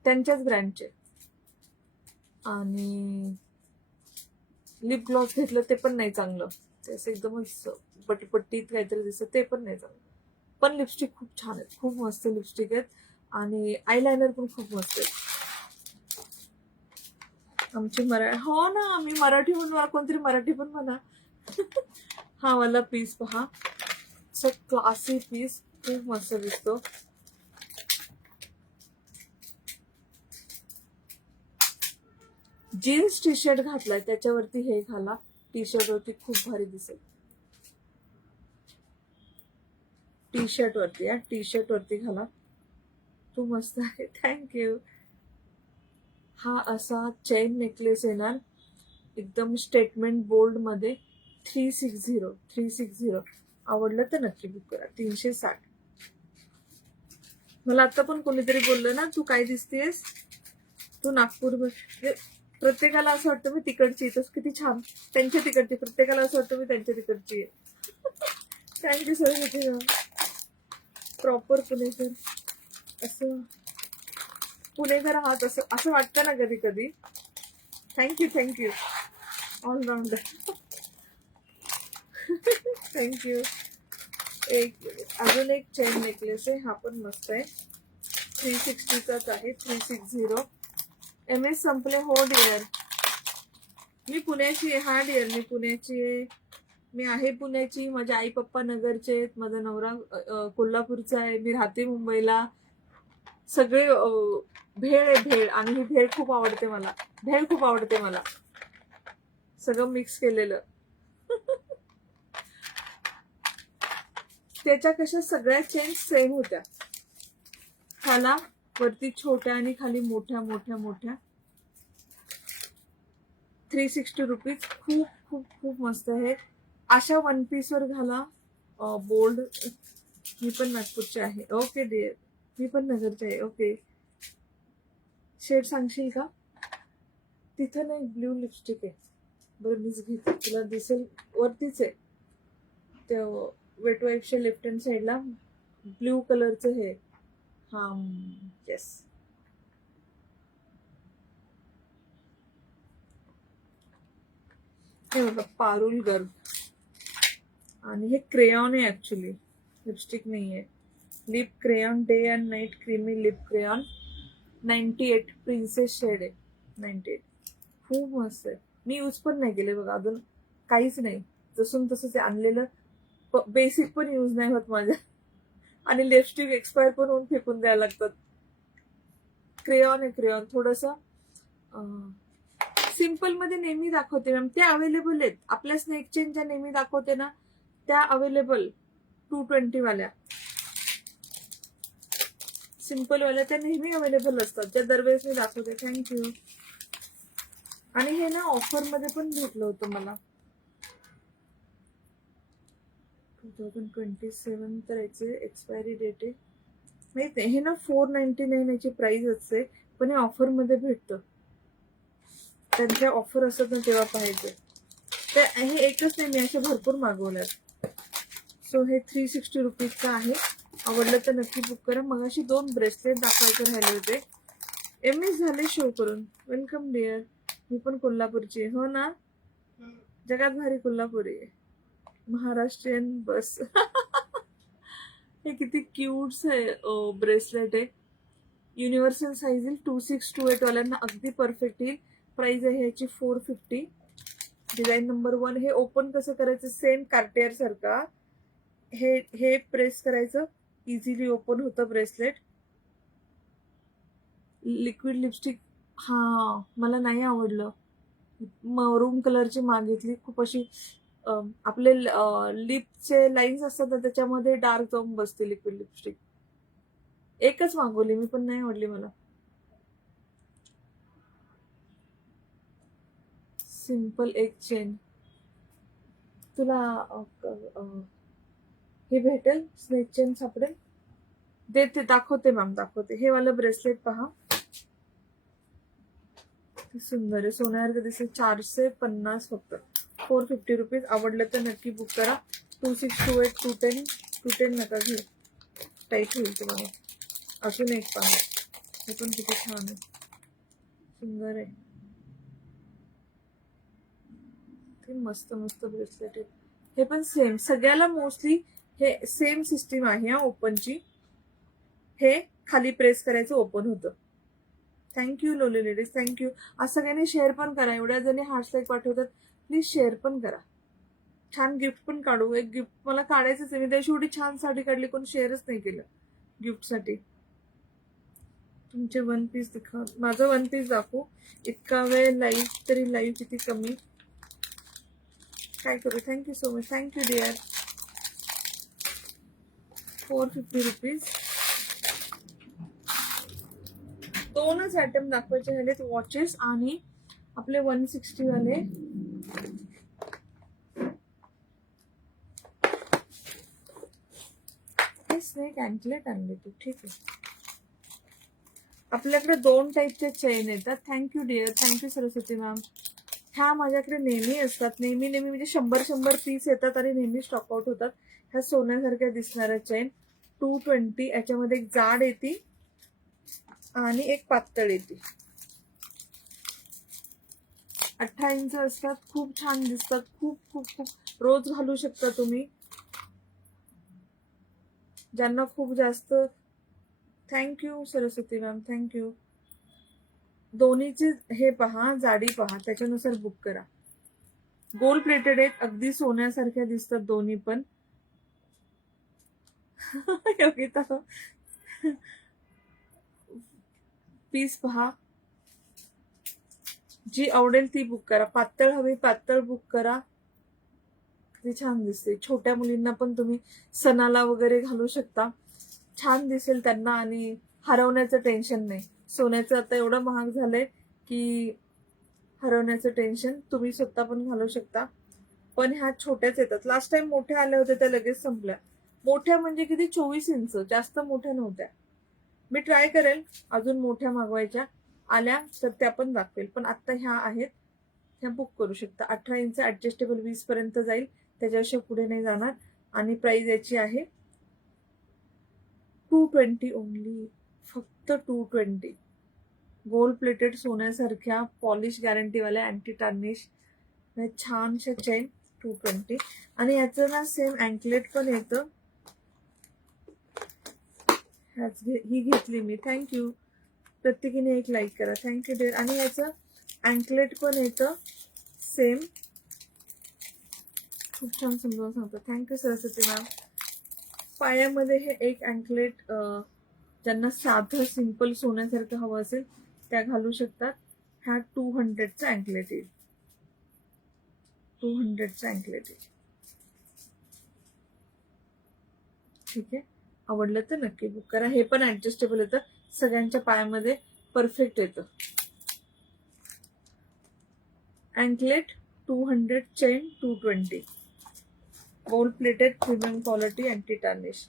त्यांच्याच ब्रँडचे. आणि लिप ग्लॉस घेतलं ते पण नाही चांगलं. ते असं एकदमच पटपट्टीत काहीतरी दिसत, ते पण नाही चांगलं. पण लिपस्टिक खूप छान आहेत. खूप मस्त लिपस्टिक आहेत. आणि आयलायनर पण खूप मस्त आहेत. आमची हो ना, मी मराठी म्हणून मला कोणतरी मराठी पण म्हणा. हा वाला पीस पहा, सो क्लासी पीस, खूप मस्त दिसतो. जीन्स टी शर्ट घातलाय त्याच्यावरती हे घाला. टी शर्ट वरती खूप भारी दिसेल. टी शर्ट वरती टी शर्ट वरती घाला, तू मस्त आहे. थँक्यू. हा असा चेन नेकलेस येणार एकदम स्टेटमेंट बोल्ड मध्ये. 360. आवडलं तर नक्की बुक करा. 360. मला आता पण कोणीतरी बोललं ना, तू काय दिसतेस, तू नागपूर. प्रत्येकाला असं वाटतं मी तिकडची. तस किती छान. त्यांच्या तिकडची. प्रत्येकाला असं वाटतं मी त्यांच्या तिकडची आहे. Thank you sir. प्रॉपर पुणेकर. असं पुणेकर आहात असं वाटतं ना कधी कधी. थँक्यू. ऑलराऊंडर. थँक्यू. अजून एक चेन नेकलेस आहे. हा पण मस्त आहे. 360चाच आहे. 360. MS संपले. हो डिअर, मी पुण्याची आहे. हा डिअर, मी पुण्याची आहे. मी आहे पुण्याची. माझे आई पप्पा नगरचे आहेत. माझा नवरा कोल्हापूरचा आहे. मी राहते मुंबईला. सगळे भेळ आहे, भेळ. आणि ही भेळ खूप आवडते मला. भेळ खूप आवडते मला. सगळं मिक्स केलेलं. त्याच्या कशा सगळ्या चेन सेम होत्या. खाला वरती छोट्या आणि खाली मोठ्या मोठ्या मोठ्या. 360 रुपीज. खूप खूप खूप मस्त आहे. अशा वन पीस वर घाला बोल्ड. मी पण नागपूरचे आहे. Okay dear. मी पण नगरचे आहे. ओके. शेड सांगशील का? तिथं नाही, ब्ल्यू लिपस्टिक आहे. बरं मीच घेते, तुला दिसेल वरतीच आहे. ते वेट वाईफच्या लेफ्ट हँड साईडला ब्ल्यू कलरचं हे, हा येस, हे बघा पारुल गर्ग, आणि हे क्रेयॉन आहे ऍक्च्युली, लिपस्टिक नाहीये. Lip crayon, day and night creamy lip crayon, 98 princess shade आहे, 98. खूप मस्त आहे. मी यूज पण नाही केले बघा अजून, काहीच नाही, जसून तसंच आणलेलं. बेसिक पण यूज नाही होत माझ्या, आणि लिपस्टिक एक्सपायर पण होऊन फेकून द्यायला लागतात. क्रेयॉन आहे, क्रेयॉन थोडस सिम्पल मध्ये नेहमी दाखवते मॅम, त्या अवेलेबल आहेत. आपल्या स्नेक चेन ज्या नेहमी दाखवते ना त्या अवेलेबल, 220 वाल्या सिम्पल वाल्या त्या नेहमी अवेलेबल असतात, ज्या दरवेळेस मी दाखवते. थँक्यू. आणि हे ना ऑफर मध्ये पण भेटलं होतं मला, 2027 तर याचे एक्सपायरी डेट आहे माहित नाही. हे ना 499 याची प्राइस असते, पण हे ऑफर मध्ये भेटतं. त्यांच्या ऑफर असत ना तेव्हा पाहायचे. तर हे एकच नाही, मी असे भरपूर मागवल्यात. सो हे 360 रुपीजचं आहे. आवडलं तर नक्की बुक करा. मग अशी 2 ब्रेसलेट दाखवायचे राहिले होते. MS झाले शो करून. Welcome dear. मी पण कोल्हापूरची आहे. हो ना, जगात भारी कोल्हापुरी आहे, महाराष्ट्रीयन बस. हे किती क्यूट्स आहे ब्रेसलेट आहे. युनिव्हर्सल साईज येईल, 2628 वाल्यांना अगदी परफेक्ट येईल. प्राइस आहे ह्याची 450. Design number 1. हे ओपन कसं करायचं, सेम कार्टियर सारखा हे प्रेस करायचं, इझिली ओपन होतं ब्रेसलेट. लिक्विड लिपस्टिक, हा मला नाही आवडलं. मरून कलरची मागितली, खूप अशी आपले लिपचे लाईन्स असतात ना त्याच्यामध्ये डार्क जाऊन बसते लिक्विड लिपस्टिक. एकच मागवली मी, पण नाही आवडली मला. सिंपल एक चेन तुला हे भेटेल, स्नेक चेन सापडेल, देते, दाखवते मॅम, दाखवते. हे वाला ब्रेसलेट पहा, सुंदर आहे, सोन्यासारखं दिसेल. 450 फक्त, 450 रुपीज. आवडलं तर नक्की बुक करा. 2628, 210 नका घेऊ, टाईट होईल तुम्हाला. अजून एक पहा, हे पण किती छान आहे, सुंदर आहे. ते मस्त मस्त ब्रेसलेट आहे. हे पण सेम, सगळ्याला मोस्टली हे सेम सिस्टीम आहे ओपनची. हे खाली प्रेस करायचं, ओपन होतं. Thank you lovely ladies, thank you. आज सगळ्यांनी शेअर पण करा, एवढ्या जणी हार्ट्स लाईक पाठवतात, प्लीज शेअर पण करा. छान गिफ्ट पण काढू. एक गिफ्ट मला काढायचंच आहे, मी त्या शेवटी छान साडी काढली, कोण शेअरच नाही केलं गिफ्टसाठी. तुमचे 1 पीस दिखा, माझं 1 पीस दाखवू. इतका वेळ लाईव्ह, तरी लाईव्ह किती कमी, काय करू. Thank you so much, thank you dear. 450 rupees. 2च आयटम दाखवायचे झालेत, वॉचेस आणि आपले 160 वाले. हे स्नेक अँकलेट आणले तू, ठीक आहे. आपल्याकडे 2 टाईपचे चेन येतात. Thank you dear, thank you Saraswati ma'am. ह्या माझ्याकडे नेहमी असतात, नेहमी म्हणजे 100 पीस येतात आणि नेहमी स्टॉक आउट होतात. ह्या सोन्यासारख्या दिसणाऱ्या चेन 220. याच्यामध्ये एक जाड येते आणि एक पातळ येते. 18 इंच असतात, खूप छान दिसतात, खूप खूप खूप रोज घालू शकता तुम्ही, ज्यांना खूप जास्त. Thank you Saraswati ma'am, thank you. दोन्हीचे हे पहा, जाडी पहा, त्याच्यानुसार बुक करा. गोल्ड प्लेटेड आहेत, अगदी सोन्यासारख्या दिसतात दोन्ही पण. योगिता पीस पहा, जी आवडेल ती बुक करा. पातळ हवी, पातळ बुक करा. किती छान दिसते. छोट्या मुलींना पण तुम्ही सणाला वगैरे घालू शकता, छान दिसेल त्यांना, आणि हरवण्याचं टेन्शन नाही. सोन्याचं आता एवढं महाग झालंय की हरवण्याचं टेन्शन. तुम्ही स्वतः पण घालू शकता, पण ह्या छोट्याच येतात. लास्ट टाइम मोठ्या आल्या होत्या, त्या लगेच संपल्या. मोठ्या म्हणजे किती, 24 इंच, जास्त मोठ्या नव्हत्या. मी ट्राय करेल अजून मोठ्या मागवायच्या, आल्या तर त्या पण दाखवेल, पण आता ह्या आहेत, ह्या बुक करू शकता. 18 इंच ऍडजस्टेबल 20 पर्यंत जाईल, त्याच्याशिवाय पुढे नाही जाणार. आणि प्राइस याची आहे 220 ओनली, फक्त 220. गोल्ड प्लेटेड सोन्यासारख्या पॉलिश गॅरंटीवाल्या अँटी टार्निश छानशा चेन 220. आणि याचं ना सेम अँकलेट पण येतं. ही घेतली मी, थँक्यू. प्रत्येकीने एक लाईक करा, थँक्यू डिअर. आणि याचं अँकलेट पण येतं सेम. खूप छान समजावून सांगतो, थँक्यू सरस्वती मॅम. पायामध्ये हे एक अँकलेट, ज्यांना साधं सिंपल सोन्यासारखं हवं असेल त्या घालू शकतात. हा 200चा अँकलेट येईल, 200चा अँकलेट येईल. ठीक आहे, आवडलं तर नक्की बुक करा. हे पण ऍडजस्टेबल येतं, सगळ्यांच्या पायामध्ये परफेक्ट येतं. Anklet 200, chain 220, gold plated premium quality anti tarnish.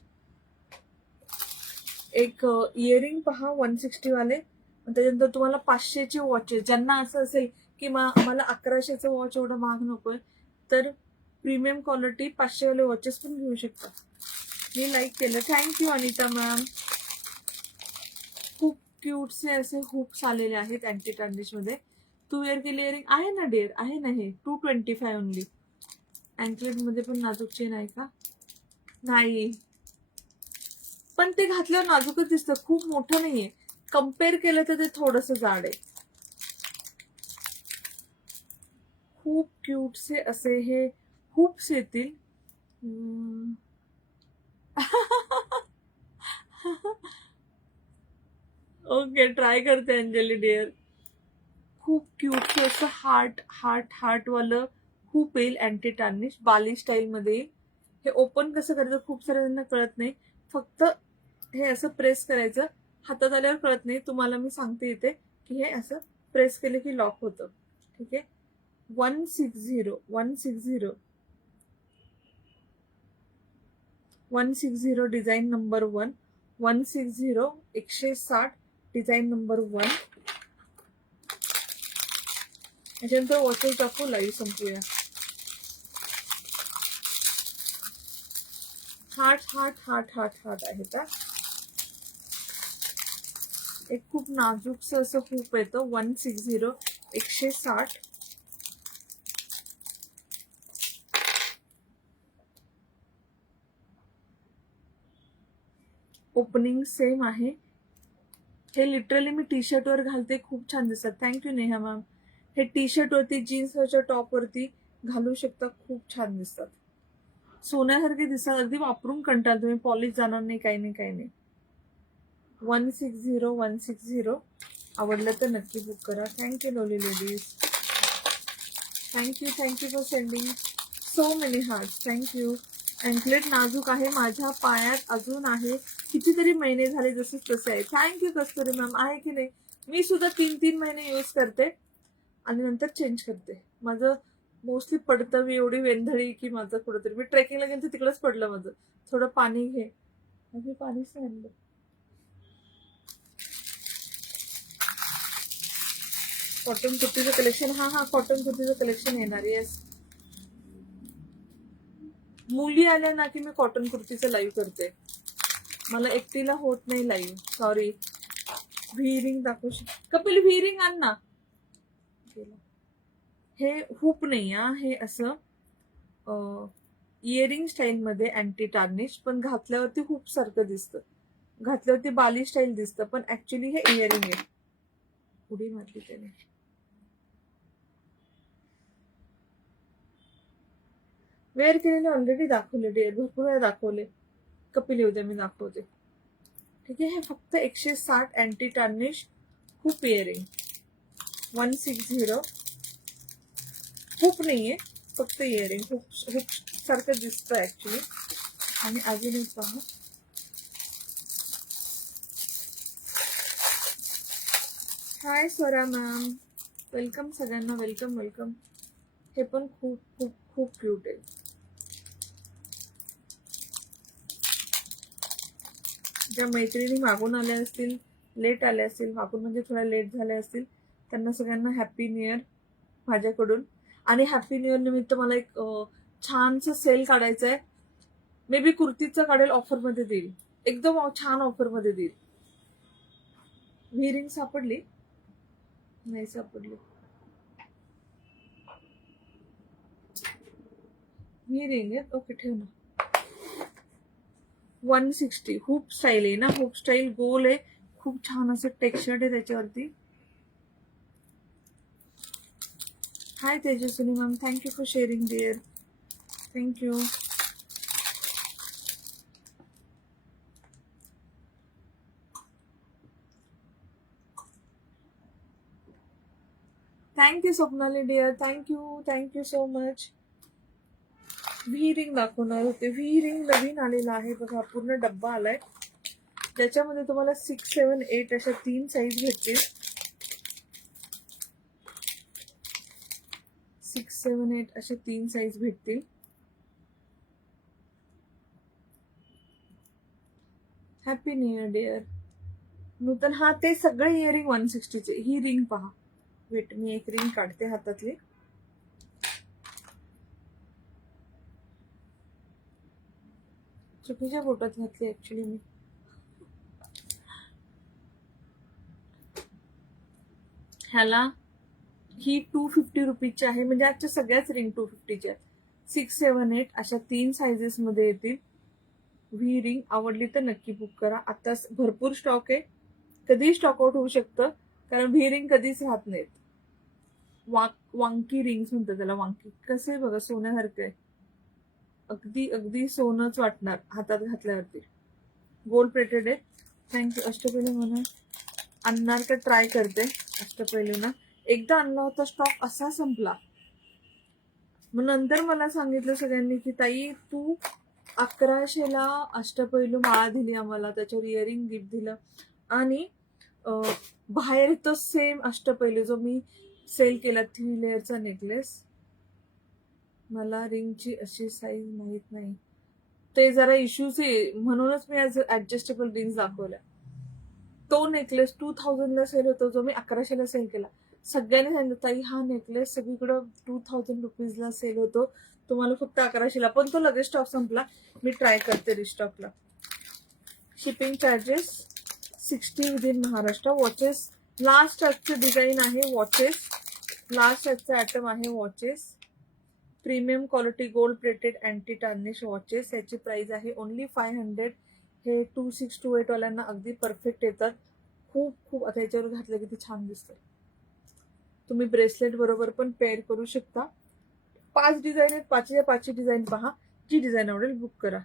एक इयरिंग पहा 160 वाले. त्याच्यानंतर तुम्हाला 500ची वॉचेस, ज्यांना असं असेल की मला 1100चं वॉच एवढं महाग नकोय, तर प्रीमियम क्वालिटी 500 वाले वॉचेस पण घेऊ शकता. मी लाईक केलं, थँक्यू अनिता मॅम. खूप क्यूटचे असे हुप्स आलेले आहेत अँटी टार्निश मध्ये. 2 इयर केली इयरिंग आहे ना डिअर, आहे ना. हे 225 ओनली. अँकलेट मध्ये पण नाजूक चेन आहे का? नाही, पण ते घातल्यावर नाजूकच दिसतं, खूप मोठं नाहीये. कम्पेअर केलं तर ते थोडंसं जाड आहे. खूप क्यूटचे असे हे हुप्स येतील. ओके, ट्राय करते अंजली डिअर. खूप क्यूटचे असं हार्ट वालं खूप येईल अँटी टार्निश, बाली स्टाईल मध्ये येईल. हे ओपन कसं करायचं खूप साऱ्यांना कळत नाही. फक्त हे असं प्रेस करायचं, हातात आल्यावर कळत नाही. तुम्हाला मी सांगते इथे की हे असं प्रेस केलं की लॉक होतं. ठीक आहे, 160 160 160 डिझाईन नंबर 1, 160 160 डिझाईन नंबर 1. याच्यानंतर वॉचेस दाखवू, लाईव्ह संपूया. हार्ट आहे का? एक खूप नाजूकस असं खूप येतं 160 160. ओपनिंग सेम आहे. हे लिटरली मी टी शर्ट वर घालते, खूप छान दिसतात. Thank you Neha ma'am. हे टी शर्ट वरती, जीन्सवरच्या टॉप वरती घालू शकता, खूप छान दिसतात, सोन्यासारखे दिसतात. अगदी वापरून कंटाळ तुम्ही, पॉलिश जाणार नाही, काही नाही काही नाही. 160 160. आवडलं तर नक्की बुक करा. Thank you lovely ladies, thank you for sending so many heart, thank you. Anklet नाजूक आहे, माझ्या पायात अजून आहे, कितीतरी महिने झाले जसे तसे आहे. थँक्यू कस्तुरी मॅम. आहे की नाही, मी सुद्धा 3 महिने यूज करते आणि नंतर चेंज करते. माझं मोस्टली पडतं, मी एवढी वेंधळी की माझं कुठंतरी, मी ट्रेकिंगला गेलं तर तिकडंच पडलं माझं. थोडं पाणी घे, मी पाणीच नाही आणलं. कॉटन कुर्तीचं कलेक्शन, हा कॉटन कुर्तीचं कलेक्शन येणार. येस, मुली आल्या ना की मी कॉटन कुर्तीचं लाईव्ह करते, मला एकटीला होत नाही लाईव्ह, सॉरी. व्हीरिंग दाखवू कपिल, व्हीरिंग आण ना. हे हुप नाही, हे असं इयरिंग स्टाईल मध्ये अँटी टार्निश, पण घातल्यावरती हुप सारखं दिसतं, घातल्यावरती बाली स्टाईल दिसतं, पण ऍक्च्युली हे इयरिंग आहे. उडी मारली त्याने. वेअर केलेले ऑलरेडी दाखवले डिअर, भरपूर वेळा दाखवले. कपिल येऊ द्या, मी दाखवते. ठीक आहे, हे फक्त 160 अँटी टार्निश खूप इयरिंग 160. खूप नाहीये, फक्त इयरिंग, खूप सारखं दिसतं ऍक्च्युली. आणि अजून एक पहा, हाय स्वरा मॅम, वेलकम सगळ्यांना, वेलकम वेलकम. हे पण खूप खूप खूप क्यूट आहे. ज्या मैत्रिणी मागून आल्या असतील, लेट आल्या असतील, मागून म्हणजे थोड्या लेट झाल्या असतील, त्यांना सगळ्यांना हॅपी न्यू इयर माझ्याकडून. आणि हॅपी न्यू इयर निमित्त मला एक छानसं सेल काढायचं आहे. मे बी कुर्तीचं काढेल, ऑफर मध्ये देईल, एकदम छान ऑफर मध्ये देईल. व्ही रिंग सापडली नाही? सापडली व्ही रिंग आहे. ओके, ठेव ना. 160 हुप स्टाईल आहे ना, हुप स्टाईल गोल आहे, खूप छान असं टेक्स्चर्ड आहे त्याच्यावरती. Hi Tejaswini ma'am, thank you for sharing dear, thank you. Thank you Swapnali dear, thank you so much. V ring दाखवणार होते. व्ही रिंग नवीन आलेला आहे बघा, पूर्ण डब्बा आलाय. त्याच्यामध्ये तुम्हाला 6, 7, 8 अशा 3 साईज भेटतील. 6, 7, 8 अशा 3 साईज भेटतील. हॅपी न्यू इयर डिअर नूतन. हा, ते सगळे इयरिंग 160चे. ही रिंग पहा. वेट, मी एक रिंग काढते हातातली. चुकीच्या बोटात घातली ऍक्च्युली मी. ह्याला ही 250 रुपीजची आहे, म्हणजे आजच्या सगळ्याच रिंग 250च्या आहेत. 6, 7, 8 अशा 3 साईजेस मध्ये येतील. व्ही रिंग आवडली तर नक्की बुक करा. आता भरपूर स्टॉक आहे, कधीही स्टॉक आउट होऊ शकतं, कारण व्ही रिंग कधीच राहत नाहीत. वांकी रिंग्स म्हणतात त्याला. वांकी कसे बघा, सोन्यासारखं आहे, अगदी अगदी सोनच वाटणार हातात घातल्यावरती. गोल्ड प्लेटेड आहे. थँक्यू. अष्टपैलू म्हणून आणणार का ट्राय करते. अष्टपैलू ना एकदा आणला होता, स्टॉक असा संपला. मग नंतर मला सांगितलं सगळ्यांनी की ताई तू 1100ला अष्टपैलू माळा दिली आम्हाला, त्याच्यावर इयरिंग गिफ्ट दिलं, आणि बाहेर तो सेम अष्टपैलू जो मी सेल केला 3 लेअरचा नेकलेस. मला रिंगची अशी साईज माहित नाही, ते जरा इश्यूज आहे, म्हणूनच मी आज ऍडजस्टेबल रिंग्स दाखवल्या. तो नेकलेस 2000ला सेल होतो, जो मी 1100ला सेल केला. सगळ्यांनी सांगितलं ताई हा नेकलेस सगळीकडं 2000 रुपीजला सेल होतो, तुम्हाला फक्त 1100ला. पण तो लगेच स्टॉक संपला. मी ट्राय करते रिस्टॉकला. Shipping charges 60 within Maharashtra. Watches last आजचं डिझाईन आहे. वॉचेस लास्ट आजचं आयटम आहे. Watches premium quality gold plated anti tarnish watches. याची प्राइस आहे ओनली 500. हे 2628 वाल्यांना अगदी परफेक्ट येतात. खूप खूप आता याच्यावर घातलं किती छान दिसतं. तुम्ही ब्रेसलेट बरोबर पण पेअर करू शकता. 5 डिझाईन आहेत, 5च्या 5ची डिझाईन पहा, जी डिझाईन आवडेल बुक करा.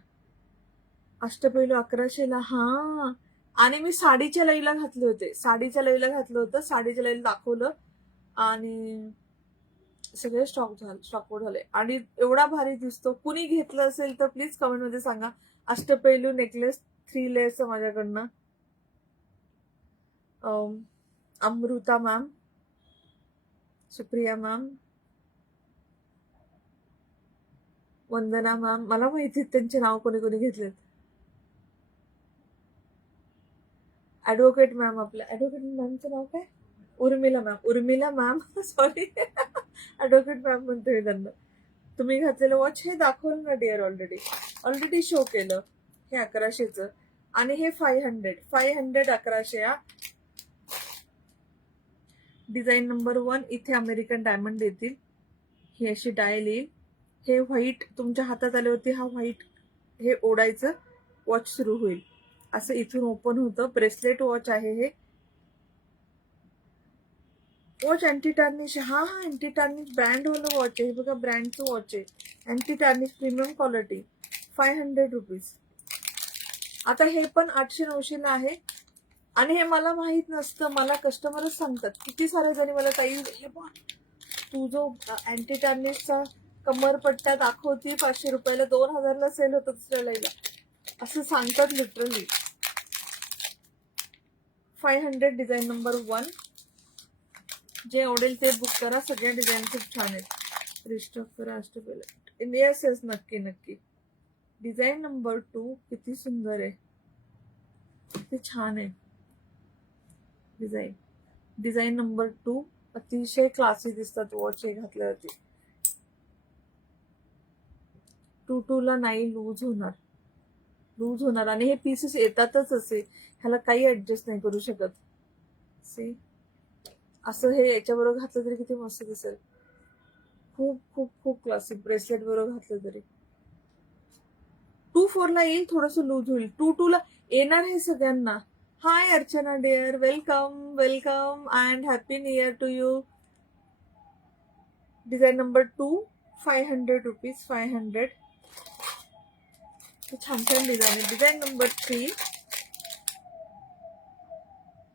अष्टपैलू 1100ला. हा, आणि मी साडीच्या लईला घातले होते, साडीच्या लईला दाखवलं, आणि सगळे स्टॉक आउट झाले. आणि एवढा भारी दिसतो. कुणी घेतलं असेल तर प्लीज कमेंट मध्ये सांगा. अष्टपैलू नेकलेस 3 लेअर्स माझ्याकडनं. अमृता मॅम, सुप्रिया मॅम, वंदना मॅम, मला माहिती त्यांचे नाव कोणी कोणी घेतलेत. ऍडव्होकेट मॅम, आपल्या ऍडव्होकेट मॅमचं नाव काय? Urmila ma'am sorry advocate ma'am म्हणते मी त्यांना. तुम्ही घातलेलं वॉच हे दाखवलं ना डिअर, ऑलरेडी शो केलं. हे 1100चं, आणि हे 500 1100. हा डिझाईन नंबर 1. इथे अमेरिकन डायमंड येतील, ही अशी डायल येईल. हे व्हाईट तुमच्या हातात आल्यावरती हा व्हाईट हे ओढायचं, वॉच सुरू होईल. असं इथून ओपन होतं. ब्रेसलेट वॉच आहे हे. Watch anti tarnish. हा अँटी टार्निश ब्रँड वाला वॉच आहे बघा, ब्रँडचं वॉच आहे. Anti tarnish premium quality, 500 rupees. आता हे पण 800-900ला आहे. आणि हे मला माहित नसतं, मला कस्टमरच सांगतात. किती सारे जणी मला ताई तू जो अँटी टार्निशचा कमरपट्ट्या दाखवती 500 रुपयाला, 2000ला सेल होतं दुसऱ्या लाईला, असं सांगतात लिटरली. 500 design number 1. जे आवडेल ते बुक करा. सगळ्या डिझाईन खूप छान आहेत. रिस्टॉक करा अष्टपैलू. येस येस, नक्की नक्की. डिझाईन नंबर 2 किती सुंदर आहे, किती छान आहे डिझाईन नंबर 2. अतिशय क्लासी दिसतात वॉच हे घातल्यावरती. 22ला नाही लूज होणार. लूज होणार आणि हे पीसेस येतातच असे, ह्याला काही ऍडजस्ट नाही करू शकत. सी असं हे याच्याबरोबर घातलं तरी किती मस्त दिसेल. खूप खूप खूप क्लासिक ब्रेसलेट बरोबर घातलं तरी. 2-4 ला येईल, थोडस लूज होईल. 2-2 ला येणार हे सगळ्यांना. Hi Archana dear, welcome welcome and happy new year to you. Design number 2 500 rupees 500. छान छान डिझाईन आहे. डिझाईन नंबर 3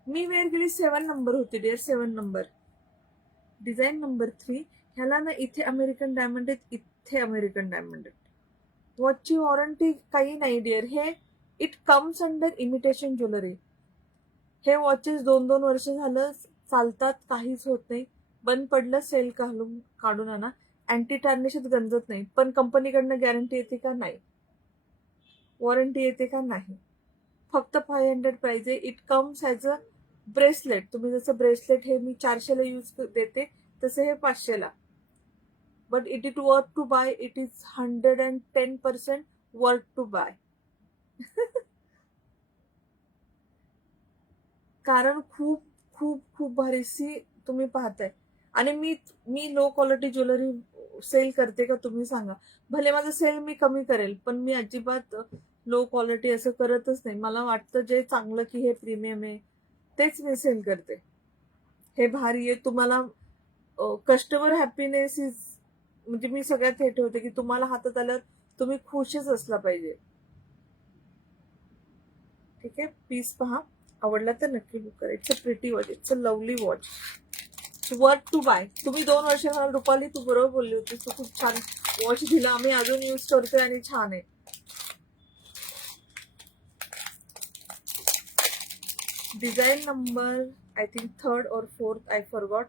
मी वेअर केली 7 नंबर होती डिअर, 7 नंबर. डिझाईन नंबर 3 ह्याला ना इथे अमेरिकन डायमंड आहेत, इथे अमेरिकन डायमंड आहेत. वॉचची वॉरंटी काही नाही डिअर. हे it comes under imitation jewellery. हे वॉचेस 2-2 वर्ष झालं चालतात, काहीच होत नाही. बंद पडलं सेल काढून आणा. अँटी टार्निशच गंजत नाही. पण कंपनीकडनं गॅरंटी येते का? नाही. वॉरंटी येते का? नाही. फक्त 500 प्राइस आहे. It comes as a bracelet. तुम्ही जसं ब्रेसलेट हे मी 400 ला यूज देते तसं हे 500 ला. But it is worth to buy. It is 110% worth to buy. कारण खूप खूप खूप भारीशी तुम्ही पाहताय. आणि मी लो क्वालिटी ज्वेलरी सेल करते का तुम्ही सांगा? भले माझं सेल मी कमी करेल, पण मी अजिबात लो क्वालिटी असं करतच नाही. मला वाटतं जे चांगलं की हे प्रीमियम आहे तेच मी सेल करते. हे भारी आहे. तुम्हाला कस्टमर हॅपीनेस इज, म्हणजे मी सगळ्यात हे ठेवते की तुम्हाला हातात आल्यावर तुम्ही खुशच असला पाहिजे. ठीक आहे. पीस पहा, आवडला तर नक्की बुक करा. It's a pretty watch, it's a lovely watch, worth to buy. तुम्ही 2 वर्ष रुपाली तू बरोबर बोलली होती, तू खूप छान वॉच दिला, आम्ही अजून यूज करतोय आणि छान आहे. Design number I think 3rd or 4th I forgot.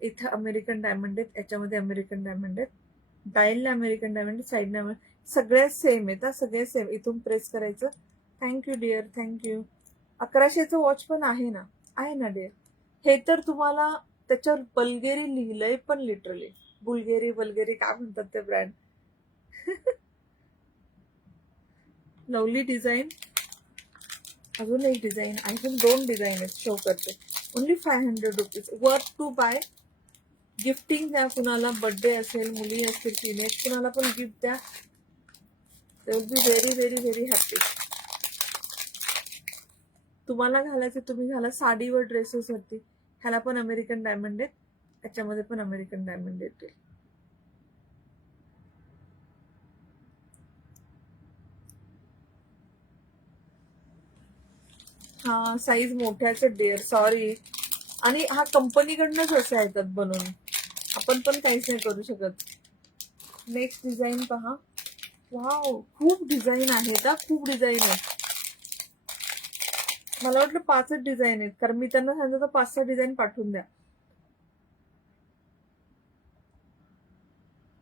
इथं अमेरिकन डायमंड आहेत, याच्यामध्ये अमेरिकन डायमंड आहेत, डायलला अमेरिकन डायमंड, साईडला सगळ्या सेम आहेत. सगळे सेम. इथून प्रेस करायचं. Thank you dear, thank you. 1100चं वॉच पण आहे ना? आहे ना डिअर. हे तर तुम्हाला त्याच्यावर बल्गेरी लिहिलंय, पण लिटरली बुल्गेरी बल्गेरी काय म्हणतात ते ब्रँड. Lovely design. अजून एक डिझाईन, अजून 2 डिझाईन आहेत, शो करते. Only 500 rupees, worth to buy. Gifting द्या कुणाला, बर्थडे असेल, मुली असतील, टीनेज, कुणाला पण गिफ्ट द्या. They will be very very very happy. तुम्हाला घालायचे तुम्ही घाला, साडीवर ड्रेसेस वरती. ह्याला पण अमेरिकन डायमंड आहेत, त्याच्यामध्ये पण अमेरिकन डायमंड येतील. हा साईज मोठ्याचे डिअर, सॉरी. आणि हा कंपनीकडनंच असे येतात बनवून, आपण पण काहीच नाही करू शकत. नेक्स्ट डिझाईन पहा. वाव, खूप डिझाईन आहेत. खूप डिझाईन आहेत. मला वाटलं 5च डिझाईन आहेत, कारण मी त्यांना सांगितलं 5-6 डिझाईन पाठवून द्या.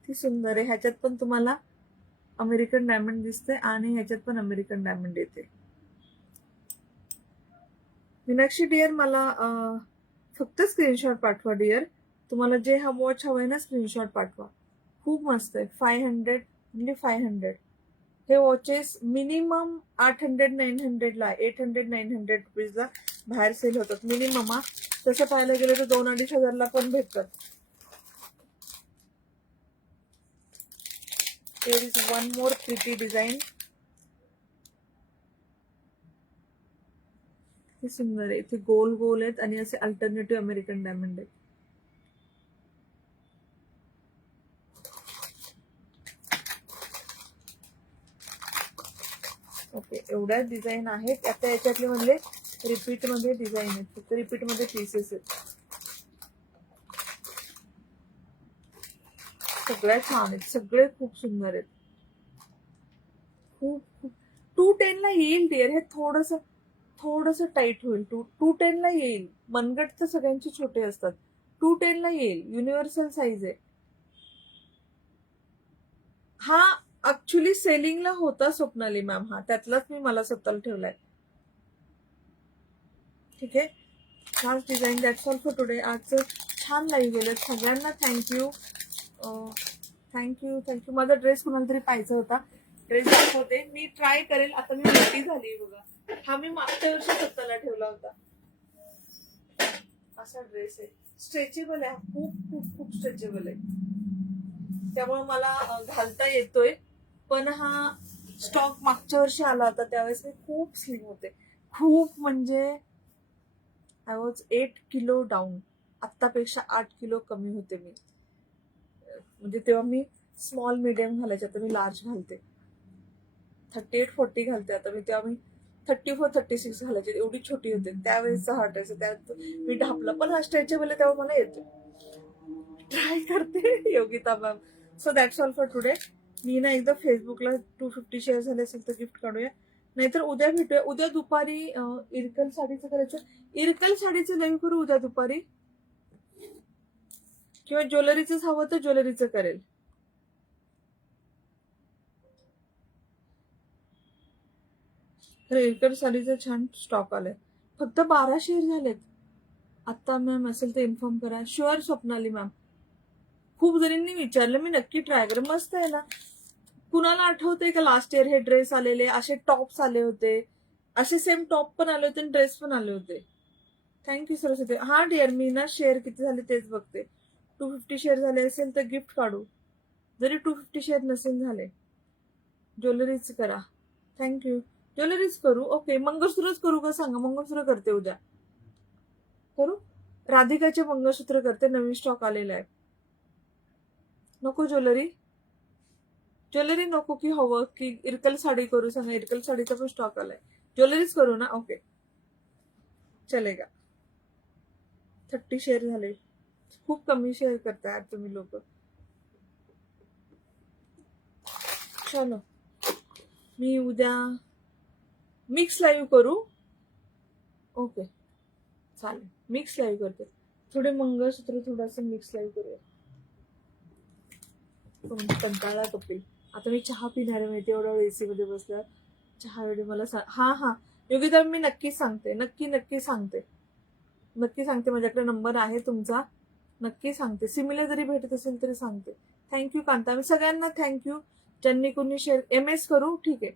ती सुंदर आहे. ह्याच्यात पण तुम्हाला अमेरिकन डायमंड दिसते आणि ह्याच्यात पण अमेरिकन डायमंड येते. मीनाक्षी डिअर, मला फक्त स्क्रीनशॉट पाठवा डिअर. तुम्हाला जे हा वॉच हवंय ना, स्क्रीनशॉट पाठवा. खूप मस्त आहे. 500, म्हणजे 500. हे वॉचेस मिनिमम 800-900 ला, 800-900 रुपीजला बाहेर सेल होतात मिनिमम. तसं पाहायला गेलं तर 2-2.5 हजारला पण भेटतात. There is one more pretty design. हे सुंदर आहे. इथे गोल गोल आहेत आणि असे अल्टरनेटिव्ह अमेरिकन डायमंड आहेत. ओके, एवढ्या डिझाईन आहेत. आता याच्यातले मधले रिपीट मध्ये डिझाईन आहेत, फक्त रिपीट मध्ये पीसेस आहेत. सगळ्या छान आहेत, सगळे खूप सुंदर आहेत. खूप खूप. 210 ला येईल डिअर. हे थोडस टाईट होईल. 210 ला येईल. मनगट तर सगळ्यांचे छोटे असतात. 210 ला येईल. युनिव्हर्सल साईज आहे हा. ऍक्च्युली सेलिंगला होता स्वप्नाली मॅम हा, त्यातलाच मी मला स्वतःला ठेवलाय. ठीक आहे. Last design. That's all for today. आजचं छान लाईव्ह गेलं. सगळ्यांना थँक्यू. थँक्यू. माझा ड्रेस कुणाला तरी पाहिजे होता, ड्रेस दाखवते. मी ट्राय करेल. आता मी मोठी झाली बघा. हा मी मागच्या वर्षी स्वतःला ठेवला होता. असा ड्रेस आहे. स्ट्रेचेबल आहे. खूप खूप खूप स्ट्रेचेबल आहे. त्यामुळे मला घालता येतोय. पण हा स्टॉक मागच्या वर्षी आला होता त्यावेळेस मी खूप स्लिम होते. खूप म्हणजे आय वॉज 8 किलो डाऊन. आत्तापेक्षा 8 किलो कमी होते मी. म्हणजे तेव्हा मी स्मॉल मीडियम घालायचे. आता मी लार्ज घालते. 38-40 घालते आता मी. तेव्हा मी 34-36 घालायचे. एवढी छोटी होते त्यावेळेसचा हा ड्रेस. त्यात मी ढापला. पण हा स्ट्रेचेबल आहे तेव्हा मला येतो. ट्राय करते Yogita ma'am. So that's all for today. मी ना एकदा फेसबुकला 250 शेअर झाले असेल तर गिफ्ट काढूया. नाहीतर उद्या भेटूया. उद्या दुपारी इरकल साडीचं करायचं. इरकल साडीचं लाईव्ह करू उद्या दुपारी. किंवा ज्वेलरीचंच हवं तर ज्वेलरीचं करेल. इरकल साडीचं छान स्टॉक आलाय. फक्त 12 शेअर झालेत. आता मॅम असेल तर इन्फॉर्म करा. Sure Swapnali ma'am. खूप जणींनी विचारलं. मी नक्की ट्राय करेन. मस्त आहे ना. कुणाला आठवतंय का लास्ट इयर हे ड्रेस आलेले, असे टॉप्स आले होते, असे सेम टॉप पण आले होते आणि ड्रेस पण आले होते. थँक्यू सरस्वती. हा डिअर, मी ना शेअर किती झाले तेच बघते. 250 शेअर झाले असेल तर गिफ्ट काढू. जरी 250 शेअर नसेल झाले, ज्वेलरीच करा. थँक्यू. ज्वेलरीच करू. ओके. मंगळसूत्रच करू का सांगा. मंगळसूत्र करते उद्या. करू. राधिकाचे मंगळसूत्र करते. नवीन स्टॉक आलेला आहे. नको ज्वेलरी. ज्वेलरी नको की हवं की इरकल साडी करू सांगा. इरकल साडीचा पण स्टॉक आलाय. ज्वेलरीच करू ना. ओके चलेगा. 30 शेअर झाले. खूप कमी शेअर करताय तुम्ही लोक. चलो मी उद्या मिक्स लाईव्ह करू. ओके चालेल. मिक्स लाईव्ह करते. थोडे मंगळसूत्र थोडासा मिक्स लाईव्ह करूया. कंटाळा कपिल. आता मी चहा पिणार आहे. माहिती एवढा वेळ एसी मध्ये बसला. चहा वेळी मला हा हा योगिता मी नक्की सांगते. नक्की सांगते. नक्की सांगते. माझ्याकडे नंबर आहे तुमचा. नक्की सांगते. सिमिलर जरी भेटत असेल तरी सांगते. थँक्यू कांता. मी सगळ्यांना थँक्यू. ज्यांनी कोणी शेअर. MS करू. ठीक आहे.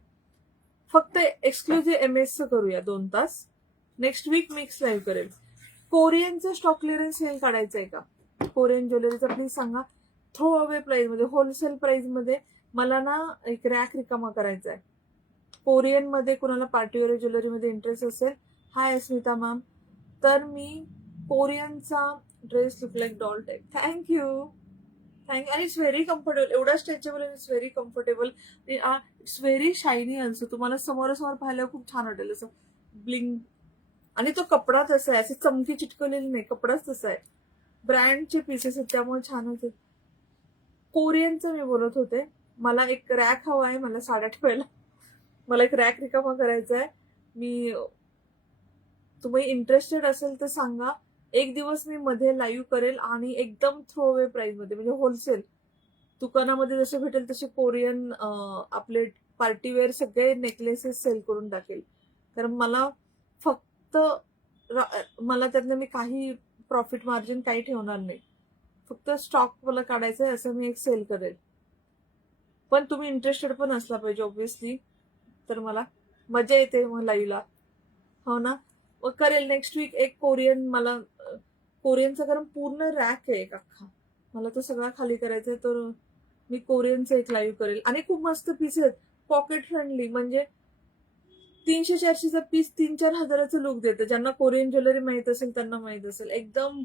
फक्त एक्सक्लुझिव्ह MS करूया 2 तास. नेक्स्ट वीक मिक्स लाईव्ह करेल. कोरियनचं स्टॉक क्लिअरन्स सेल काढायचं आहे का. कोरियन ज्वेलरीचा प्लीज सांगा. थ्रो अवे प्राइस मध्ये, होलसेल प्राइस मध्ये मला ना एक रॅक रिकामा करायचा आहे. कोरियन मध्ये कुणाला पार्टीवेअर ज्वेलरी मध्ये इंटरेस्ट असेल. Hi Asmita ma'am. तर मी कोरियनचा dress look like doll type. Thank you. आणि इट्स व्हेरी कम्फर्टेबल. एवढा स्ट्रेचेबल आणि it's very comfortable. It's very shiny also. तुम्हाला समोरासमोर पाहायला खूप छान वाटेल असं ब्लिंग. आणि तो कपडा तसा आहे. असे चमकी चिटकवलेली नाही. कपडाच तसा आहे. ब्रँडचे पीसेस आहेत त्यामुळे छानच आहे. कोरियनचं मी बोलत होते. मला एक रॅक हवा आहे. मला साड्या ठेवायला. मला एक रॅक रिकामा करायचा आहे. मी तुम्ही इंटरेस्टेड असेल तर सांगा. एक दिवस मी मध्ये लाईव्ह करेल आणि एकदम थ्रो अवे प्राइस मध्ये, म्हणजे होलसेल दुकानामध्ये जसे भेटेल तसे कोरियन आपले पार्टीवेअर सगळे नेकलेसेस सेल करून टाकेल. कारण मला फक्त मला त्यातनं मी काही प्रॉफिट मार्जिन काही ठेवणार नाही. फक्त स्टॉक मला काढायचं आहे. असं मी एक सेल करेल. पण तुम्ही इंटरेस्टेड पण असला पाहिजे ऑब्व्हियसली. तर मला मजा येते मग लाईव्हला. हो ना. मग करेल नेक्स्ट वीक एक कोरियन. मला कोरियनचा कारण पूर्ण रॅक आहे एक अख्खा. मला तो सगळा खाली करायचा आहे. तर मी कोरियनचं एक लाईव्ह करेल. आणि खूप मस्त पीस आहेत. Pocket friendly. म्हणजे 300-400चा पीस 3-4 हजाराचं लुक देतं. ज्यांना कोरियन ज्वेलरी माहित असेल त्यांना माहित असेल. एकदम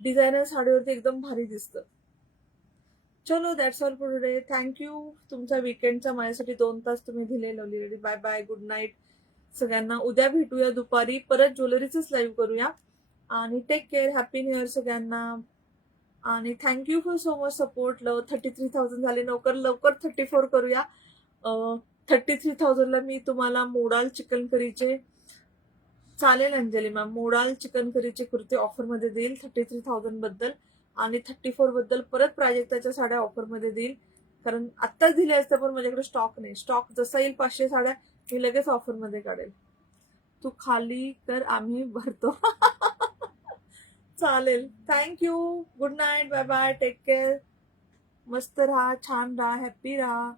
डिझायनर साडीवरती एकदम भारी दिसतं. चलो that's all for today. Thank you. तुमचा विकेंडचा माझ्यासाठी 2 तास तुम्ही दिले. Lovely ready. Bye bye. Good night सगळ्यांना. उद्या भेटूया दुपारी. परत ज्वेलरीचंच लाईव्ह करूया. आणि take care. Happy new year सगळ्यांना. आणि thank you for so much support. 33,000 झाले. लवकर 34 करूया. 33,000ला मी तुम्हाला मोडाल चिकन करीचे. चालेल अंजली मॅम. मोडाल चिकन करीचे कुर्ते ऑफरमध्ये देईल 33,000 बद्दल. आणि 34 बद्दल परत प्राजक्ताच्या साड्या ऑफरमध्ये देईल. कारण आत्ताच दिल्या असत्या पण माझ्याकडे स्टॉक नाही. स्टॉक जसा येईल 500 साड्या मी लगेच ऑफरमध्ये काढेल. तू खाली कर आम्ही भरतो. चालेल. Thank you. Good night. Bye bye. Take care. मस्त राहा. छान राहा. हॅप्पी राहा.